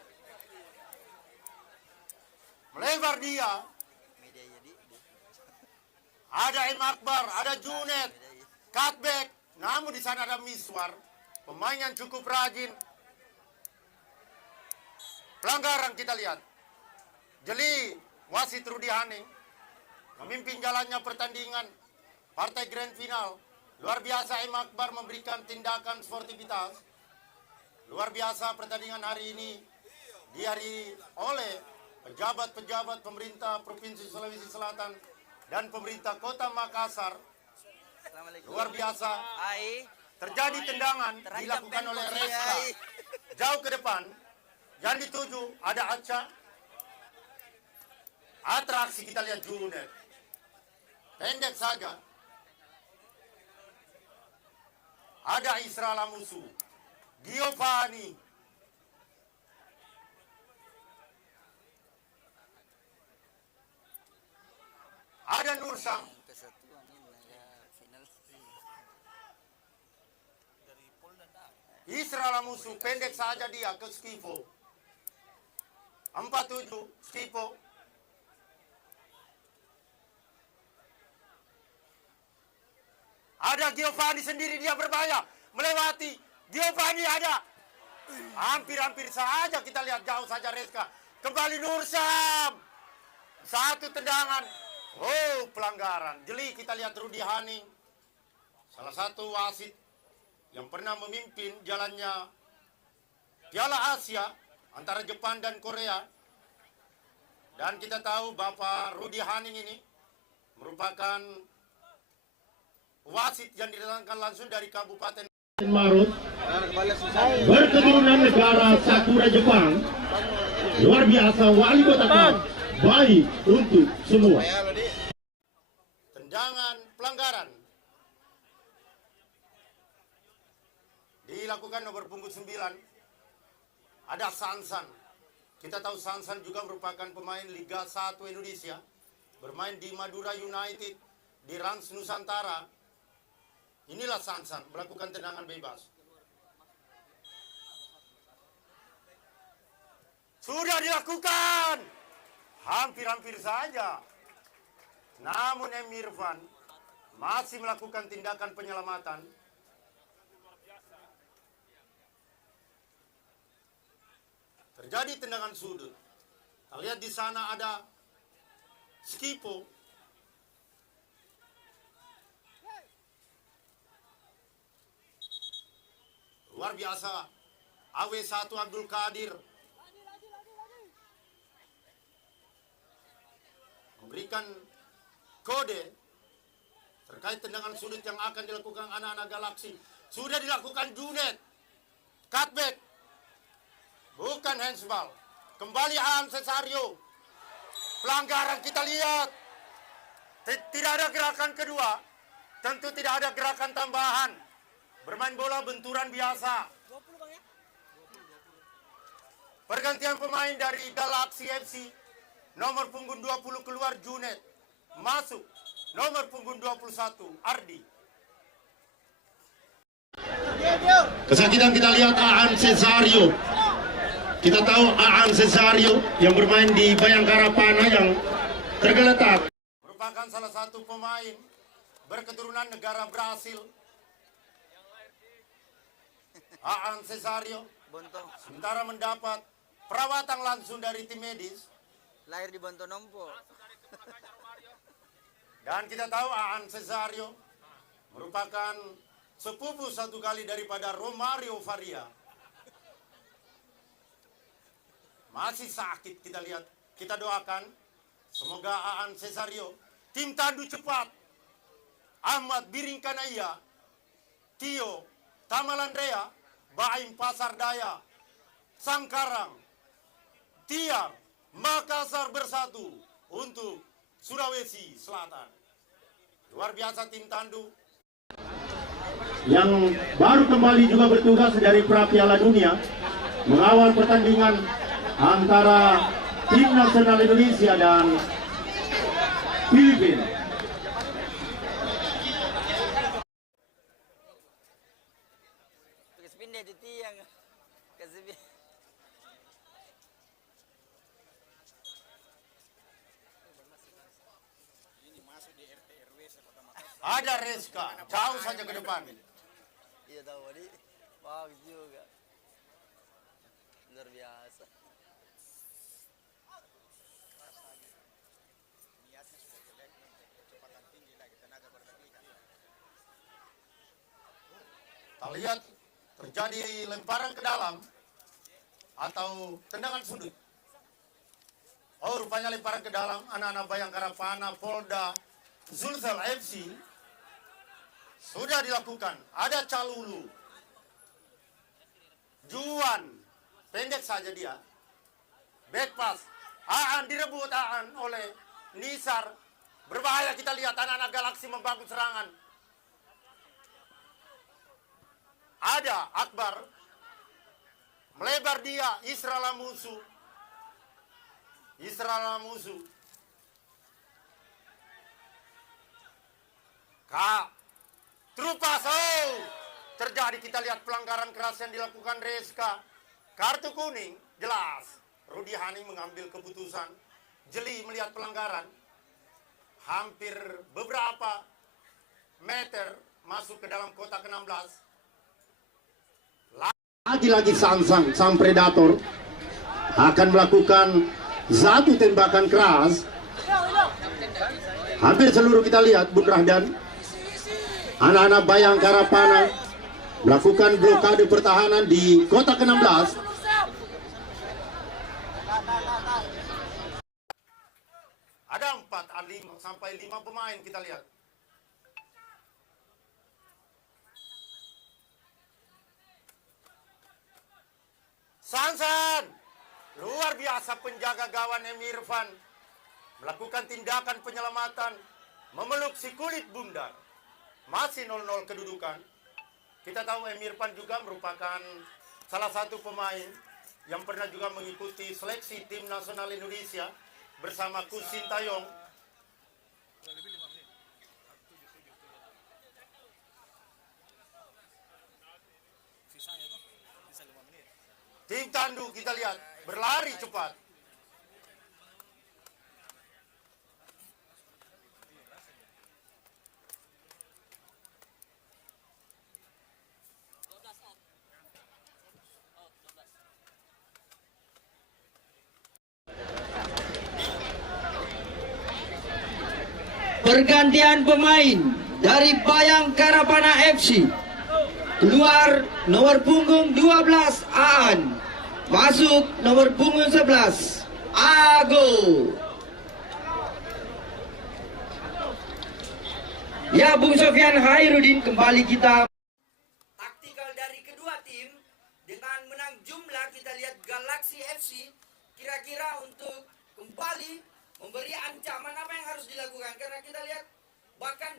Melebar dia. Ada M. Akbar, ada Junet. Cutback. Namun di sana ada Miswar. Pemain yang cukup rajin. Pelanggaran kita lihat. Jeli wasit Rudi Hane memimpin jalannya pertandingan partai grand final. Luar biasa M. Akbar memberikan tindakan sportivitas. Luar biasa pertandingan hari ini dihadiri oleh pejabat-pejabat pemerintah Provinsi Sulawesi Selatan dan pemerintah Kota Makassar. Luar biasa. Terjadi tendangan dilakukan oleh Reska. Jauh ke depan. Yang dituju ada Aca. Atraksi kita lihat Junet. Pendek saja. Ada Israel musuh. Giovanni. Ada Nursam. Israel musuh pendek saja dia ke Skipo. 47 Skipo. Ada Giovanni sendiri, dia berbahaya melewati. Giovanni ada. Hampir-hampir saja kita lihat, jauh saja Reska. Kembali Nursam. Satu tendangan. Oh, pelanggaran. Jeli kita lihat Rudi Haning. Salah satu wasit yang pernah memimpin jalannya Piala Asia antara Jepang dan Korea. Dan kita tahu Bapak Rudi Haning ini merupakan wasit yang didatangkan langsung dari Kabupaten Marut, berketurunan negara Sakura Jepang. Luar biasa, wali kota Cup baik untuk semua. Tendangan pelanggaran dilakukan nomor punggung 9. Ada Sansan. Kita tahu Sansan juga merupakan pemain Liga 1 Indonesia, bermain di Madura United, di Rans Nusantara. Inilah Sansan melakukan tendangan bebas. Sudah dilakukan. Hampir-hampir saja. Namun Emirvan masih melakukan tindakan penyelamatan. Terjadi tendangan sudut. Kita lihat di sana ada Skipo. Luar biasa. AW1 Abdul Qadir memberikan kode terkait tendangan sudut yang akan dilakukan anak-anak Galaksi. Sudah dilakukan Junet. Cutback. Bukan handsball. Kembali Aan Cesario. Pelanggaran kita lihat. Tidak ada gerakan kedua. Tentu tidak ada gerakan tambahan. Bermain bola benturan biasa. Pergantian pemain dari Galaxy FC. Nomor punggung 20 keluar Junet. Masuk nomor punggung 21 Ardi. Kesakitan kita lihat Aan Cesario. Kita tahu Aan Cesario yang bermain di Bayangkara Pana yang tergeletak. Merupakan salah satu pemain berketurunan negara Brasil. Aan Cesario sementara mendapat perawatan langsung dari tim medis. Lahir di Bontonompo. Dan kita tahu Aan Cesario merupakan sepupu satu kali daripada Romario Faria. Masih sakit kita lihat. Kita doakan semoga Aan Cesario, tim tandu cepat, Ahmad Biringkanaya, Tio Tamalandrea, Baim Pasar Daya, Sangkarang, Tiar, Makassar bersatu untuk Sulawesi Selatan. Luar biasa tim tandu. Yang baru kembali juga bertugas dari Pra-Piala Dunia mengawal pertandingan antara tim nasional Indonesia dan Filipina. Pindah di tiang. Ada Reska, jauh saja ke depan. Iya tahu tadi. Bagus juga. Luar biasa. Kita lihat terjadi lemparan ke dalam atau tendangan sudut. Oh, rupanya lemparan ke dalam anak-anak Bayangkara Pana Polda Zulsel FC sudah dilakukan. Ada Calulu, Juan, pendek saja dia. Back pass, Aan direbut Aan oleh Nisar. Berbahaya kita lihat anak-anak Galaksi membangun serangan. Ada Akbar, melebar dia, Isra Lamusu. Kak, Trupas, oh, terjadi kita lihat pelanggaran keras yang dilakukan Reska. Kartu kuning, jelas. Rudi Haning mengambil keputusan. Jeli melihat pelanggaran. Hampir beberapa meter masuk ke dalam kotak 16. Lagi-lagi sang predator akan melakukan satu tembakan keras Hampir seluruh kita lihat, Bung Rahdan, anak-anak Bayangkara Pana melakukan blokade pertahanan di kotak ke-16. Ada 4 sampai 5 pemain kita lihat. Sansan, luar biasa penjaga gawang Emirfan melakukan tindakan penyelamatan, memeluk si kulit bundar. Masih 0-0 kedudukan. Kita tahu Emirfan juga merupakan salah satu pemain yang pernah juga mengikuti seleksi tim nasional Indonesia bersama Coach Sintayong. Tim Tandu kita lihat berlari cepat. Pergantian pemain dari Bayangkara Pana FC. Keluar nomor punggung 12 Aan. Masuk nomor punggung 11 Ago. Ya, Bung Sofyan Hairudin, kembali kita. Taktikal dari kedua tim dengan menang jumlah, kita lihat Galaxy FC kira-kira untuk kembali memberi ancaman apa yang harus dilakukan, karena kita lihat bahkan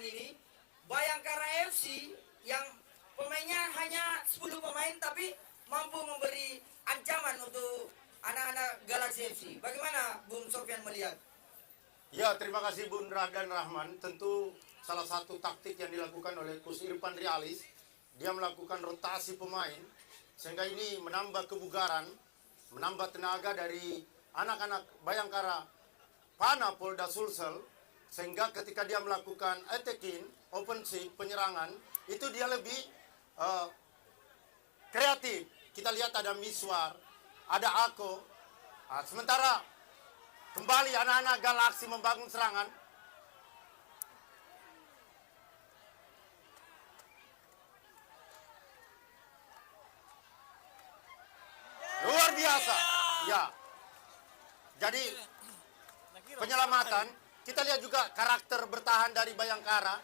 ini Bayangkara FC yang pemainnya hanya 10 pemain tapi mampu memberi ancaman untuk anak-anak Galaxy FC. Bagaimana Bung Sofyan melihat? Ya, terima kasih Bung Rahdan Rahman. Tentu salah satu taktik yang dilakukan oleh Coach Irfan Rialis, dia melakukan rotasi pemain sehingga ini menambah kebugaran, menambah tenaga dari anak-anak Bayangkara Pana Polda Sulsel, sehingga ketika dia melakukan attacking, offensive, penyerangan, itu dia lebih kreatif. Kita lihat ada Miswar, ada Ako. Sementara kembali anak-anak Galaksi membangun serangan. Luar biasa. Ya. Jadi penyelamatan, kita lihat juga karakter bertahan dari Bayangkara.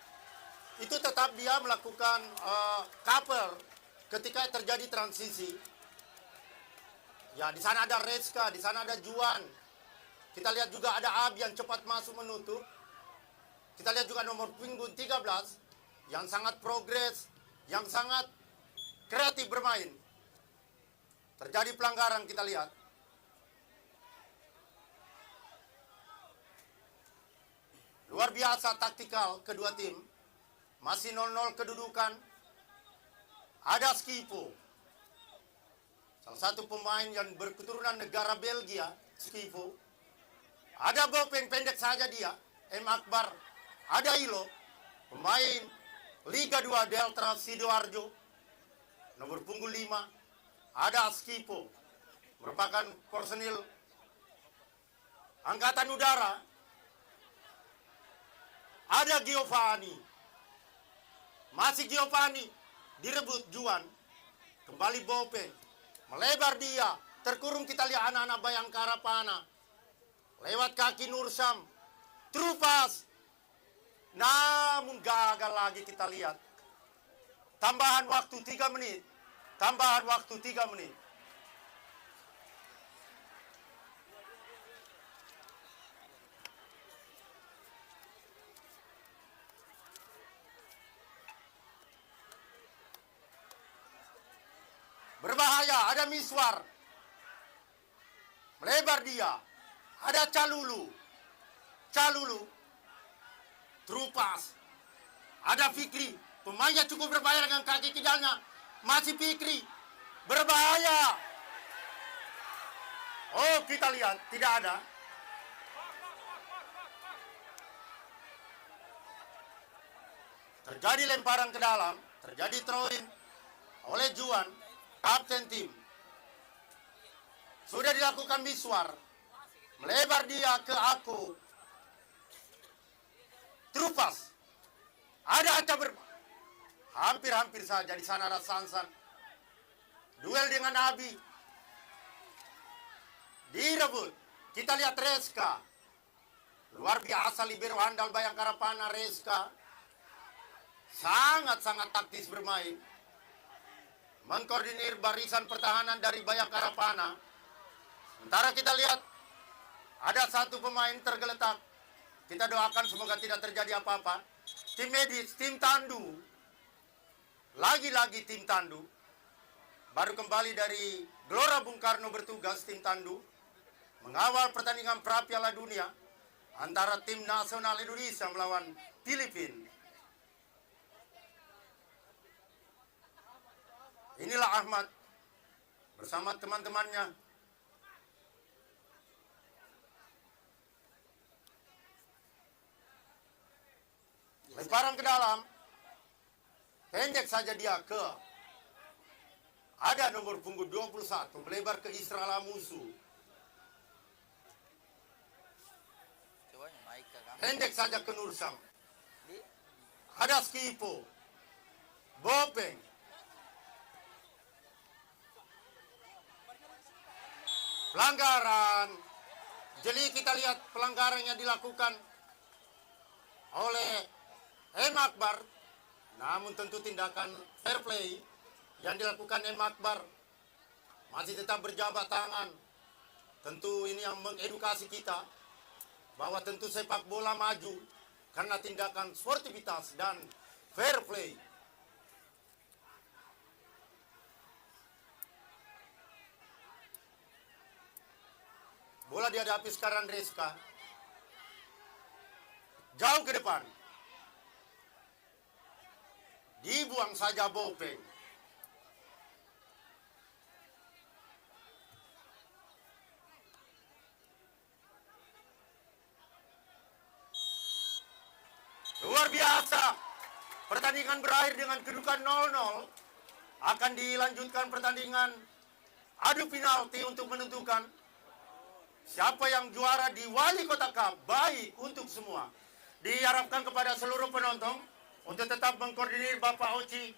Itu tetap dia melakukan cover ketika terjadi transisi. Ya, di sana ada Reska, di sana ada Juan. Kita lihat juga ada Abi yang cepat masuk menutup. Kita lihat juga nomor punggung 13 yang sangat progres, yang sangat kreatif bermain. Terjadi pelanggaran, kita lihat. Luar biasa taktikal kedua tim. Masih 0-0 kedudukan. Ada Skipo, salah satu pemain yang berketurunan negara Belgia, Skipo. Ada Bopeng, pendek saja dia, M. Akbar. Ada Ilo, pemain Liga 2 Delta Sidoarjo, nomor punggung 5. Ada Skipo, merupakan personil Angkatan Udara. Ada Giovanni, masih Giovanni. Direbut Juan, kembali Bopeng, melebar dia, terkurung. Kita lihat anak-anak Bayangkara Pana, lewat kaki Nursam, terupas, namun gagal lagi. Kita lihat, tambahan waktu 3 menit, tambahan waktu 3 menit. Berbahaya, ada Miswar. Melebar dia. Ada Calulu. Calulu. Terupas. Ada Fikri. Pemainnya cukup berbahaya dengan kaki kidalnya. Masih Fikri. Berbahaya. Oh, kita lihat. Tidak ada. Terjadi lemparan ke dalam. Terjadi throw-in oleh Juan, kapten tim. Sudah dilakukan Miswar. melebar dia ke aku. Terupas. Ada ancaman. Hampir-hampir saja di sana ada Sansan. Duel dengan Abi. Direbut. Kita lihat Reska. Luar biasa libero handal Bayangkara Pana Reska. Sangat-sangat taktis bermain. Mengkoordinir barisan pertahanan dari Bayangkara Pana. Sementara kita lihat ada satu pemain tergeletak. Kita doakan semoga tidak terjadi apa-apa. Tim medis, tim tandu. Lagi-lagi tim tandu. Baru kembali dari Gelora Bung Karno bertugas tim tandu. Mengawal pertandingan pra Piala Dunia antara tim nasional Indonesia melawan Filipina. Inilah Ahmad bersama teman-temannya. Lemparan ke dalam. Pendek saja dia ke. Ada nomor punggung 21 melebar ke Israel musuh. Pendek saja ke Nursam. Ada Skipo. Bopeng. Pelanggaran. Jadi kita lihat pelanggaran yang dilakukan oleh M. Akbar. Namun tentu tindakan fair play yang dilakukan M. Akbar masih tetap berjabat tangan. Tentu ini yang mengedukasi kita bahwa tentu sepak bola maju karena tindakan sportivitas dan fair play. Bola dihadapi sekarang Reska. Jauh ke depan. Dibuang saja Bopeng. Luar biasa. Pertandingan berakhir dengan kedudukan 0-0. Akan dilanjutkan pertandingan adu penalti untuk menentukan siapa yang juara di Wali Kota Cup. Baik untuk semua. Diharapkan kepada seluruh penonton untuk tetap mengkoordinir Bapak Oci,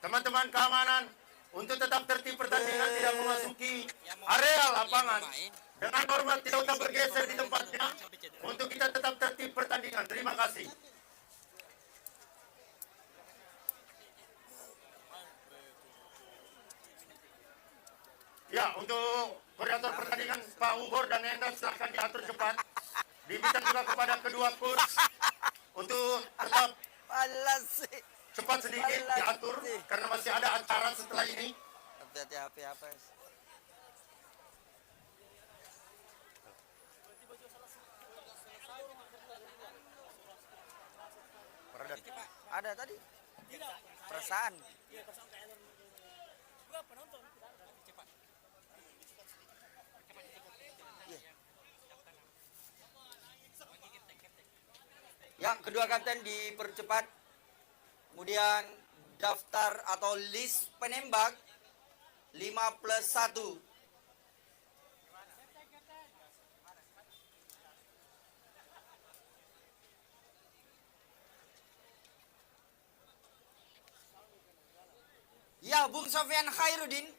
teman-teman keamanan, untuk tetap tertib pertandingan, tidak memasuki area lapangan. Dengan hormat tidak usah bergeser di tempatnya, untuk kita tetap tertib pertandingan. Terima kasih. Ya, untuk koordinator pertandingan Pak Ubor dan Endar silahkan diatur cepat. Diminta juga kepada kedua coach untuk tetap cepat sedikit diatur karena masih ada acara setelah ini. Hati-hati apa? Ada tadi. Perasaan. Yang kedua kapten dipercepat. Kemudian daftar atau list penembak 5+1. Ya, Bung Sofyan Khairuddin.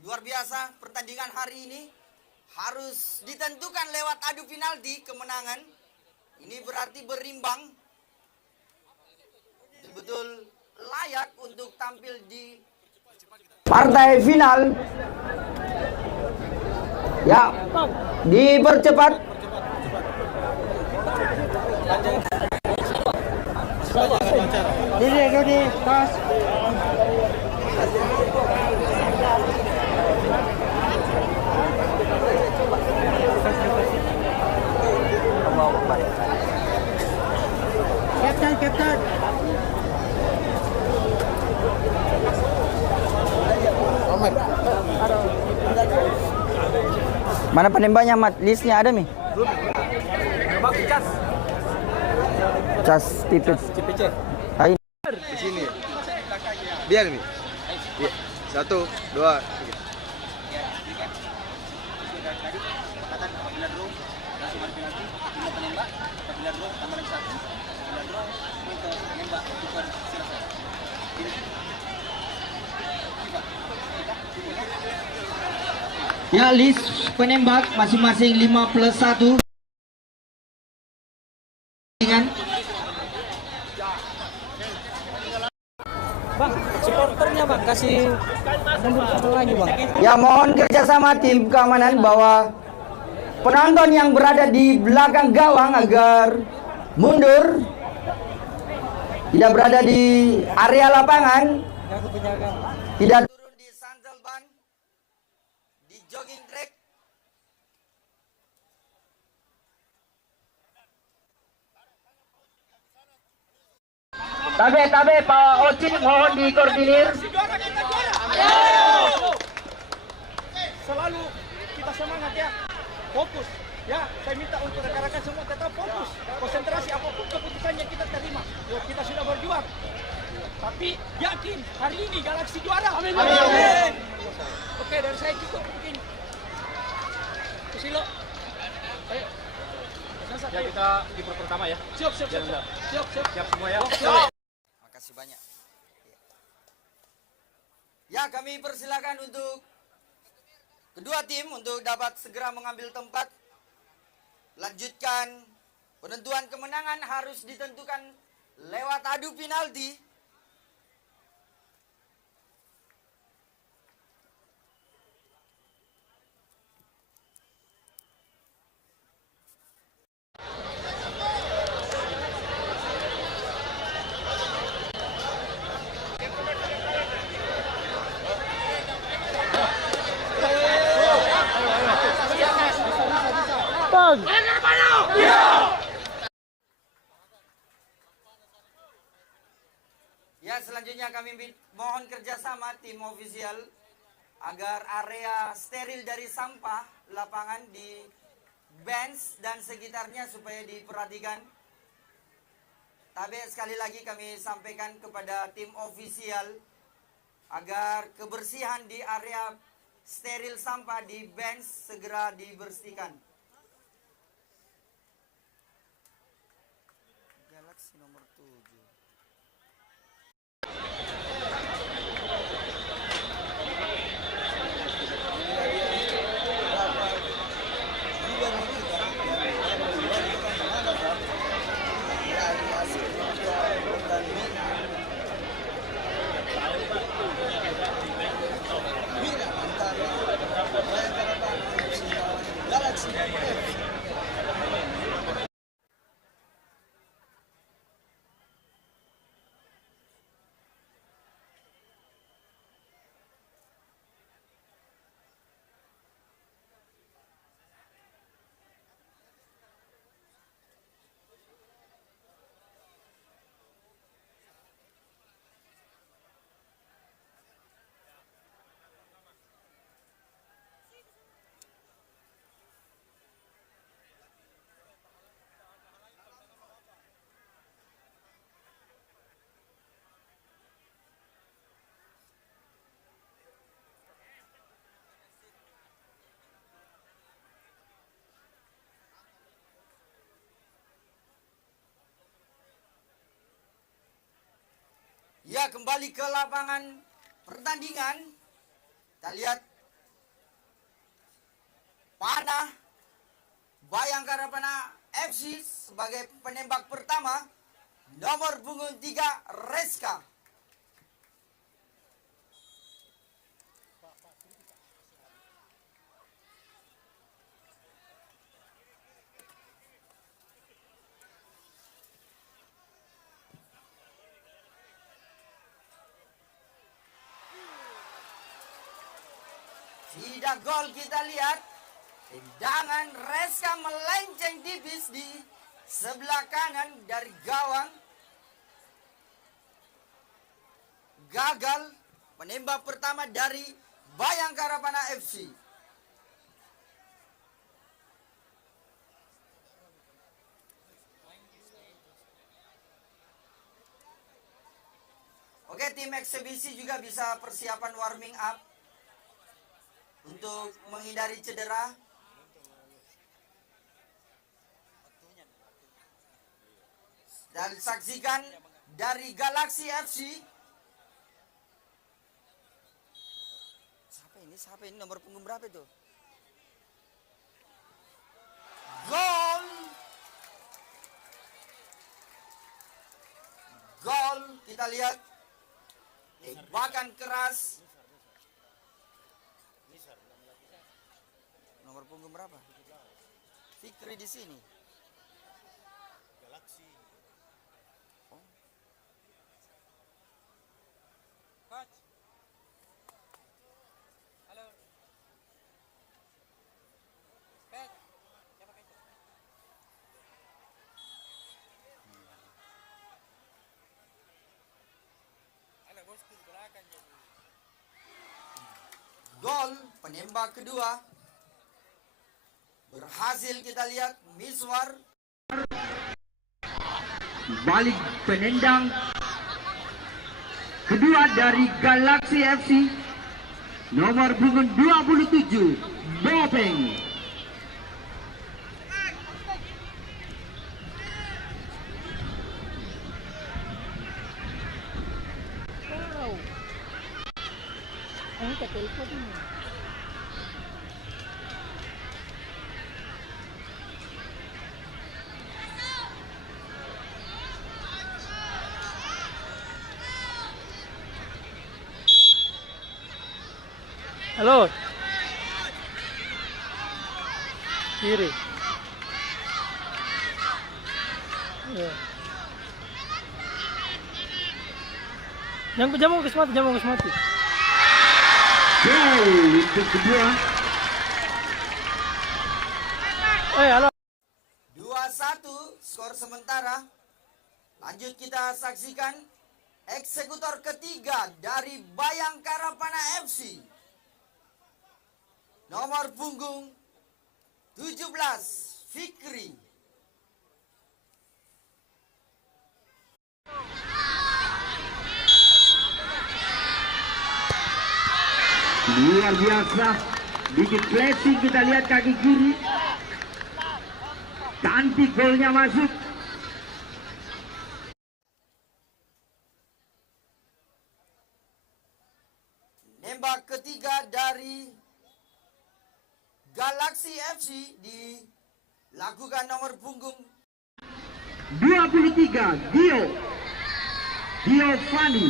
Luar biasa pertandingan hari ini harus ditentukan lewat adu penalti kemenangan. Ini berarti berimbang. Betul layak untuk tampil di partai final. Ya, dipercepat. Didi, pas. Captain. Mana penembaknya, Mat? Listnya ada, Mi? Cas tipis. Ayo. Di sini. Biar, Mi. Ya. 1, 2, 3. tadi kesepakatan apabila draw langsung adu penalti, tim penembak, apabila draw tambah lagi 1, apabila draw poin ke penembak kiper selesai. Ya, list penembak masing-masing 5+1. Bang, supporternya bang kasih mundur satu lagi bang. Ya, mohon kerjasama tim keamanan bahwa penonton yang berada di belakang gawang agar mundur, tidak berada di area lapangan, tidak turun di sandal ban, di jogging track. Tabe Pak Oci mohon dikoordinir. Selalu kita semangat ya, fokus ya. Saya minta untuk rekan-rekan semua tetap fokus, konsentrasi apapun keputusan yang kita terima. Yo, kita sudah berjuang, tapi yakin hari ini Galaksi juara. Amin. Amin. Oke, dari saya cukup mungkin. Kusilo. Ayo. Ya kita di pertama ya. Siap. Siap semua ya. Makasih banyak. Ya, kami persilakan untuk kedua tim untuk dapat segera mengambil tempat. Lanjutkan penentuan kemenangan harus ditentukan lewat adu penalti. Ya, selanjutnya kami mohon kerjasama tim ofisial agar area steril dari sampah lapangan di bench dan sekitarnya supaya diperhatikan. Tapi sekali lagi kami sampaikan kepada tim ofisial agar kebersihan di area steril sampah di bench segera dibersihkan. Galaksi nomor 7. Ya, kembali ke lapangan pertandingan. Kita lihat panah Bayangkara Panah FC sebagai penembak pertama, nomor punggung 3 Reska. Tidak gol, kita lihat tendangan Reska melenceng tipis di sebelah kanan dari gawang. Gagal penembak pertama dari Bayangkara Panah FC. Oke, tim eksebisi juga bisa persiapan warming up untuk menghindari cedera. Dan saksikan dari Galaxy FC. Siapa ini nomor punggung berapa itu? Gol. Gol, kita lihat. Tembakan keras. Nomor punggung berapa? Fikri di sini. Galaxy. Coach. Halo. Pet. Siapa itu? Halo, bos di belakang jadi. Gol penembak kedua. Berhasil kita lihat Miswar. Balik penendang kedua dari Galaxy FC, nomor punggung 27, Bopeng. Halo. Kiri. Ya. Jamu ke mati. Gol untuk kedua. Halo. 2-1 skor sementara. Lanjut kita saksikan eksekutor ketiga dari Bayangkara Pana FC. Nomor punggung 17, Fikri. Luar biasa. Bikin flashing, kita lihat kaki kiri. Cantik, golnya masuk. Nembak ketiga dari Galaxy FC dilakukan nomor punggung 23, Dio Fani.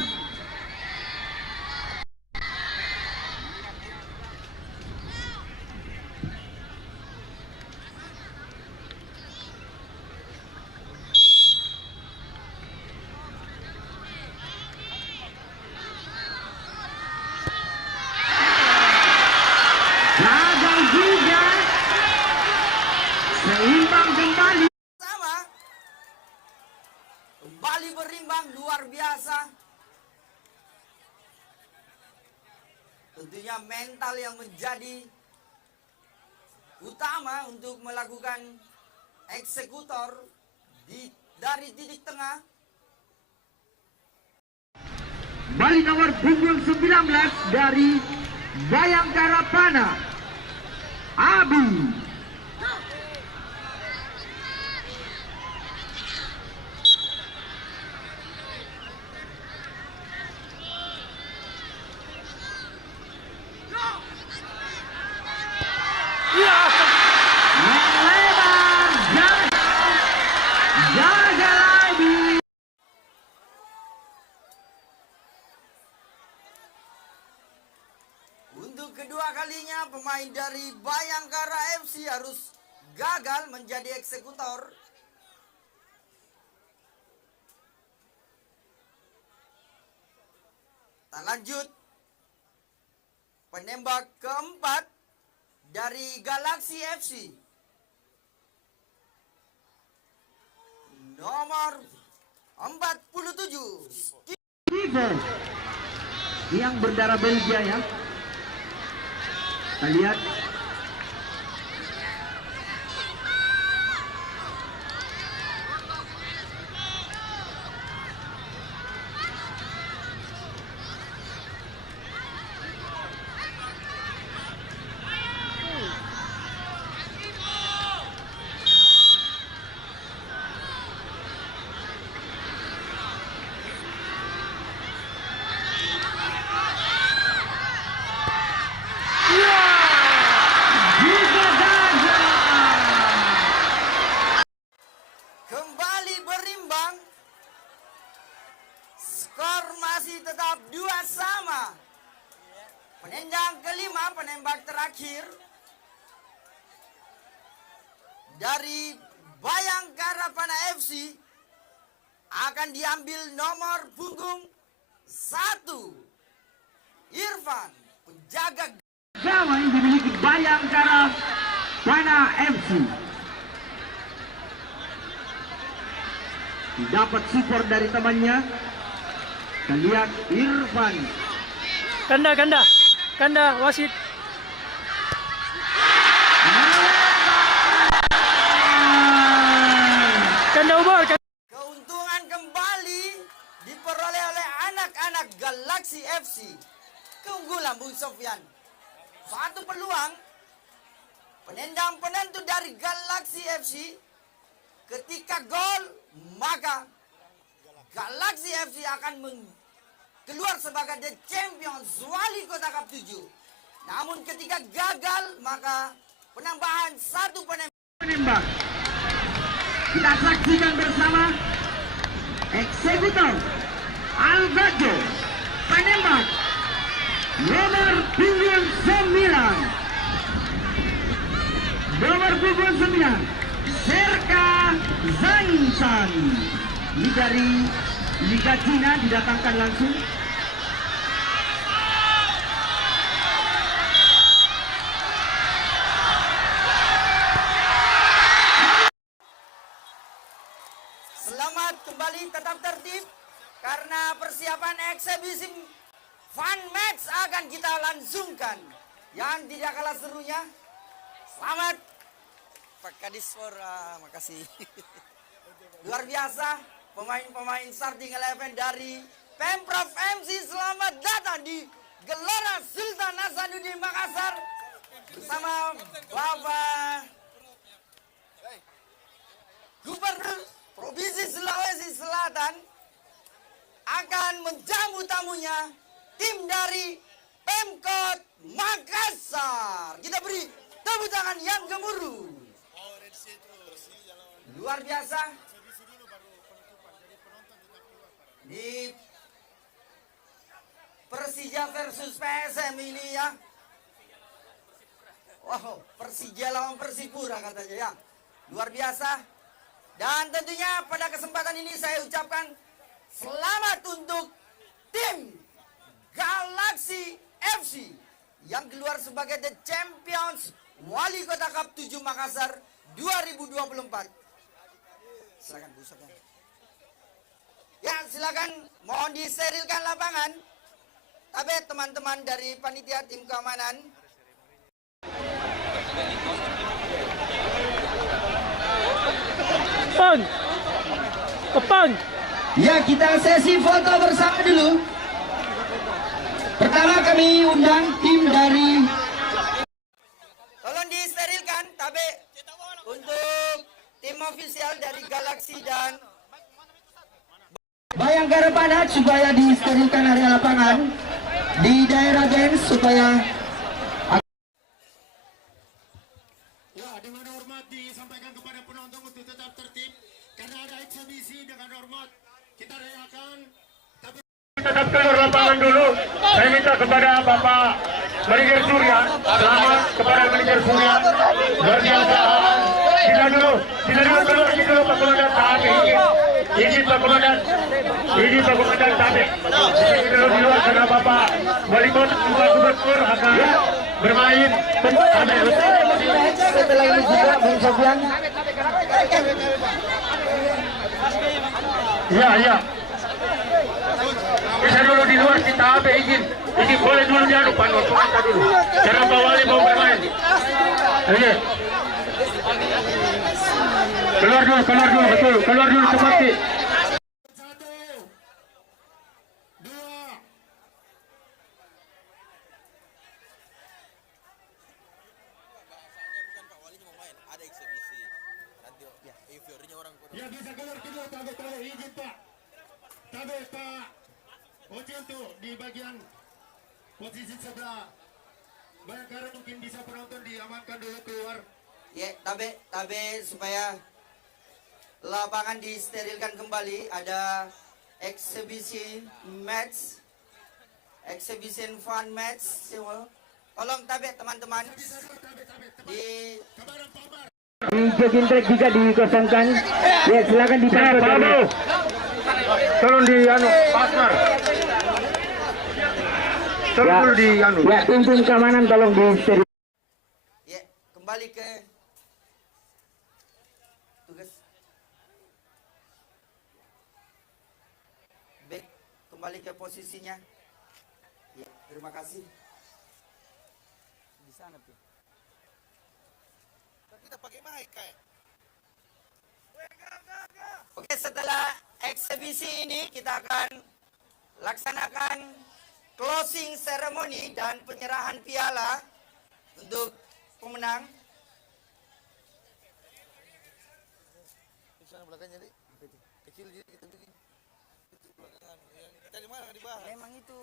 Gagal juga. Seimbang kembali. sama. Kembali berimbang, luar biasa. Tentunya mental yang menjadi utama untuk melakukan eksekutor dari titik tengah. Balik nomor punggung 19 dari Bayangkara Pana, Abi. Melebar, gagal lagi. Untuk kedua kalinya pemain dari Bayangkara FC harus gagal menjadi eksekutor. Kita lanjut. Penembak keempat dari Galaxy FC. Nomor 47. Kiper yang berdarah Belgia ya. Kita lihat. terakhir dari Bayangkara Pana FC akan diambil nomor punggung 1 Irfan, penjaga gawang yang dimiliki Bayangkara Pana FC. Dapat support dari temannya. Kita lihat Irfan. Ganda wasit. Ganda ubah. Keuntungan kembali diperoleh oleh anak-anak Galaxy FC. Keunggulan Bung Sofyan. Satu peluang penendang penentu dari Galaxy FC. Ketika gol, maka Galaxy FC akan keluar sebagai The Champions Wali Kota Cup 7. Namun ketika gagal, maka penambahan satu Penembak. Kita saksikan bersama eksekutor Alvajo, penembak nomor punggung 9. Nomor punggung 9. Serka Zainsan. Ini dari Liga Cina didatangkan langsung. Selamat kembali tetap tertib karena persiapan eksebisi fun match akan kita langsungkan yang tidak kalah serunya. Selamat Pak Kadisfor, makasih. Luar biasa pemain-pemain starting 11 dari Pemprov MC, selamat datang di Gelora Sultan Hasanuddin Makassar bersama Bapak Gubernur Provinsi Sulawesi Selatan akan menjamu tamunya tim dari Pemkot Makassar. Kita beri tepuk tangan yang gemuruh. Luar biasa. Di Persija versus PSM ini ya. Wow, Persija lawan Persipura katanya ya. Luar biasa. Dan tentunya pada kesempatan ini saya ucapkan selamat untuk tim Galaxy FC yang keluar sebagai The Champions Wali Kota Cup 7 Makassar 2024. Silakan Bu Sofyan. Ya, silakan mohon disterilkan lapangan. Tapi teman-teman dari panitia tim keamanan. Kepang. Ya, kita sesi foto bersama dulu. Pertama kami undang tim dari. Tolong disterilkan, tapi untuk tim ofisial dari Galaxy dan Bayangkara Panat supaya disterilkan area lapangan di daerah dance supaya. Ya, dengan hormat disampaikan kepada penonton untuk tetap tertib karena ada eksebisi. Dengan hormat kita rayakan. Tapi tetap keluar lapangan dulu. Saya minta kepada Bapak Manajer Surya, selamat kepada Manajer Surya. Luar biasa. Tidak dulu keluar dulu Pak Komandan taati. Izin Pak Komandan. Izin Pak Komandan taati. Izin dulu di luar karena Bapak Wali Kota Pak Gubernur akan bermain. Setelah ini juga Bung Sofyan. Ya. Bisa dulu di luar kita apa izin. Ini boleh dulu diadu pandu kita dulu. Karena Pak Wali mau bermain. Oke. Keluar dulu betul. Keluar dulu seperti. Ya bisa keluar tabe izin Pak. Tabe Pak. Oke untuk di bagian posisi sebelah Bayangkara mungkin bisa penonton diamankan dulu keluar. Ya, tabe supaya lapangan disterilkan kembali. Ada exhibition match, exhibition fun match, Tolong tabek teman-teman. Di Di jogging track juga dikosongkan. Ya, silakan dibantu. Tolong di partner. Tolong dulu di Ya, tim keamanan tolong di ya, kembali ke tugas. Back, kembali ke posisinya. Ya, terima kasih. Di sana tuh. Kita pakai mic kayak. Oke, setelah eksebisi ini kita akan laksanakan closing ceremony dan penyerahan piala untuk pemenang. Kecil kita bikin. Kita di mana dibahas? Memang itu.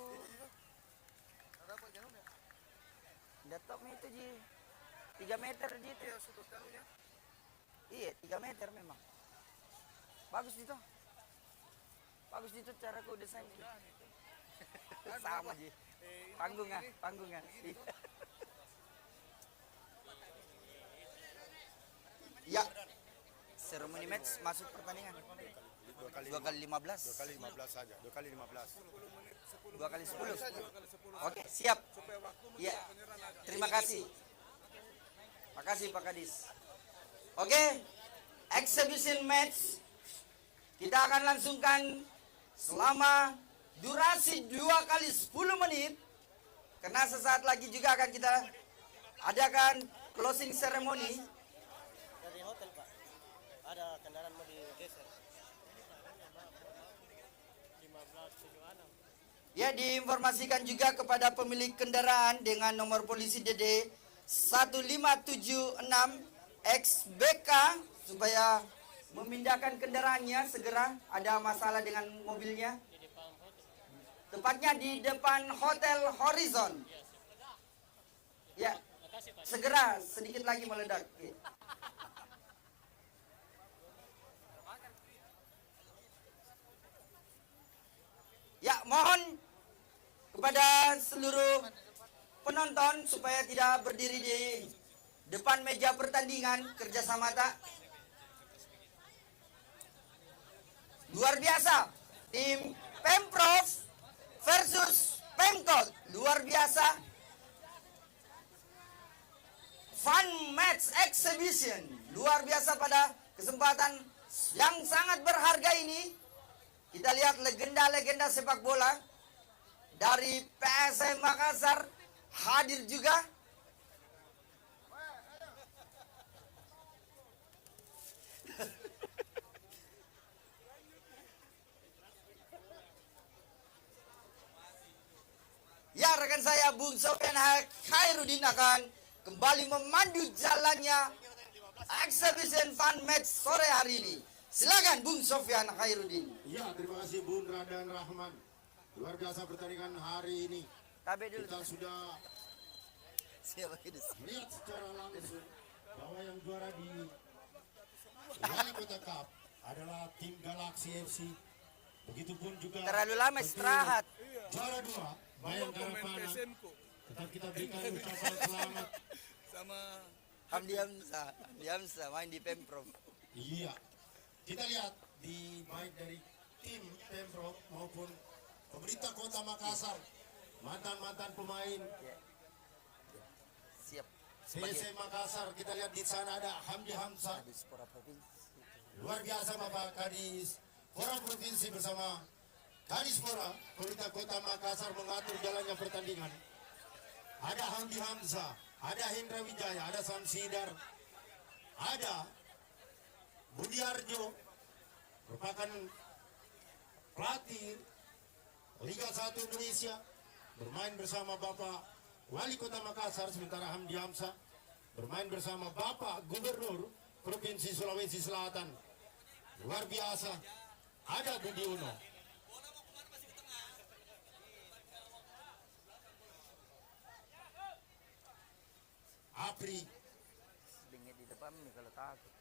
Laptopnya itu Ji. 3 meter gitu. Iya, 3 meter memang. Bagus itu. Bagus itu cara kau desain. Sama Ji. Panggungan. Ya. Ceremony match masuk pertandingan. 2 kali 15. 2 kali 15 saja. 2 kali 15. 2 kali 10. Oke, siap. Ya. Terima kasih. Makasih Pak Kadis. Oke. Exhibition match kita akan langsungkan selama durasi 2 kali 10 menit. Karena sesaat lagi juga akan kita adakan closing ceremony. Dari hotel Pak, ada kendaraan mau digeser. 1576. Ya, diinformasikan juga kepada pemilik kendaraan dengan nomor polisi DD 1576 XBK supaya memindahkan kendaraannya segera, ada masalah dengan mobilnya. Tepatnya di depan Hotel Horizon. Ya, segera, sedikit lagi meledak. Ya, mohon kepada seluruh penonton supaya tidak berdiri di depan meja pertandingan, kerjasama tak. Luar biasa, tim Pemprov versus Pemkot, luar biasa. Fun match exhibition, luar biasa pada kesempatan yang sangat berharga ini. Kita lihat legenda-legenda sepak bola dari PSM Makassar hadir juga. Ya, rekan saya Bung Sofyan Khairuddin akan kembali memandu jalannya exhibition fun match sore hari ini. Silakan Bung Sofyan Khairuddin. Ya, terima kasih Bung Radan Rahman. Luar biasa pertandingan hari ini. Kita sudah lihat secara langsung bahwa yang juara di Wali Kota Cup adalah tim Galaxy FC. Begitupun juga terlalu lama istirahat. Juara 2 Bayangkara Pana. Tetap kita berikan ucapan selamat sama Hamdi Hamzah main di Pemprov. Iya. Kita lihat di baik dari tim Pemprov maupun pemerintah Kota Makassar, mantan-mantan pemain. Siap. PSM Makassar, kita lihat di sana ada Hamdi Hamzah. Luar biasa Bapak Kadis Pora Provinsi bersama Kadis Pora, pemerintah Kota Makassar mengatur jalannya pertandingan. Ada Hamdi Hamzah, ada Hendra Wijaya, ada Samsidar, ada Budiarjo, merupakan pelatih Liga 1 Indonesia, bermain bersama Bapak Wali Kota Makassar, sementara Hamdi Hamzah bermain bersama Bapak Gubernur Provinsi Sulawesi Selatan. Luar biasa, ada Budi Uno. Apri. Di depan kalau takut.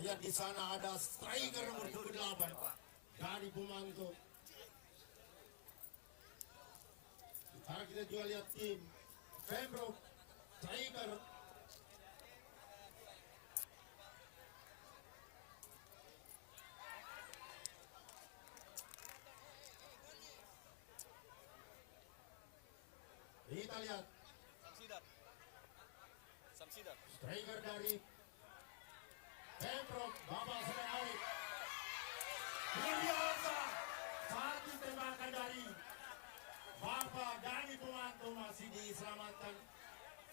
Lihat di sana ada striker nomor 28 dari Pumanto. Sekarang kita juga lihat tim Pemprov striker kita lihat striker dari Pemprov Bapak Sudar Arif luar biasa, satu tembakan dari Bapak Dani Pumanto masih diselamatkan.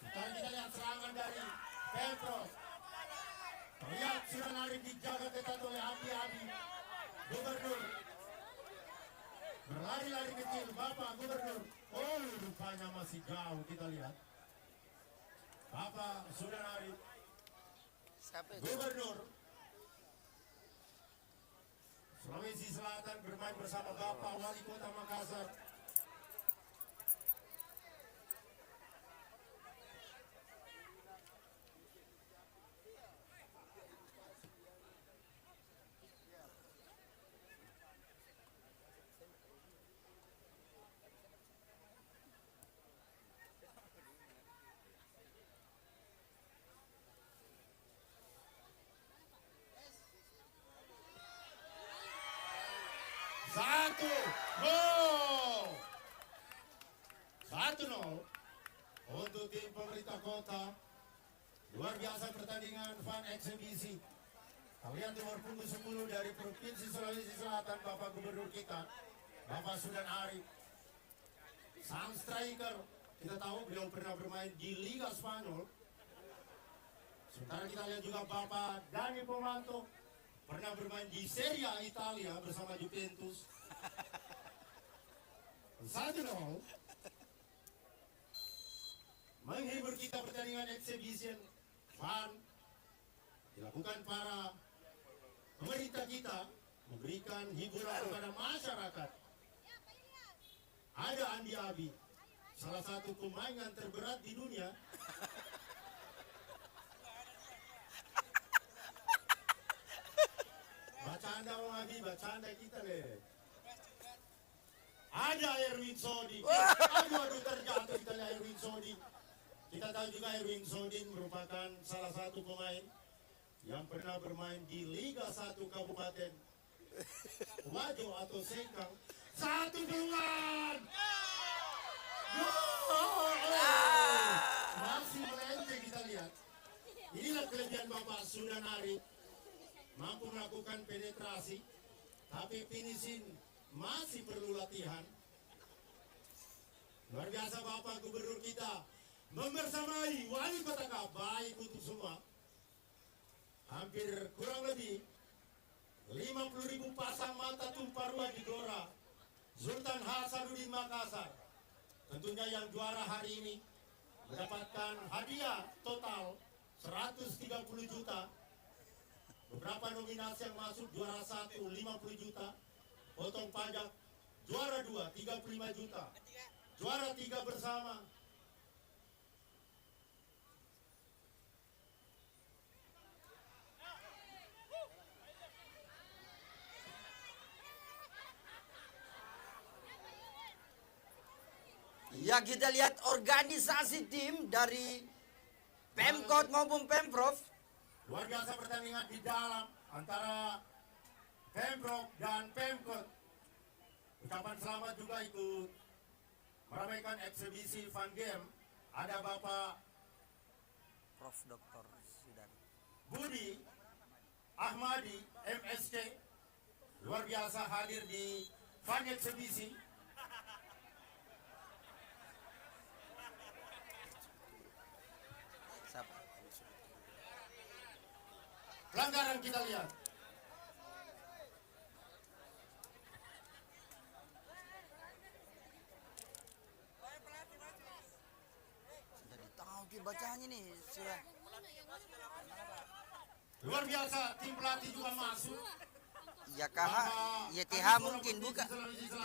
Sekarang kita lihat serangan dari Pemprov. Terlihat Sudar Arif dijaga ketat oleh Abi Gubernur. Berlari-lari kecil Bapak Gubernur. Oh, rupanya masih jauh, kita lihat. Bapak Sudar Arif Gubernur Sulawesi Selatan bermain bersama Bapak Wali Kota Makassar. Satu, gol. 1-0 untuk tim pemerintah kota. Luar biasa pertandingan fun eksibisi. Kalian nomor punggung 10 dari Provinsi Sulawesi Selatan, Bapak Gubernur kita, Bapak Sudar Arif. Sang striker, kita tahu beliau pernah bermain di Liga Spanyol. Sementara kita lihat juga Bapak Dani Pumanto pernah bermain di Serie A Italia bersama Juventus. 1-0 menghibur kita pertandingan exhibition fun dilakukan para pemerintah kita memberikan hiburan kepada masyarakat. Ada Andi Abi, salah satu pemain yang terberat di dunia. Bacanda Om Abi, bacanda kita deh. Ada Erwin Sodi. Aduh terjatuh kita lihat Erwin Sodi. Kita tahu juga Erwin Sodi merupakan salah satu pemain yang pernah bermain di Liga 1 Kabupaten Wajo atau Sengkang. 1-2. Masih melenceng kita lihat. Inilah kelebihan Bapak Sudar Arif, mampu melakukan penetrasi, tapi finishing masih perlu latihan. Luar biasa Bapak Gubernur kita membersamai Wali Kota Kap, baik untuk semua. Hampir kurang lebih 50.000 pasang mata tumpah ruah di Gelora Sultan Hasanuddin Makassar. Tentunya yang juara hari ini mendapatkan hadiah total 130 juta. Beberapa nominasi yang masuk, juara 1 50 juta, potong pajak, juara 2 35 juta, juara 3 bersama. Ya, kita lihat organisasi tim dari Pemkot maupun Pemprov. Luar biasa pertandingan di dalam antara Pemprov dan Pemkot. Ucapan selamat juga ikut meramaikan eksibisi fun game. Ada Bapak Prof. Dr. Sudar Budi Ahmadi MSc, luar biasa hadir di fun eksibisi. Pelanggaran kita lihat. Jadi tahu ki bacanya nih sudah. Luar biasa, tim pelatih juga masuk. YKH, YTH mungkin buka.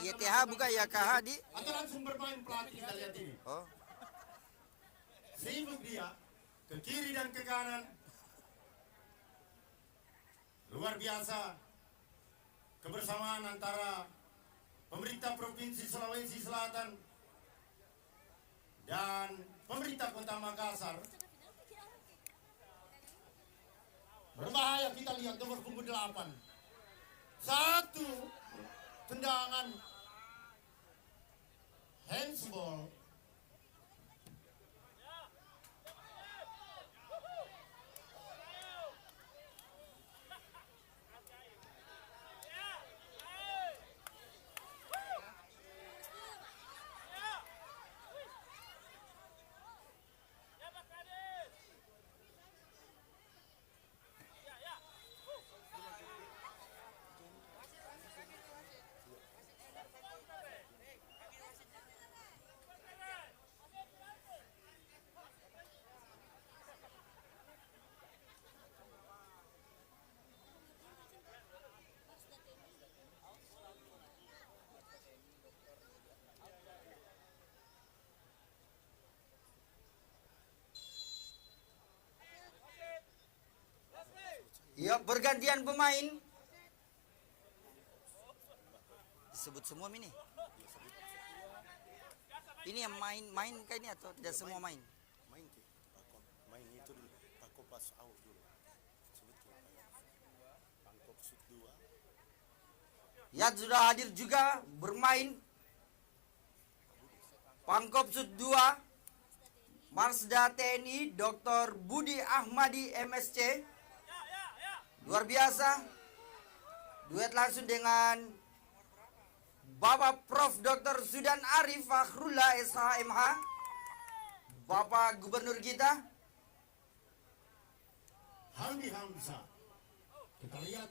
YTH buka YKH di. Atau langsung bermain pelatih, kita lihat ini. Oh. Sibuk dia ke kiri dan ke kanan. Luar biasa kebersamaan antara pemerintah Provinsi Sulawesi Selatan dan pemerintah Kota Makassar. Berbahaya kita lihat nomor punggung 8. Satu tendangan handsball. Ya, pergantian pemain. Disebut semua ini. Ini yang main kayak ini atau tidak semua main? Main itu dulu. Takut pas out dulu. Sebetulnya. Pangkop sud 2. Ya, sudah hadir juga bermain. Pangkop sud 2. Marsda TNI Dr. Budi Ahmadi MSC. Luar biasa. Duet langsung dengan Bapak Prof. Dr. Sudan Arif Fakhrullah SHMH. Bapak Gubernur kita. Hamdi Hamzah. Kita lihat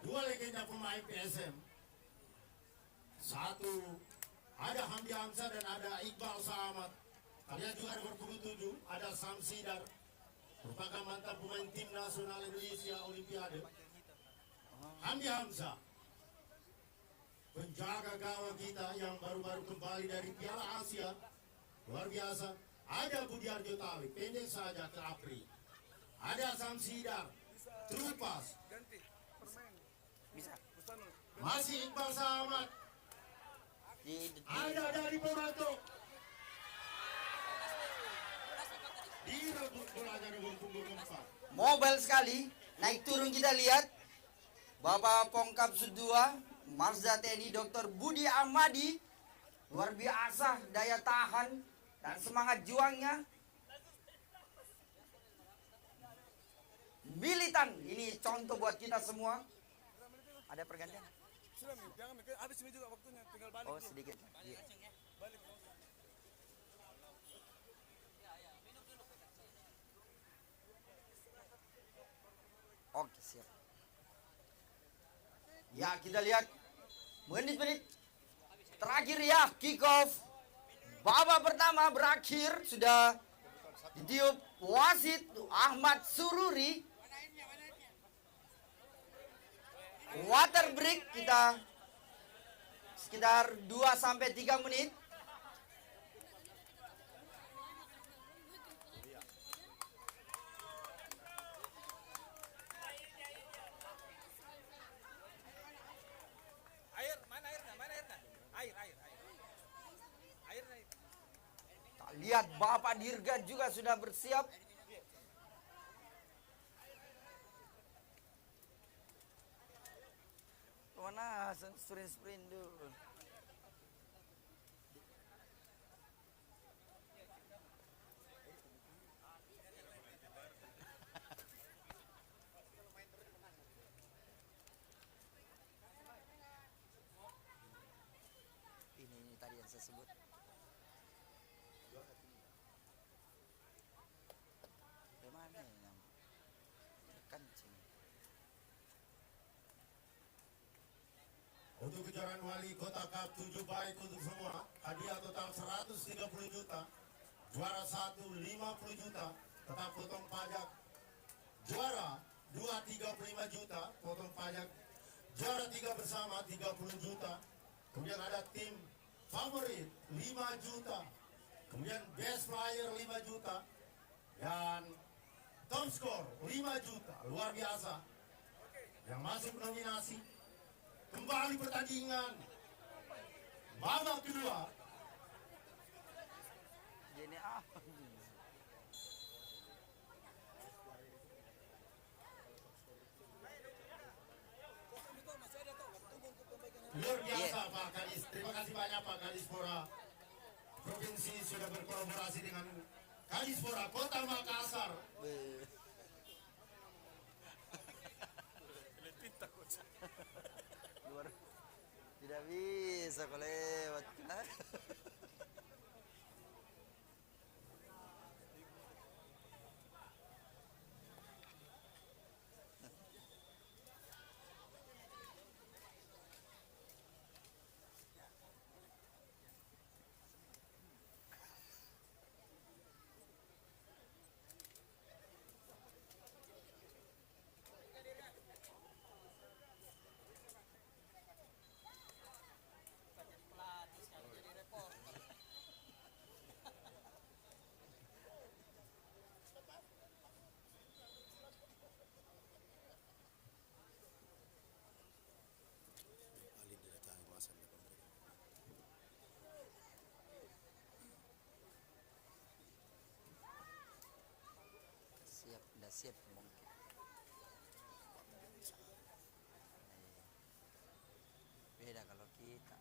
dua legenda pemain PSM. Satu ada Hamdi Hamzah dan ada Iqbal Samad. Kalian juga nomor punggung 7 ada Samsidar. Merupakan mantan pemain tim nasional Indonesia Olimpiade. Hamdi Hamzah, penjaga gawang kita yang baru-baru kembali dari Piala Asia. Luar biasa. Ada Budiarjo Tawi, pendek saja ke Apri. Ada Samsidar, terupas. Masih Iqbal Samad. Ada dari Borato. Direbut bolanya nomor punggung 4. Mobile sekali. Naik turun kita lihat. Bapak Pongkap Sud 2, Marsda TNI Dr. Budi Ahmadi. Luar biasa daya tahan dan semangat juangnya. Militan. Ini contoh buat kita semua. Ada pergantian? Sudah, jangan habis ini juga waktunya, tinggal balik. Oh, sedikit. Iya. Oke, siap. Ya, kita lihat menit-menit terakhir ya, kick off. Babak pertama berakhir, sudah ditiup wasit Ahmad Sururi. Water break kita sekitar 2-3 menit. Lihat Bapak Dirga juga sudah bersiap. Mana sprint dulu. Ini tadi yang saya sebut. Mana ini nama? Kancing. Untuk kejuaraan Wali Kota Cup 7 baik untuk semua. Hadiah total 130 juta. Juara 1 50 juta. Tetap potong pajak. Juara 2 35 juta. Potong pajak. Juara 3 bersama 30 juta. Kemudian ada tim favorit 5 juta. Kemudian best player 5 juta. Dan top score 5 juta. Luar biasa. Yang masuk nominasi. Kembali pertandingan babak kedua. Gini apa? berkolaborasi dengan Kadispora Kota Makassar. Tidak bisa kalau lewat. Siap mungkin. Beda kalau kita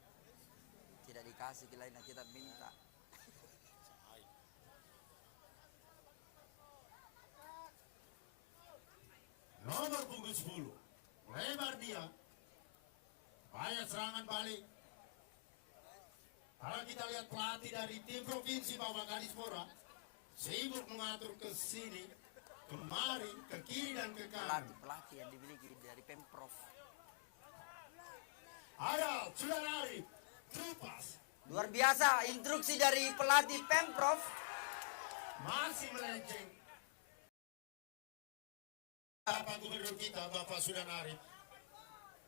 tidak dikasih ke lain, kita minta. Nomor punggung 10 lebar dia, banyak serangan balik. Kalau kita lihat pelatih dari tim provinsi Bapak Kadispora sibuk mengatur ke sini, kemari, ke kiri dan ke kanan. Pelatih yang dimiliki dari Pemprov. Ada sudah lari, Trupas. Luar biasa instruksi dari pelatih Pemprov. Masih melenceng. Bapak Gubernur kita, Bapak Sudanari,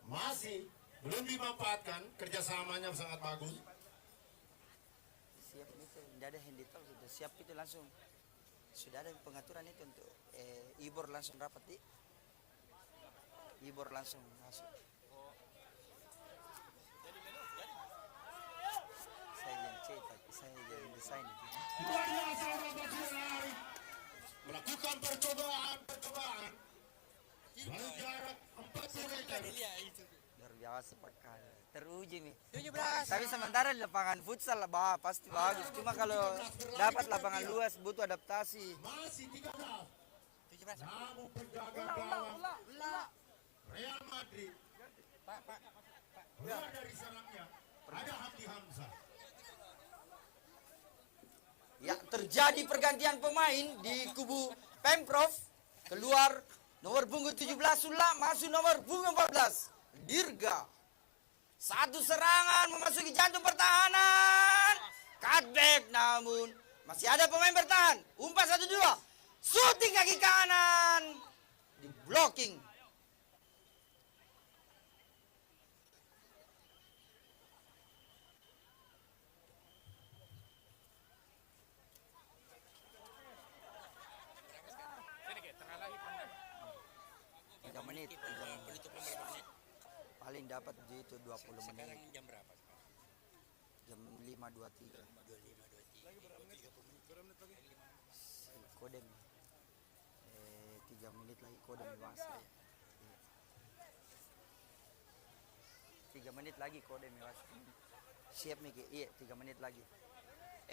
masih belum dimanfaatkan, kerjasamanya sangat bagus. Siap itu, tidak ada handicap, sudah siap itu langsung. Sudah ada pengaturan itu untuk Ibor langsung rapat di. Ibor langsung masuk. Saya yang cetak, saya yang desain itu. Luar biasa Bapak Sudanari melakukan percobaan. Lalu jarak 40 meter. Luar biasa pakai. Teruji nih. 17. Tapi sementara di lapangan futsal lah, pasti bagus. Cuma kalau dapat lapangan luas butuh adaptasi. Masih 13. 17. Namun penjaga gawang Real Madrid. Keluar dari sarangnya ada Hamdi Hamzah. Ya, terjadi pergantian pemain di kubu Pemprov. Keluar nomor punggung 17 Sula, masuk nomor punggung 14 Dirga. Satu serangan memasuki jantung pertahanan. Cutback, namun masih ada pemain bertahan. Umpan 1-2. Shooting kaki kanan. Di blocking. Paling dapat itu 20 menit. Jam berapa? Jam 5.23. Kodem. 3 menit lagi kodem dewasa. 3 menit lagi kodem dewasa. Siap Miki? Iya, 3 menit lagi.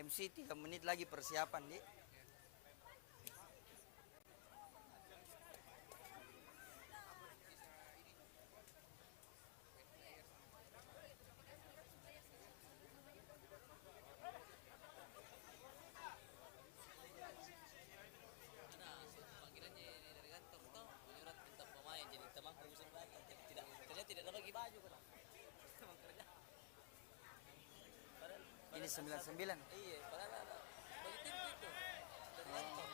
MC 3 menit lagi persiapan, Dik. Ini 99. Iya, padahal ada bagi tim gitu. Tergantung.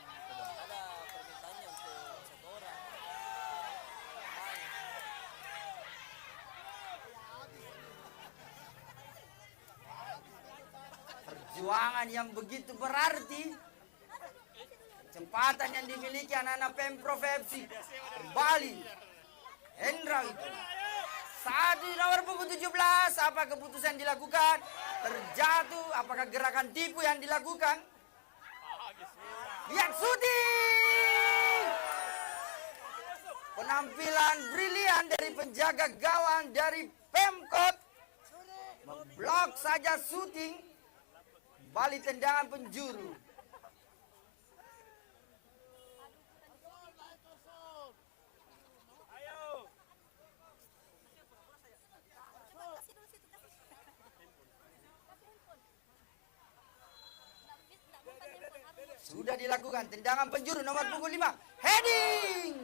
Ada permintaannya untuk 1 orang. Perjuangan yang begitu berarti. Kecepatan yang dimiliki anak-anak Pemprov FC. Kembali. Hendra itu. Saat di nomor punggung 17, apa keputusan dilakukan? Terjatuh, apakah gerakan tipu yang dilakukan? Lihat shooting! Penampilan brilian dari penjaga gawang dari Pemkot. Memblok saja shooting. Kembali tendangan penjuru. Sudah dilakukan tendangan penjuru nomor punggung 5. Heading.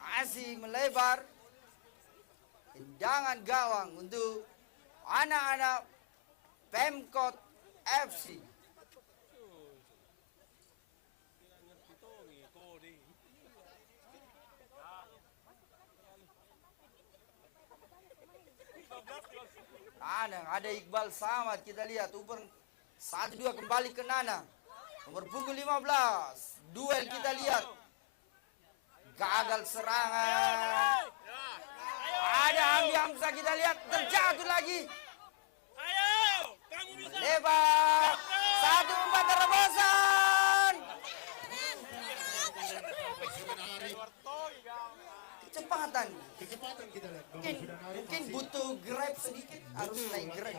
Masih melebar. Tendangan gawang untuk anak-anak Pemkot FC. Nanang, ada Iqbal Samad, kita lihat Uber 1-2 kembali ke Nana. Nomor punggung 15. Duel kita lihat. Gagal serangan. Ada Hamdi Hamzah, kita lihat terjatuh lagi. Lebar. 1-4 terobosan. Kecepatan. Kecepatan kita lihat. Mungkin butuh grab sedikit, harus naik grab.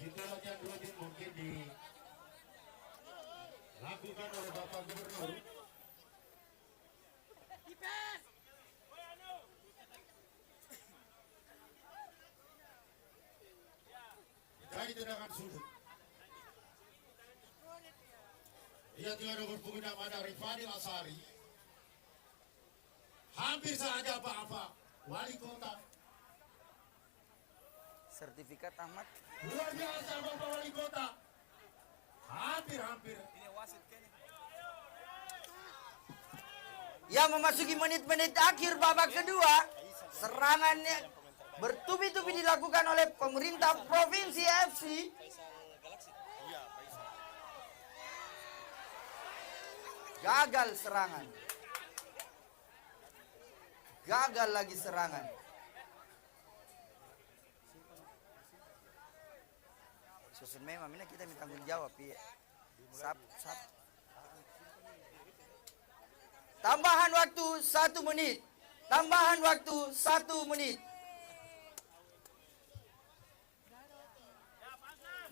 Itu latihan rutin mungkin dilakukan oleh Bapak Gubernur. Jadi tendangan sudut. Dia tidak nomor punggung ada Rifani Lasari. Hampir saja apa-apa. Wali kota. Sertifikat tamat. Luar biasa Bapak Wali Kota. Hampir. Ya, memasuki menit-menit akhir babak kedua. Serangannya bertubi-tubi dilakukan oleh pemerintah Provinsi FC. Gagal serangan. Gagal lagi serangan. Susun memang ini kita minta tanggung jawab ya. Sap. Tambahan waktu 1 menit. Tambahan waktu 1 menit.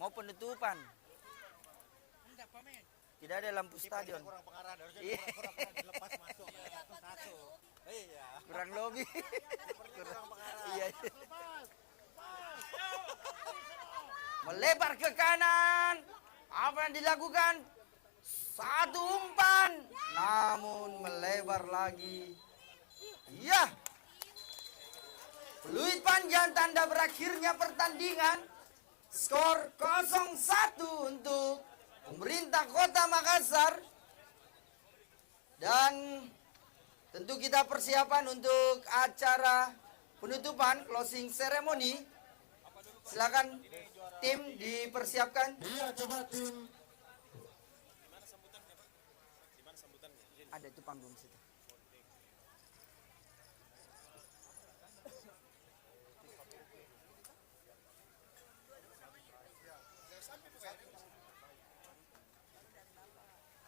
Mau penutupan. Tidak ada lampu stadion. Kurang lobby. Iya. Melebar ke kanan. Apa yang dilakukan? 1 umpan. Namun melebar lagi. Iya. Peluit panjang tanda berakhirnya pertandingan. Skor 0-1 untuk pemerintah Kota Makassar. Dan tentu kita persiapan untuk acara penutupan, closing ceremony. Silakan tim dipersiapkan. Iya, coba tim. Ada itu panggung situ.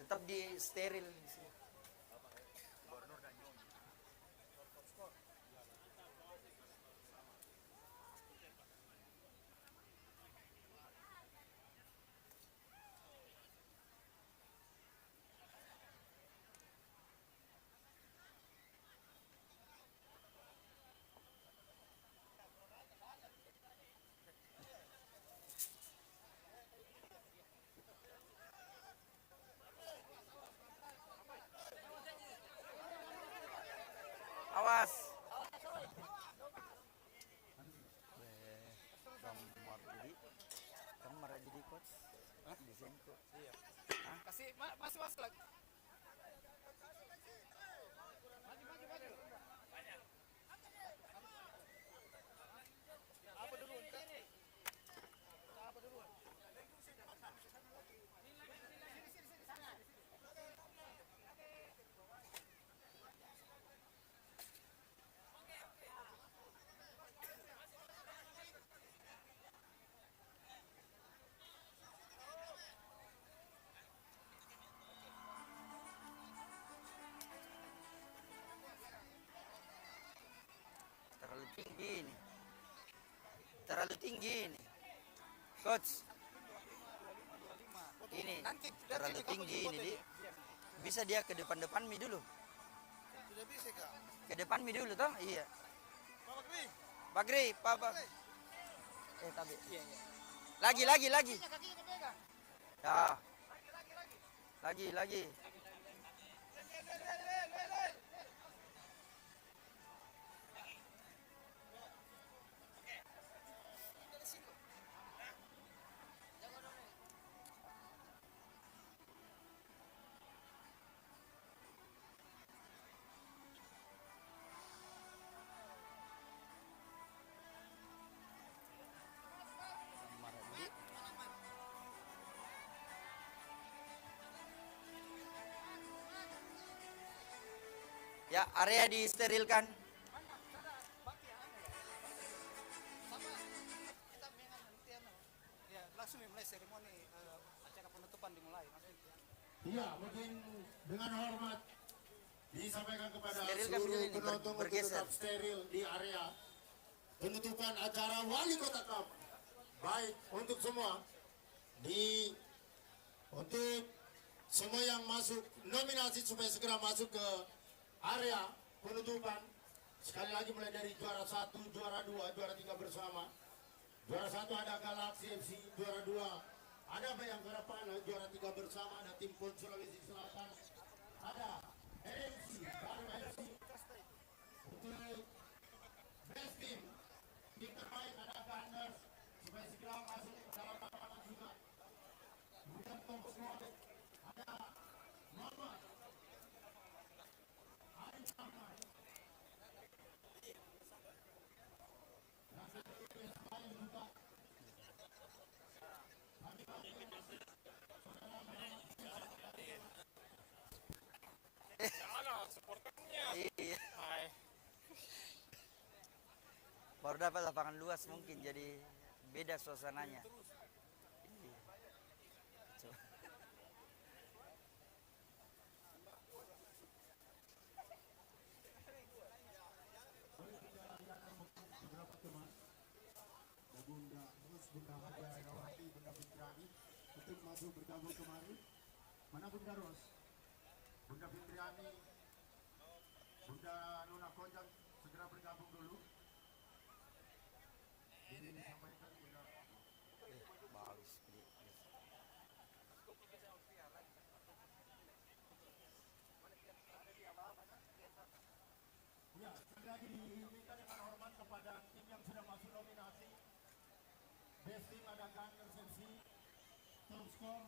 Tetap di steril di sini. Awas. Kamu marah jadi coach? Desain coach. Iya. Kasih mas lagi. Terlalu tinggi ini. Coach. terlalu tinggi ini di. Bisa dia ke depan mi dulu. Tidak bisa kak. Ke depan mi dulu toh? Iya. Pak Gri, Pak. Tapi. Lagi. Ya. Lagi. Ya, area disterilkan. Ya, langsung mulai seremoni acara penutupan dimulai. Iya, mungkin dengan hormat disampaikan kepada Sterilkan seluruh dulu ini, penonton untuk bergeser. tetap steril di area penutupan acara Wali Kota Cup. Baik untuk semua untuk semua yang masuk nominasi supaya segera masuk ke area penutupan. Sekali lagi mulai dari juara 1, juara 2, juara 3 bersama. Juara 1 ada Galaxy FC, juara 2 ada Bayangkara Pana, juara 3 bersama ada Tim Pon Sulawesi Selatan. Ada RMC, baru FC. Untuk best team, tim terbaik ada Gunners, supaya segera masuk ke dalam lapangan juga. Kemudian top squad ada Muhammad Arif Ahmad. Iya. Baru dapat lapangan luas mungkin jadi beda suasananya. Iya. Coba. Bunda Haja Rawati, Bunda Fitriani untuk masuk bergabung kemari. Mana Bunda Ros? Bunda Fitriani, Bunda Nuna Konjang segera bergabung dulu. Ini disampaikan Bunda. Bagus. Ya, sekali lagi diminta dengan hormat kepada tim yang sudah masuk nominasi. Best team ada Gunners FC, top score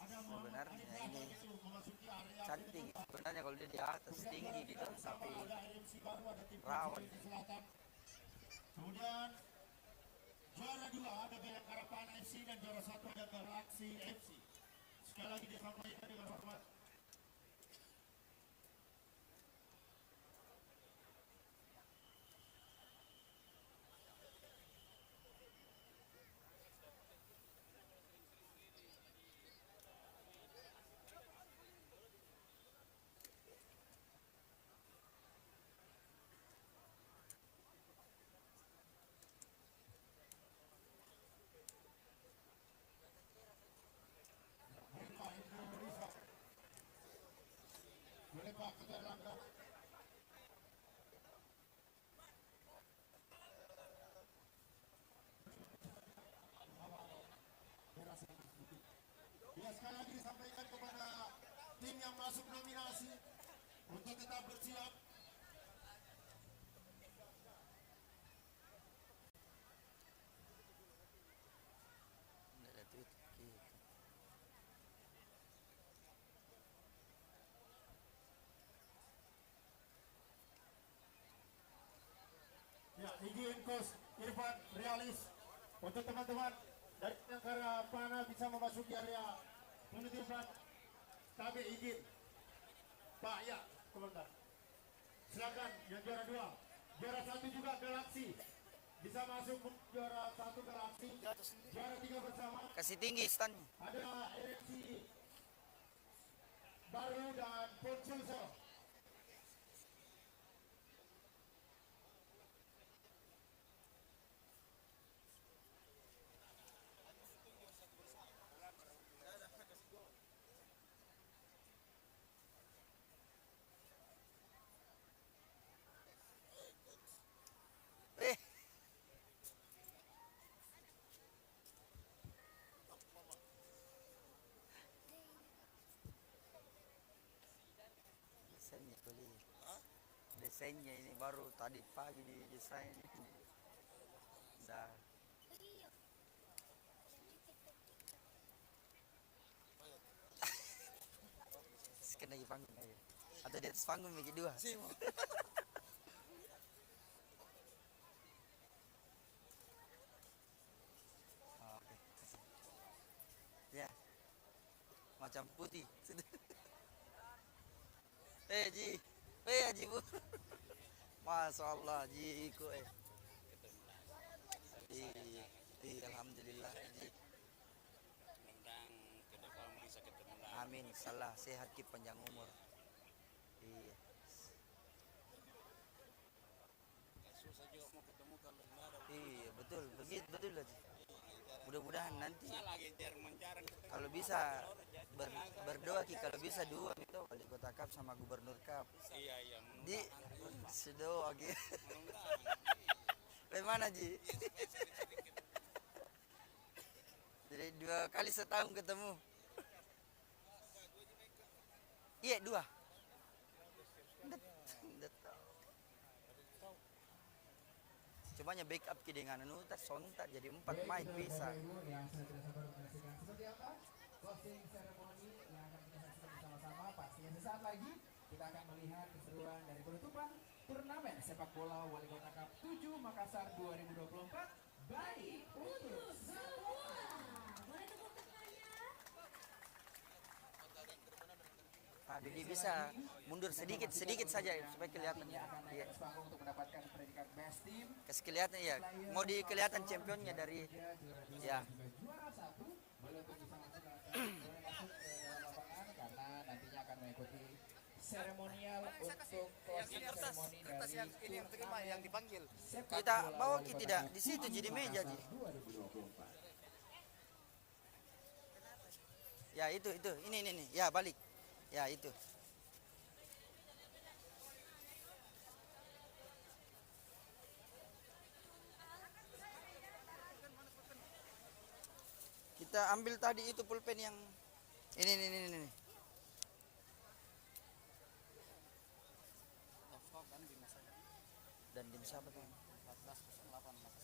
ada Muhammad Sebenarnya Arif ini Ahmad itu memasuki area cantik. Sebenarnya kalau dia di atas tinggi gitu, tapi ada RMC baru ada tim rawan. Sulawesi Selatan. Kemudian juara 2 ada Bayangkara Pana FC dan juara 1 ada Galaxy FC. Sekali lagi disampaikan dengan hormat. Boleh Pak, kita langkah. Ya, sekali lagi disampaikan kepada tim yang masuk nominasi untuk tetap bersiap. Ada tweet gitu. Ya, izin Coach Irfan Realis untuk teman-teman dari negara Pana bisa memasuki area penutupan. Kami izin Pak, ya komentar. Silakan yang juara 2, juara 1 juga Galaxy bisa masuk juara 1 Galaxy, juara 3 bersama. Kasih tinggi standnya. Ada RFC baru dan Ponsulso. desainnya ini baru tadi pagi di desain. Dah. Kena di panggung aja. Atau di atas panggung bagi dua. Oke. Ya. Macam putih. Ji. Ji Bu. Masya Allah Ji ku alhamdulillah Ji. Amin, salah sehat ki panjang umur. Iya. Iya betul, betul Ji. Mudah-mudahan nanti kalau bisa berdoa ki kalau bisa dua itu wali kota cup sama gubernur cup. Iya. Di sedoa ki. Bagaimana Ji? Jadi 2 kali setahun ketemu. Iya 2. Cumanya backup ki dengan nuta sonta jadi 4 main bisa. Closing ceremony yang akan kita saksikan bersama-sama. Pastinya sesaat lagi kita akan melihat keseruan dari penutupan turnamen sepak bola Wali Kota Cup 7 Makassar 2024. Baik untuk semua. Boleh tepuk Pak Dudi bisa mundur sedikit saja supaya kelihatan. Iya. Untuk mendapatkan predikat best team. Kasih kelihatan ya. Mau dikelihatan championnya dari ya. Juara 1 boleh untuk bisa masuk ke lapangan karena nantinya akan mengikuti seremonial untuk closing ceremony dari yang terima yang dipanggil. Kita bawa ki tidak di situ jadi meja Ji. Ya itu ini ya balik ya itu. Kita ambil tadi itu pulpen yang ini. Dan dim siapa tuh? 1408 Makassar.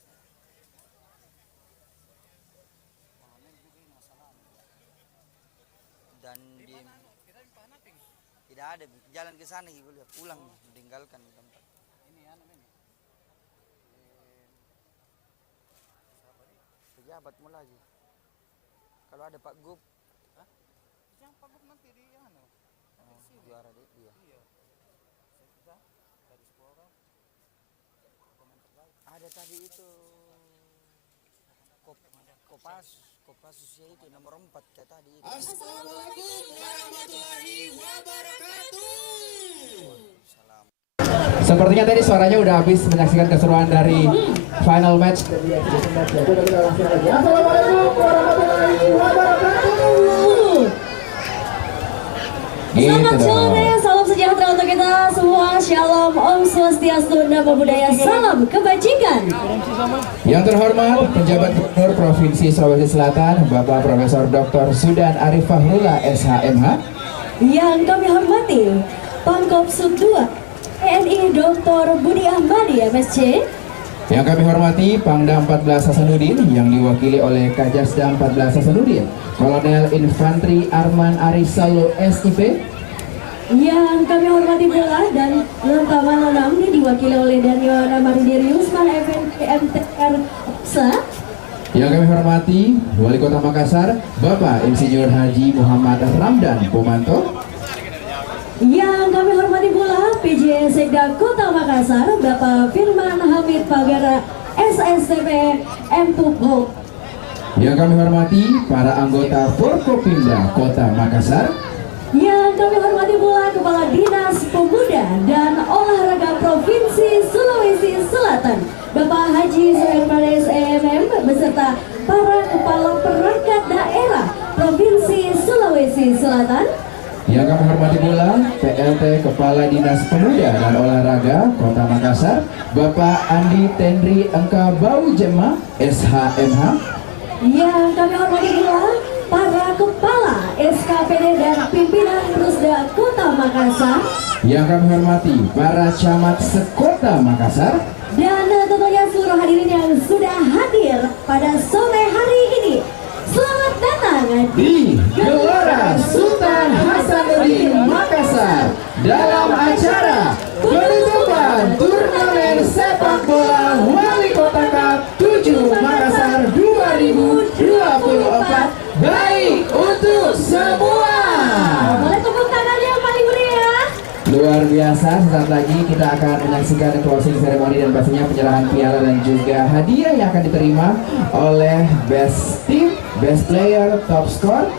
Dan dim tidak ada jalan ke sana gitu pulang meninggalkan tempat. Pejabatmu lagi. Kalau ada Pak Gub, Yang Pak Gub nanti di juara dia. Iya. Saya dari sekolah. Ada tadi itu Kopassusnya itu nomor 4 kayak tadi itu. Assalamualaikum warahmatullahi wabarakatuh. Salam. Sepertinya tadi suaranya udah habis menyaksikan keseruan dari final match. Assalamualaikum warahmatullahi wabarakatuh. Selamat sore, salam sejahtera untuk kita semua. Shalom, Om Swastiastu, Namo Buddhaya, salam kebajikan. Yang terhormat Penjabat Gubernur Provinsi Sulawesi Selatan, Bapak Profesor Dr. Sudan Arif Fahrullah, SHMH. Yang kami hormati Pangkop Sub 2 TNI Dr. Budi Ahmadi, MSc. Yang kami hormati Pangdam 14 Hasanuddin yang diwakili oleh Kajasdam 14 Hasanuddin, Kolonel Infantri Arman Arisalo, SIP. Yang kami hormati pula dan Lantamal 6 diwakili oleh Daniel Maridiri Usman MTR SA. Yang kami hormati Wali Kota Makassar, Bapak Insinyur Haji Muhammad Ramdan Pomanto. Yang kami hormati pula PJ Sekda Kota Makassar, Bapak Firman Hamid Pagara, SSTP Empupho. Yang kami hormati para anggota Forkopimda Kota Makassar. Yang kami hormati pula Kepala Dinas Pemuda dan Olahraga Provinsi Sulawesi Selatan, Bapak Haji Suherman SEMM beserta para Kepala Perangkat Daerah Provinsi Sulawesi Selatan. Yang kami hormati pula PLT Kepala Dinas Pemuda dan Olahraga Kota Makassar, Bapak Andi Tendri Engka Bau Jema, SHMH. Yang kami hormati pula para Kepala SKPD dan Pimpinan Rusda Kota Makassar. yang kami hormati para camat sekota Makassar, dan tentunya seluruh hadirin yang sudah hadir pada sore hari ini. Selamat datang di Gelora Sultan Hasanuddin Makassar dalam acara penutupan turnamen sepak bola Wali Kota Cup 7 Makassar 2024. Baik untuk semua. Boleh tepuk tangan yang paling meriah. Luar biasa, sesaat lagi kita akan menyaksikan closing ceremony dan pastinya penyerahan piala dan juga hadiah yang akan diterima oleh best team, best player, top score.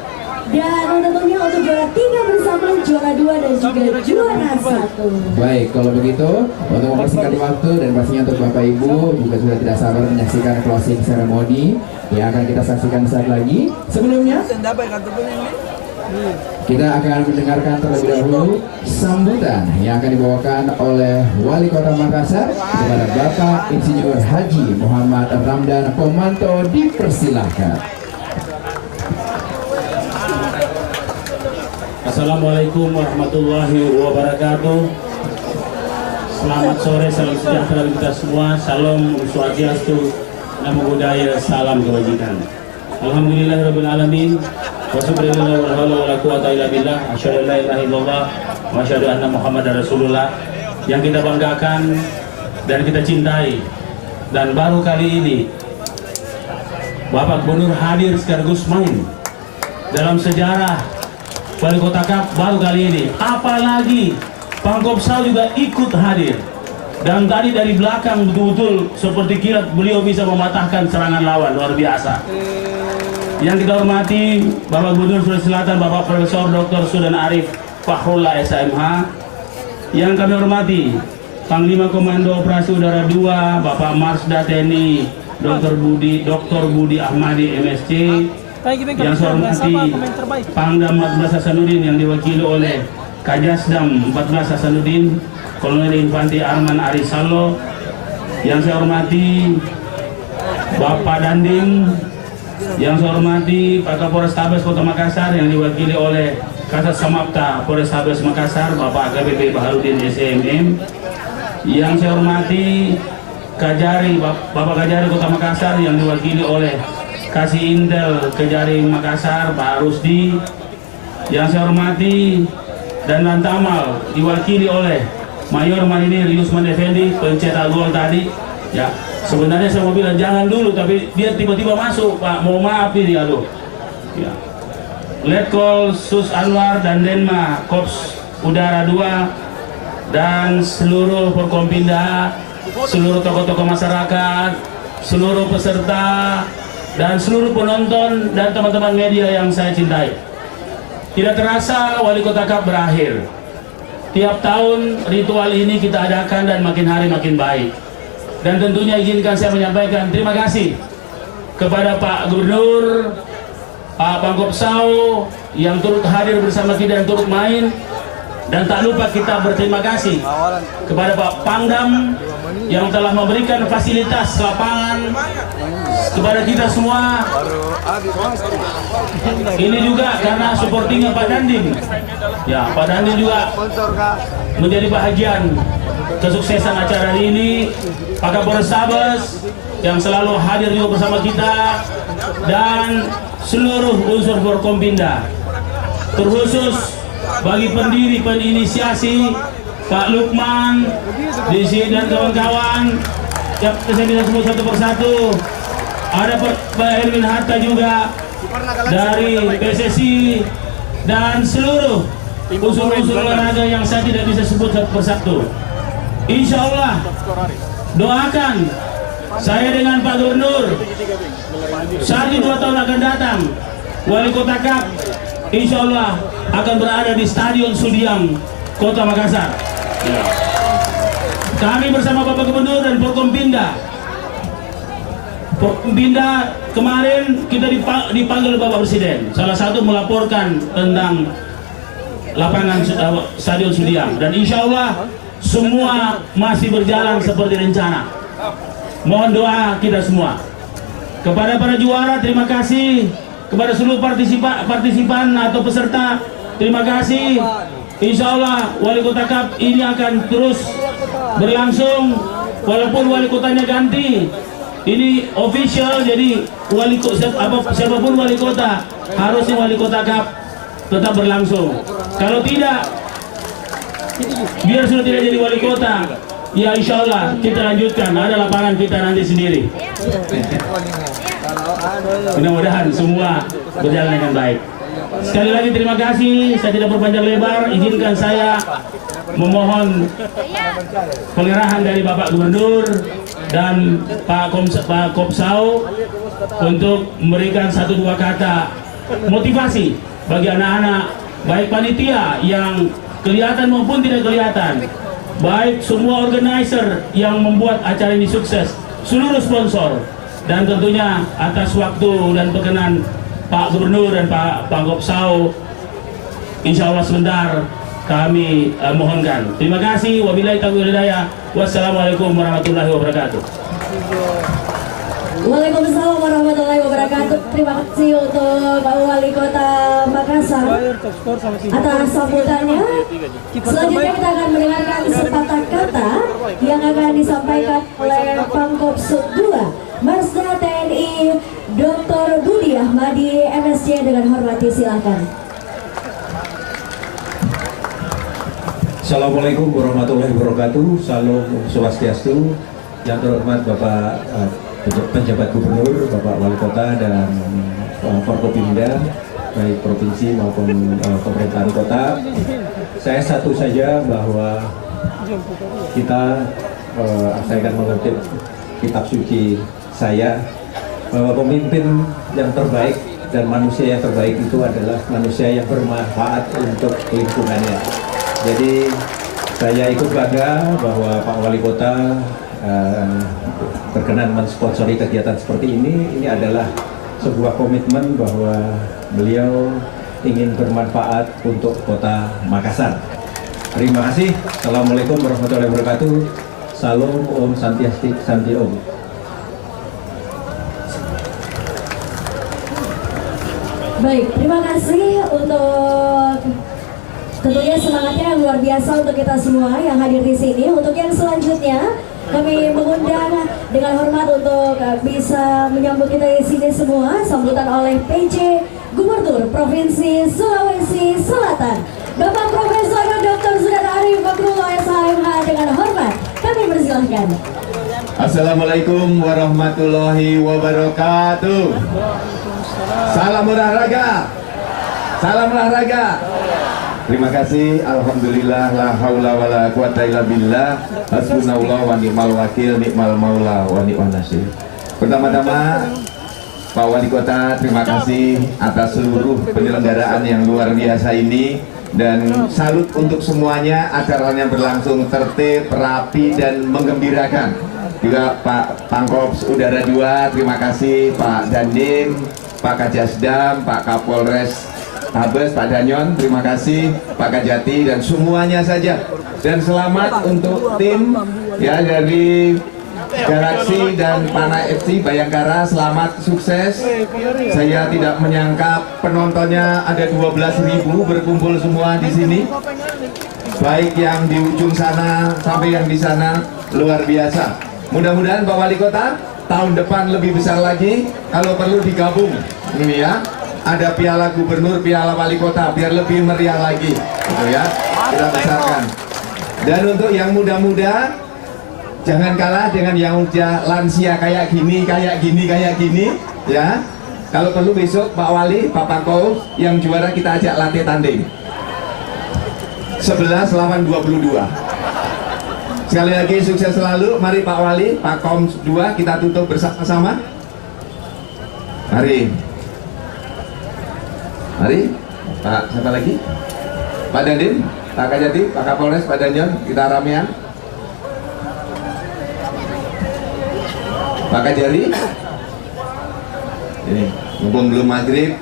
Dan tentunya untuk juara 3 bersama juara 2 dan juga juara 1. Baik, kalau begitu untuk mempersingkat waktu dan pastinya untuk Bapak Ibu juga sudah tidak sabar menyaksikan closing ceremony yang akan kita saksikan saat lagi. Sebelumnya kita akan mendengarkan terlebih dahulu sambutan yang akan dibawakan oleh Wali Kota Makassar kepada Bapak Insinyur Haji Muhammad Ramdan Pomanto. Dipersilahkan. Assalamualaikum warahmatullahi wabarakatuh. Selamat sore, salam sejahtera bagi kita semua. Salam swastiastu, namo buddhaya, salam kebajikan. Alhamdulillahirabbil alamin. Wa subhanallahi wa la quwwata illa billah. Asyhadu an la ilaha illallah wa asyhadu anna Muhammadar Rasulullah. Yang kita banggakan dan kita cintai. Dan baru kali ini Bapak Gubernur hadir sekaligus main dalam sejarah Wali Kota Cup baru kali ini. Apalagi Pangkopsau juga ikut hadir. Dan tadi dari belakang betul-betul seperti kilat beliau bisa mematahkan serangan lawan, luar biasa. Yang kita hormati Bapak Gubernur Sulawesi Selatan, Bapak Profesor Dr. Sudan Arif Fakhrullah SMH. Yang kami hormati Panglima Komando Operasi Udara 2 Bapak Marsda TNI Dr. Budi Ahmadi MSc. Yang saya hormati Pangdam 14 Hasanuddin yang diwakili oleh Kajasdam 14 Hasanuddin Kolonel Infanti Arman Arisalo. Yang saya hormati Bapak Dandim. Yang saya hormati Pak Kapolrestabes Kota Makassar yang diwakili oleh Kasat Samapta Polrestabes Makassar Bapak AKBP Baharudin SMM. Yang saya hormati Kajari Bapak Kajari Kota Makassar yang diwakili oleh Kasih Intel Kejari Makassar Pak Rusdi. Yang saya hormati dan Lantamal diwakili oleh Mayor Marinir Yusman Effendi pencetak gol tadi. Ya, sebenarnya saya mau bilang jangan dulu, tapi dia tiba-tiba masuk, Pak. Mau maaf ini, aduh. Ya. Letkol Sus Anwar dan Denma Korps Udara 2 dan seluruh Forkompinda, seluruh tokoh-tokoh masyarakat, seluruh peserta dan seluruh penonton dan teman-teman media yang saya cintai. Tidak terasa Wali Kota Cup berakhir. Tiap tahun ritual ini kita adakan dan makin hari makin baik. Dan tentunya izinkan saya menyampaikan terima kasih kepada Pak Gubernur, Pak Pangkopsau yang turut hadir bersama kita dan turut main. Dan tak lupa kita berterima kasih kepada Pak Pangdam yang telah memberikan fasilitas lapangan kepada kita semua. Ini juga karena supportingnya Pak Dandim. Ya, Pak Dandim juga menjadi bahagian kesuksesan acara ini. Pak Kapolrestabes yang selalu hadir juga bersama kita dan seluruh unsur Forkompinda, terkhusus bagi pendiri peninisiasi Pak Lukman, DC dan kawan-kawan. Saya bisa sebut satu persatu. Ada Pak Erwin Hatta juga dari PSSI dan seluruh unsur-unsur olahraga yang saya tidak bisa sebut satu persatu. Insya Allah doakan saya dengan Pak Gubernur 1-2 tahun akan datang Wali Kota Cup insya Allah akan berada di Stadion Sudiang Kota Makassar. Ya. Kami bersama Bapak Gubernur dan Forkompinda. Forkompinda kemarin kita dipanggil Bapak Presiden. Salah satu melaporkan tentang lapangan Stadion Sudiang dan insya Allah semua masih berjalan seperti rencana. Mohon doa kita semua. Kepada para juara terima kasih. Kepada seluruh partisipan atau peserta terima kasih. Insya Allah Wali Kota Cup ini akan terus berlangsung walaupun wali kotanya ganti. Ini official, jadi siapapun wali kota harusnya Wali Kota Cup tetap berlangsung. Kalau tidak, biar sudah tidak jadi wali kota, ya insya Allah kita lanjutkan, ada lapangan kita nanti sendiri. Mudah-mudahan semua berjalan dengan baik. Sekali lagi terima kasih, saya tidak berpanjang lebar, izinkan saya memohon pengerahan dari Bapak Gubernur dan Pak Kopsau untuk memberikan 1-2 kata motivasi bagi anak-anak, baik panitia yang kelihatan maupun tidak kelihatan, baik semua organizer yang membuat acara ini sukses, seluruh sponsor, dan tentunya atas waktu dan perkenan Pak Gubernur dan Pak Kopsau, insya Allah sebentar kami mohonkan. Terima kasih. Wabillahi taufiq wal hidayah. Wassalamualaikum warahmatullahi wabarakatuh. Waalaikumsalam warahmatullahi wabarakatuh. Terima kasih untuk Pak Wali Kota Makassar atas sambutannya. Selanjutnya kita akan mendengarkan sepatah kata yang akan disampaikan oleh Pangkopsud 2 Marsda TNI Dr. Budi Ahmadi MSc dengan hormati, silakan. Assalamualaikum warahmatullahi wabarakatuh. Salam Swastiastu. Yang terhormat Bapak penjabat gubernur, Bapak Wali Kota dan Forkopimda, baik provinsi maupun pemerintahan kota. Saya satu saja bahwa kita saya akan mengutip kitab suci saya, bahwa pemimpin yang terbaik dan manusia yang terbaik itu adalah manusia yang bermanfaat untuk lingkungannya. Jadi saya ikut bangga bahwa Pak Wali Kota berkenan mensponsori kegiatan seperti ini. Ini adalah sebuah komitmen bahwa beliau ingin bermanfaat untuk Kota Makassar. Terima kasih. Assalamualaikum warahmatullahi wabarakatuh. Salam Om Santiasti Santi Om. Baik, terima kasih untuk tentunya semangatnya yang luar biasa untuk kita semua yang hadir di sini. Untuk yang selanjutnya kami mengundang dengan hormat untuk bisa menyambut kita di sini semua, sambutan oleh PJ Gubernur Provinsi Sulawesi Selatan, Bapak Profesor Dr. Sudan Arif Fakrullah SHMH, dengan hormat kami persilahkan. Assalamualaikum warahmatullahi wabarakatuh. Salam olahraga. Salam olahraga. Terima kasih. Alhamdulillah, la haula wala quwata illa billah. Hasbunallah wa ni'mal wakil, ni'mal maula wa ni'man nasir. Pertama-tama Pak Wali Kota, terima kasih atas seluruh penyelenggaraan yang luar biasa ini, dan salut untuk semuanya. Acaranya berlangsung tertib, rapi, dan menggembirakan. Juga Pak Pangkops Udara 2, terima kasih Pak Dandim, Pak Kajasdam, Pak Kapolres Habes, Pak Danyon, terima kasih Pak Kajati, dan semuanya saja. Dan selamat untuk tim ya dari Galaxy dan Pana FC Bayangkara, selamat sukses. Saya tidak menyangka penontonnya ada 12.000 berkumpul semua di sini. Baik yang di ujung sana sampai yang di sana, luar biasa. Mudah-mudahan Pak Wali Kota tahun depan lebih besar lagi, kalau perlu digabung ini ya. Ada piala gubernur, piala wali kota, biar lebih meriah lagi, gitu ya. Kita besarkan. Dan untuk yang muda-muda, jangan kalah dengan yang udah lansia kayak gini, ya. Kalau perlu besok Pak Wali, Pak Pangkos, yang juara kita ajak latih tanding. 11 lawan 22. Sekali lagi sukses selalu. Mari Pak Wali, Pak Koms 2, kita tutup bersama-sama. Mari. Mari, Pak, siapa lagi? Pak Dandim, Pak Kajati, Pak Kapolres, Pak Danyon, kita ramean. Pak Kajari, ini, mumpung belum maghrib.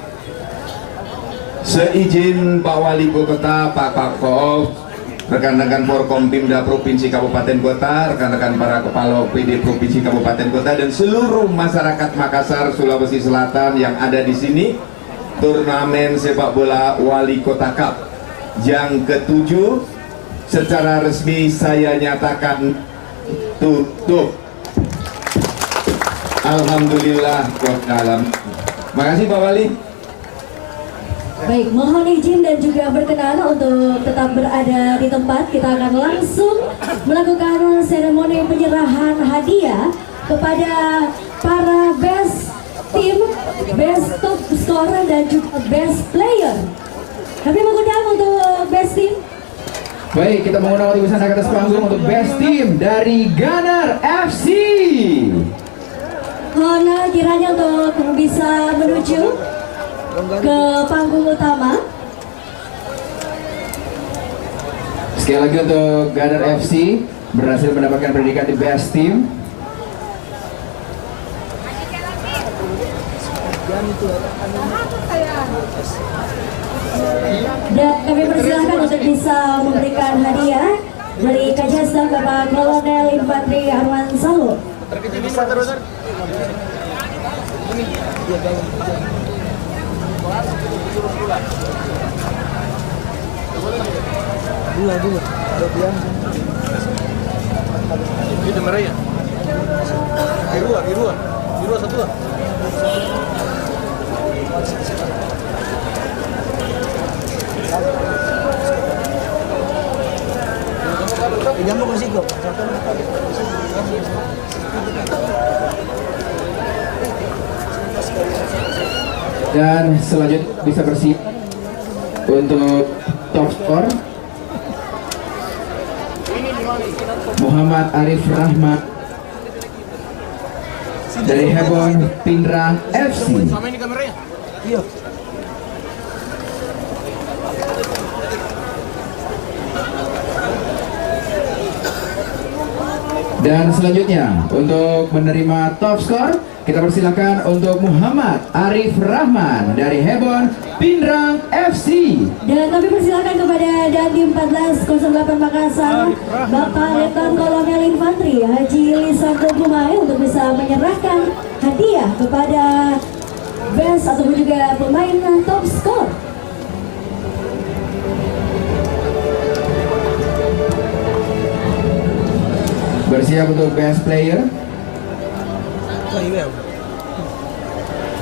Seizin Pak Wali Kota, Pak Pakov, rekan-rekan Forkompimda Provinsi Kabupaten Kota, rekan-rekan para kepala PD Provinsi Kabupaten Kota, dan seluruh masyarakat Makassar, Sulawesi Selatan yang ada di sini. Turnamen sepak bola Wali Kota Cup yang ke-7 secara resmi saya nyatakan tutup. Alhamdulillah wa'alam. Makasih Pak Wali. Baik, mohon izin dan juga berkenan untuk tetap berada di tempat. Kita akan langsung melakukan seremoni penyerahan hadiah kepada para best team, best top scorer dan juga best player. Kami mengundang untuk best team. Baik, kita mengundang untuk bisa naik ke atas panggung untuk best team dari Gunner FC. Mohon kiranya untuk bisa menuju ke panggung utama. Sekali lagi untuk Gunner FC berhasil mendapatkan predikat di best team. Dan kami persilahkan untuk bisa memberikan hadiah dari Kajasda Bapak Kolonel Infantri Arwan Salo. Itu merah ya? Biru satu lah. Dan selanjutnya bisa bersih untuk top skor Muhammad Arif Rahmat dari Hebon Pindrang FC. Sama ini kameranya? Iya. Dan selanjutnya untuk menerima top skor kita persilakan untuk Muhammad Arif Rahman dari Hebon Pindrang FC. Dan kami persilakan kepada Dandim 1408 Makassar Bapak Letnan Kolonel Infantri Haji Lisanto Gumai untuk bisa menyerahkan hadiah kepada best ataupun juga pemain top skor. Bersiap untuk best player.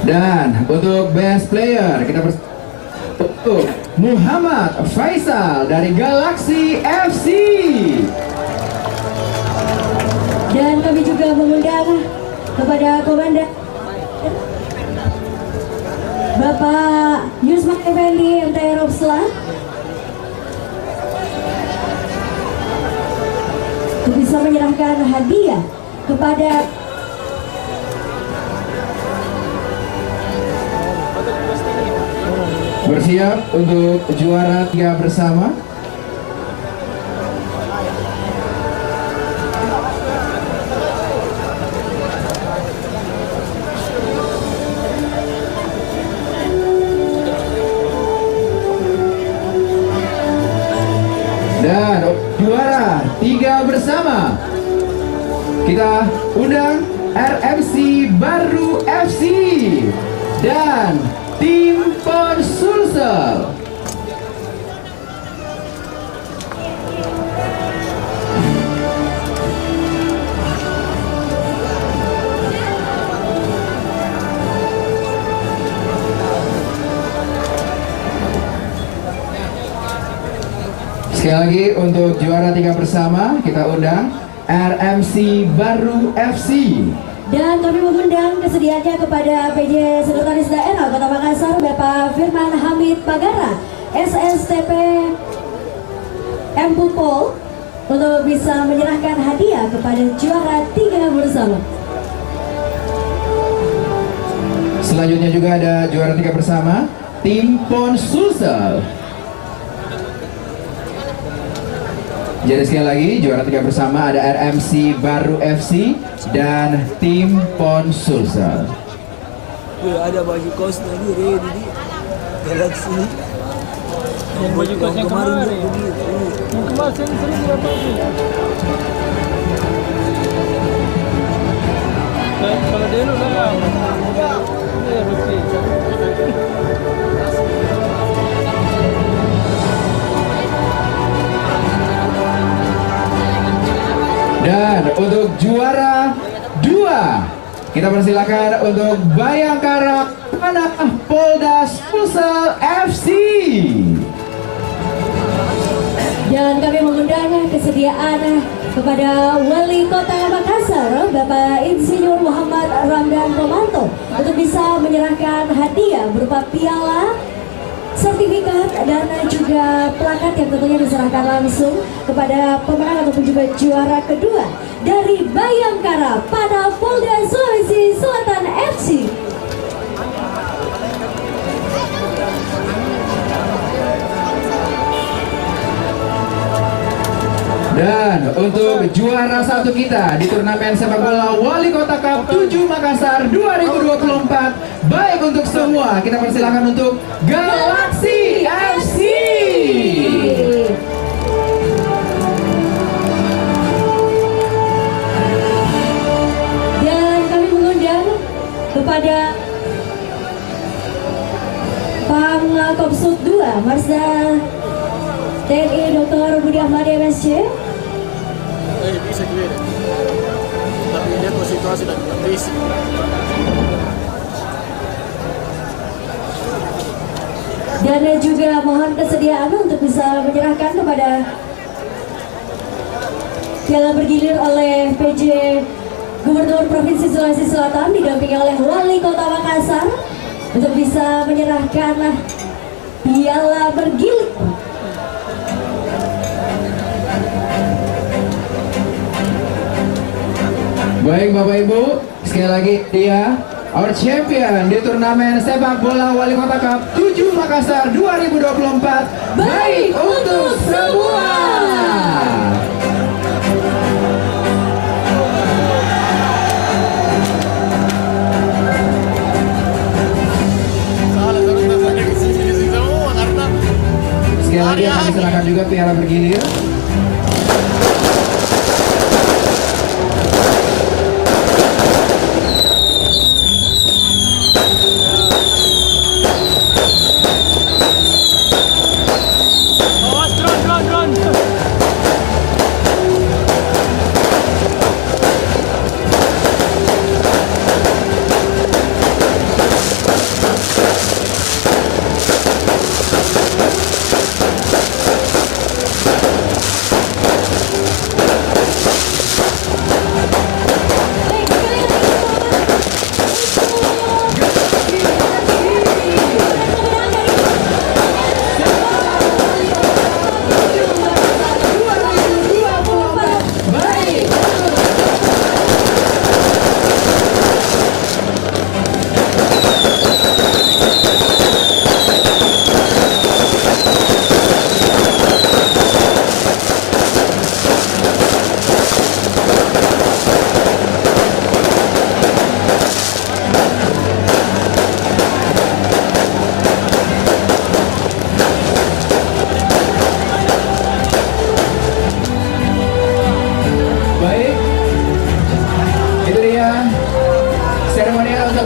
Dan untuk best player kita untuk Muhammad Faisal dari Galaxy FC. Dan kami juga mengundang kepada Komandan Bapak Yusman Effendi MTR Opsla untuk bisa menyerahkan hadiah kepada bersiap untuk juara 3 bersama. Dan juara 3 bersama kita undang RMC Baru FC dan tim Pon Sulsel. Sekali lagi untuk juara 3 bersama kita undang RMC Baru FC. Dan kami mengundang kesediaannya kepada PJ Sekretaris Daerah Kota Makassar Bapak Firman Hamid Pagara SSTP Empupol untuk bisa menyerahkan hadiah kepada juara 3 bersama. Selanjutnya juga ada juara 3 bersama tim Pon Sulsel. Jadi sekali lagi juara 3 bersama ada RMC Baru FC dan tim Pon Sulsel. Ada baju kaos lagi ready di Galaxy. Yang baju kaos yang kemarin. Yang kemarin sering berapa itu? Kalau dia lu lah. Ya Ruki. Dan untuk juara 2 kita persilakan untuk Bayangkara Panah Polda Sulsel FC. Dan kami mengundang kesediaan kepada Wali Kota Makassar, Bapak Insinyur Muhammad Ramdan Romanto, untuk bisa menyerahkan hadiah berupa piala, sertifikat, dan juga plakat yang tentunya diserahkan langsung kepada pemenang ataupun juga juara kedua dari Bayangkara Panah Polda Sulawesi Selatan FC. Dan untuk juara 1 kita di turnamen sepak bola Wali Kota Cup 7 Makassar 2024, baik untuk semua, kita persilakan untuk Galaxy FC. Dan kami mengundang kepada Pangkopsud 2 Marsda TNI Dr. Budi Ahmad MSC. Bisa juga, tapi lihat situasi dan kondisi. Dan juga mohon kesediaan untuk bisa menyerahkan kepada piala bergilir oleh PJ Gubernur Provinsi Sulawesi Selatan didampingi oleh Wali Kota Makassar untuk bisa menyerahkan piala bergilir. Baik Bapak Ibu, sekali lagi dia our champion di turnamen sepak bola Wali Kota Cup 7 Makassar 2024. Baik untuk semua. Sekali lagi kami serahkan juga piala bergilir.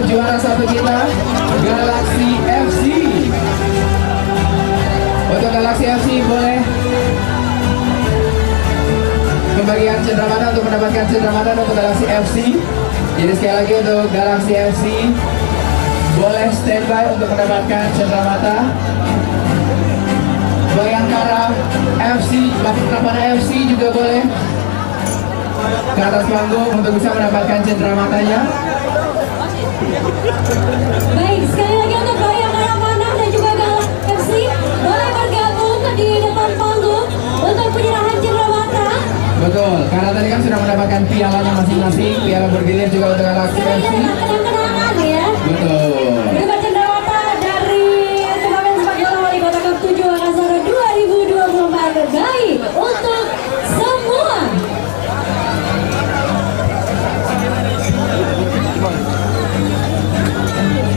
Juara 1 kita Galaxy FC. Untuk Galaxy FC boleh pembagian cenderamata untuk mendapatkan cenderamata untuk Galaxy FC. Jadi sekali lagi untuk Galaxy FC boleh standby untuk mendapatkan cenderamata. Bayangkara FC, Balikpapan FC juga boleh ke atas panggung untuk bisa mendapatkan cendeраmatanya. Baik, sekali lagi untuk Bayangkara Panah dan juga Galaxy FC boleh bergabung di depan panggung untuk penyerahan cenderamata. Betul, karena tadi kan sudah mendapatkan pialanya masing-masing, piala bergilir juga untuk Galaxy FC. Kenang-kenangan ya. Betul. Berapa cenderamata dari turnamen sepak bola Wali Kota Cup 7 Makassar 2024. Baik untuk semua.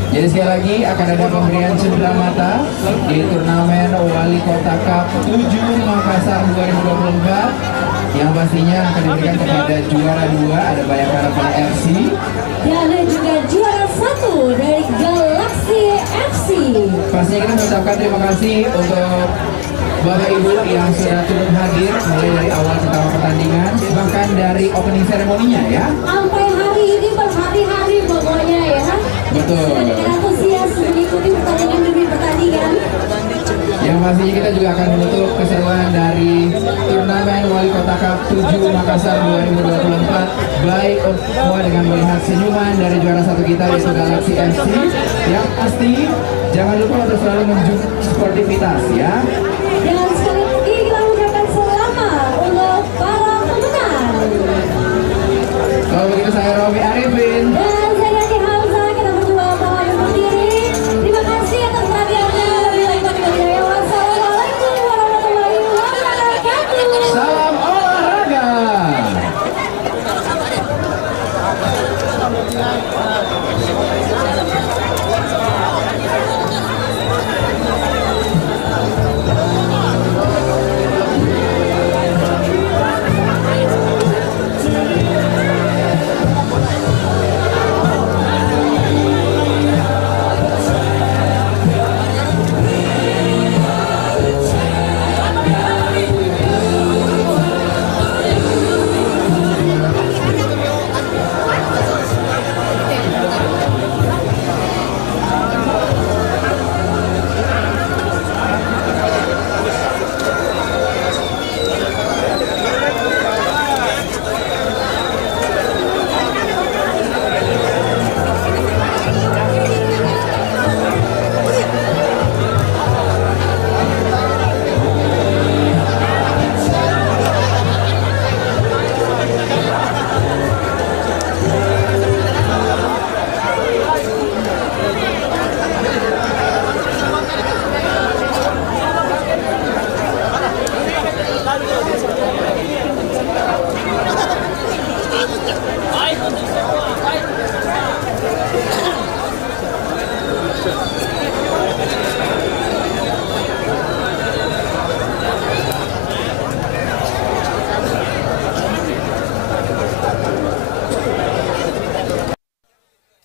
Jadi sekali lagi akan ada pemberian cenderamata di turnamen Wali Kota Cup 7 Makassar 2024 yang pastinya akan diberikan kepada juara 2 ada Bayangkara Panah FC dan juga juara 1 dari Galaxy FC. Pastinya kita mengucapkan terima kasih untuk Bapak Ibu yang sudah turut hadir mulai dari awal pertama pertandingan, bahkan dari opening seremoninya ya. Sampai hari ini berhari-hari pokoknya ya. Betul. Sudah dengan antusias mengikuti pertandingan demi pertandingan. Yang pastinya kita juga akan menutup keseruan dari turnamen Wali Kota Cup 7 Makassar 2024 baik semua dengan melihat senyuman dari juara satu kita yaitu Galaxy FC. Yang pasti jangan lupa untuk selalu menunjukkan sportivitas ya. Dan sekali lagi kita ucapkan selamat untuk para pemenang. Kalau begitu saya Robi Arifin. Dan saya Gati Hamzah, kita berdua bawa undur diri. Terima kasih atas perhatiannya. Wassalamualaikum warahmatullahi wabarakatuh. Salam olahraga.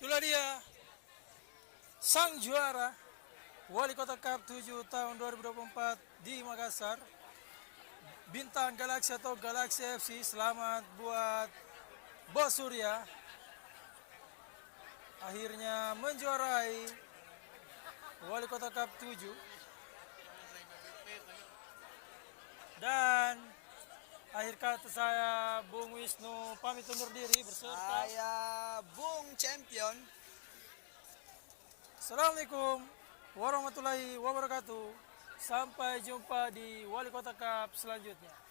Itulah dia sang juara Wali Kota Cup 7 tahun 2024 di Makassar, Bintang Galaxy atau Galaxy FC. Selamat buat Bos Surya, akhirnya menjuarai Wali Kota Cup 7. Dan akhir kata saya Bung Wisnu pamit undur diri beserta Saya Bung Champion. Assalamualaikum warahmatullahi wabarakatuh. Sampai jumpa di Wali Kota Cup selanjutnya.